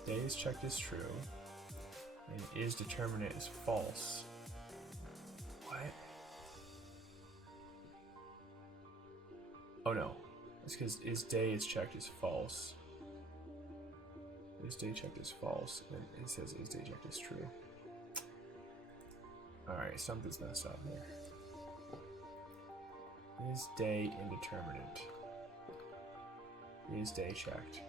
day is checked is true, and is determinate is false. What? Oh no, it's because is day is checked is false. Is day checked is false, and it says is day checked is true. Alright, something's messed up here. Is day indeterminate? Is day checked?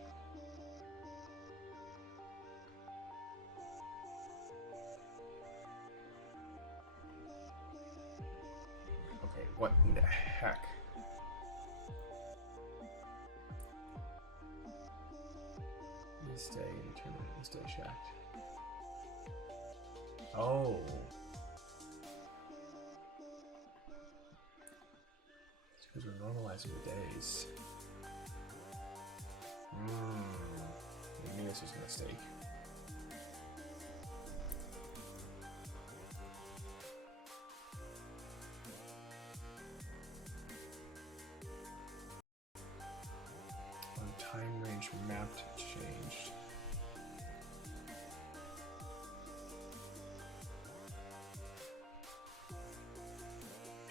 Okay, what in the heck? Is day indeterminate? Is day checked? Oh. It's because we're normalizing the days. I knew this was a mistake. On time range mapped changed.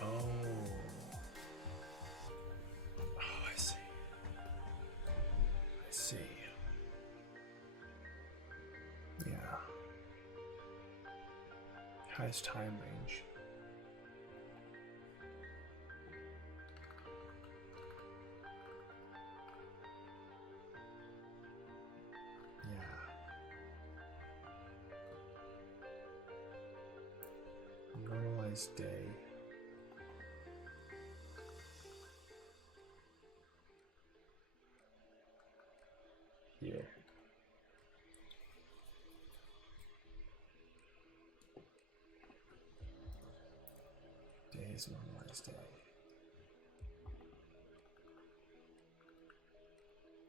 Oh. Oh, I see. I see. Yeah. Highest time range. Yeah. Normalized day. Here. Day is normalized day.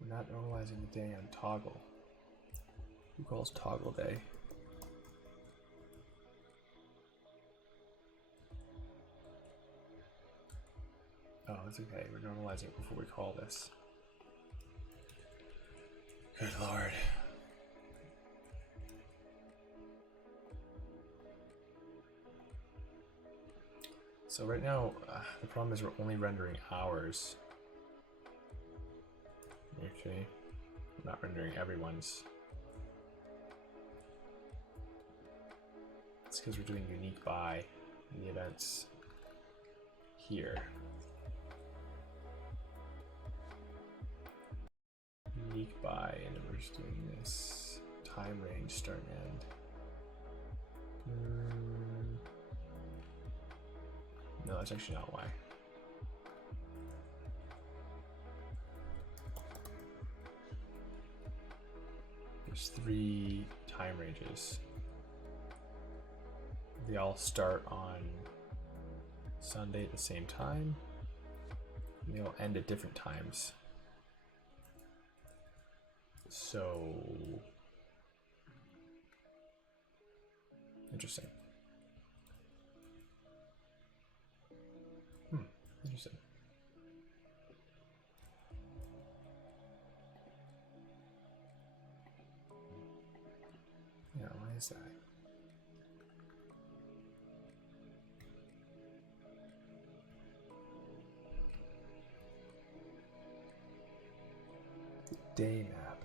We're not normalizing the day on toggle. Who calls toggle day? Oh, it's okay. We're normalizing it before we call this. Good Lord. So right now, the problem is we're only rendering hours. Okay. We're not rendering everyone's. It's because we're doing unique by in the events here. Unique by, and then we're just doing this time range start and end. No, that's actually not why. There's 3 time ranges. They all start on Sunday at the same time. And they all end at different times. So interesting. Interesting. Yeah, why is that? Day map.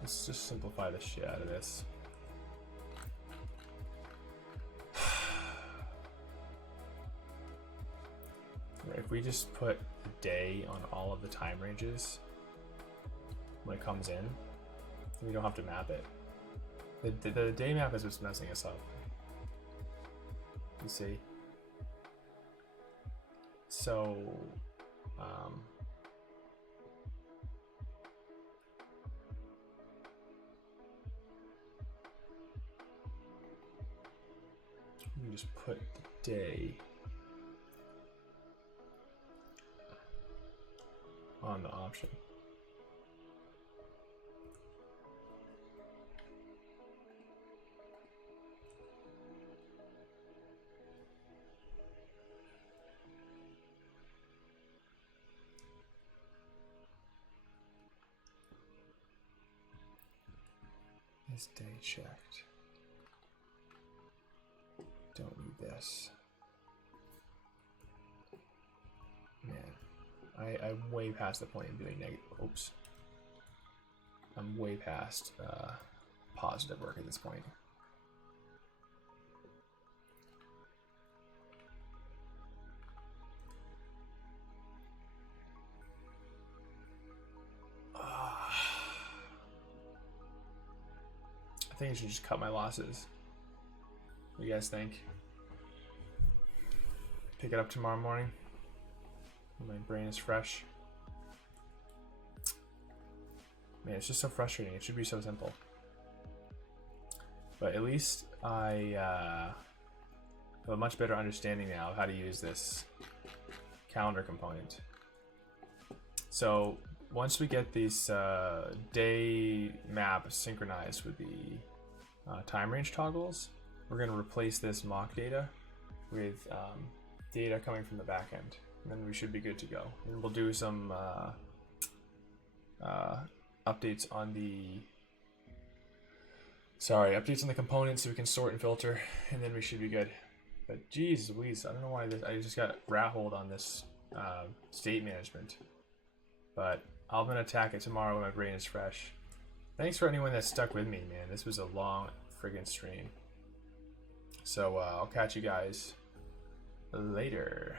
Let's just simplify the shit out of this. If we just put the day on all of the time ranges when it comes in, we don't have to map it. The day map is what's messing us up. You see? So, we just put the day on the option. Is day checked? Don't need this. Man, I'm way past the point of doing negative. Oops. I'm way past positive work at this point. I think I should just cut my losses. What do you guys think? Pick it up tomorrow morning when my brain is fresh. Man, it's just so frustrating. It should be so simple. But at least I have a much better understanding now of how to use this calendar component. So once we get these day map synchronized with the time range toggles, we're going to replace this mock data with data coming from the back end, and then we should be good to go. And we'll do some updates on the components so we can sort and filter, and then we should be good. But geez Louise, I don't know why I just got rat-holed on this state management. But I'm gonna attack it tomorrow when my brain is fresh. Thanks for anyone that stuck with me, man. This was a long friggin' stream. So I'll catch you guys later.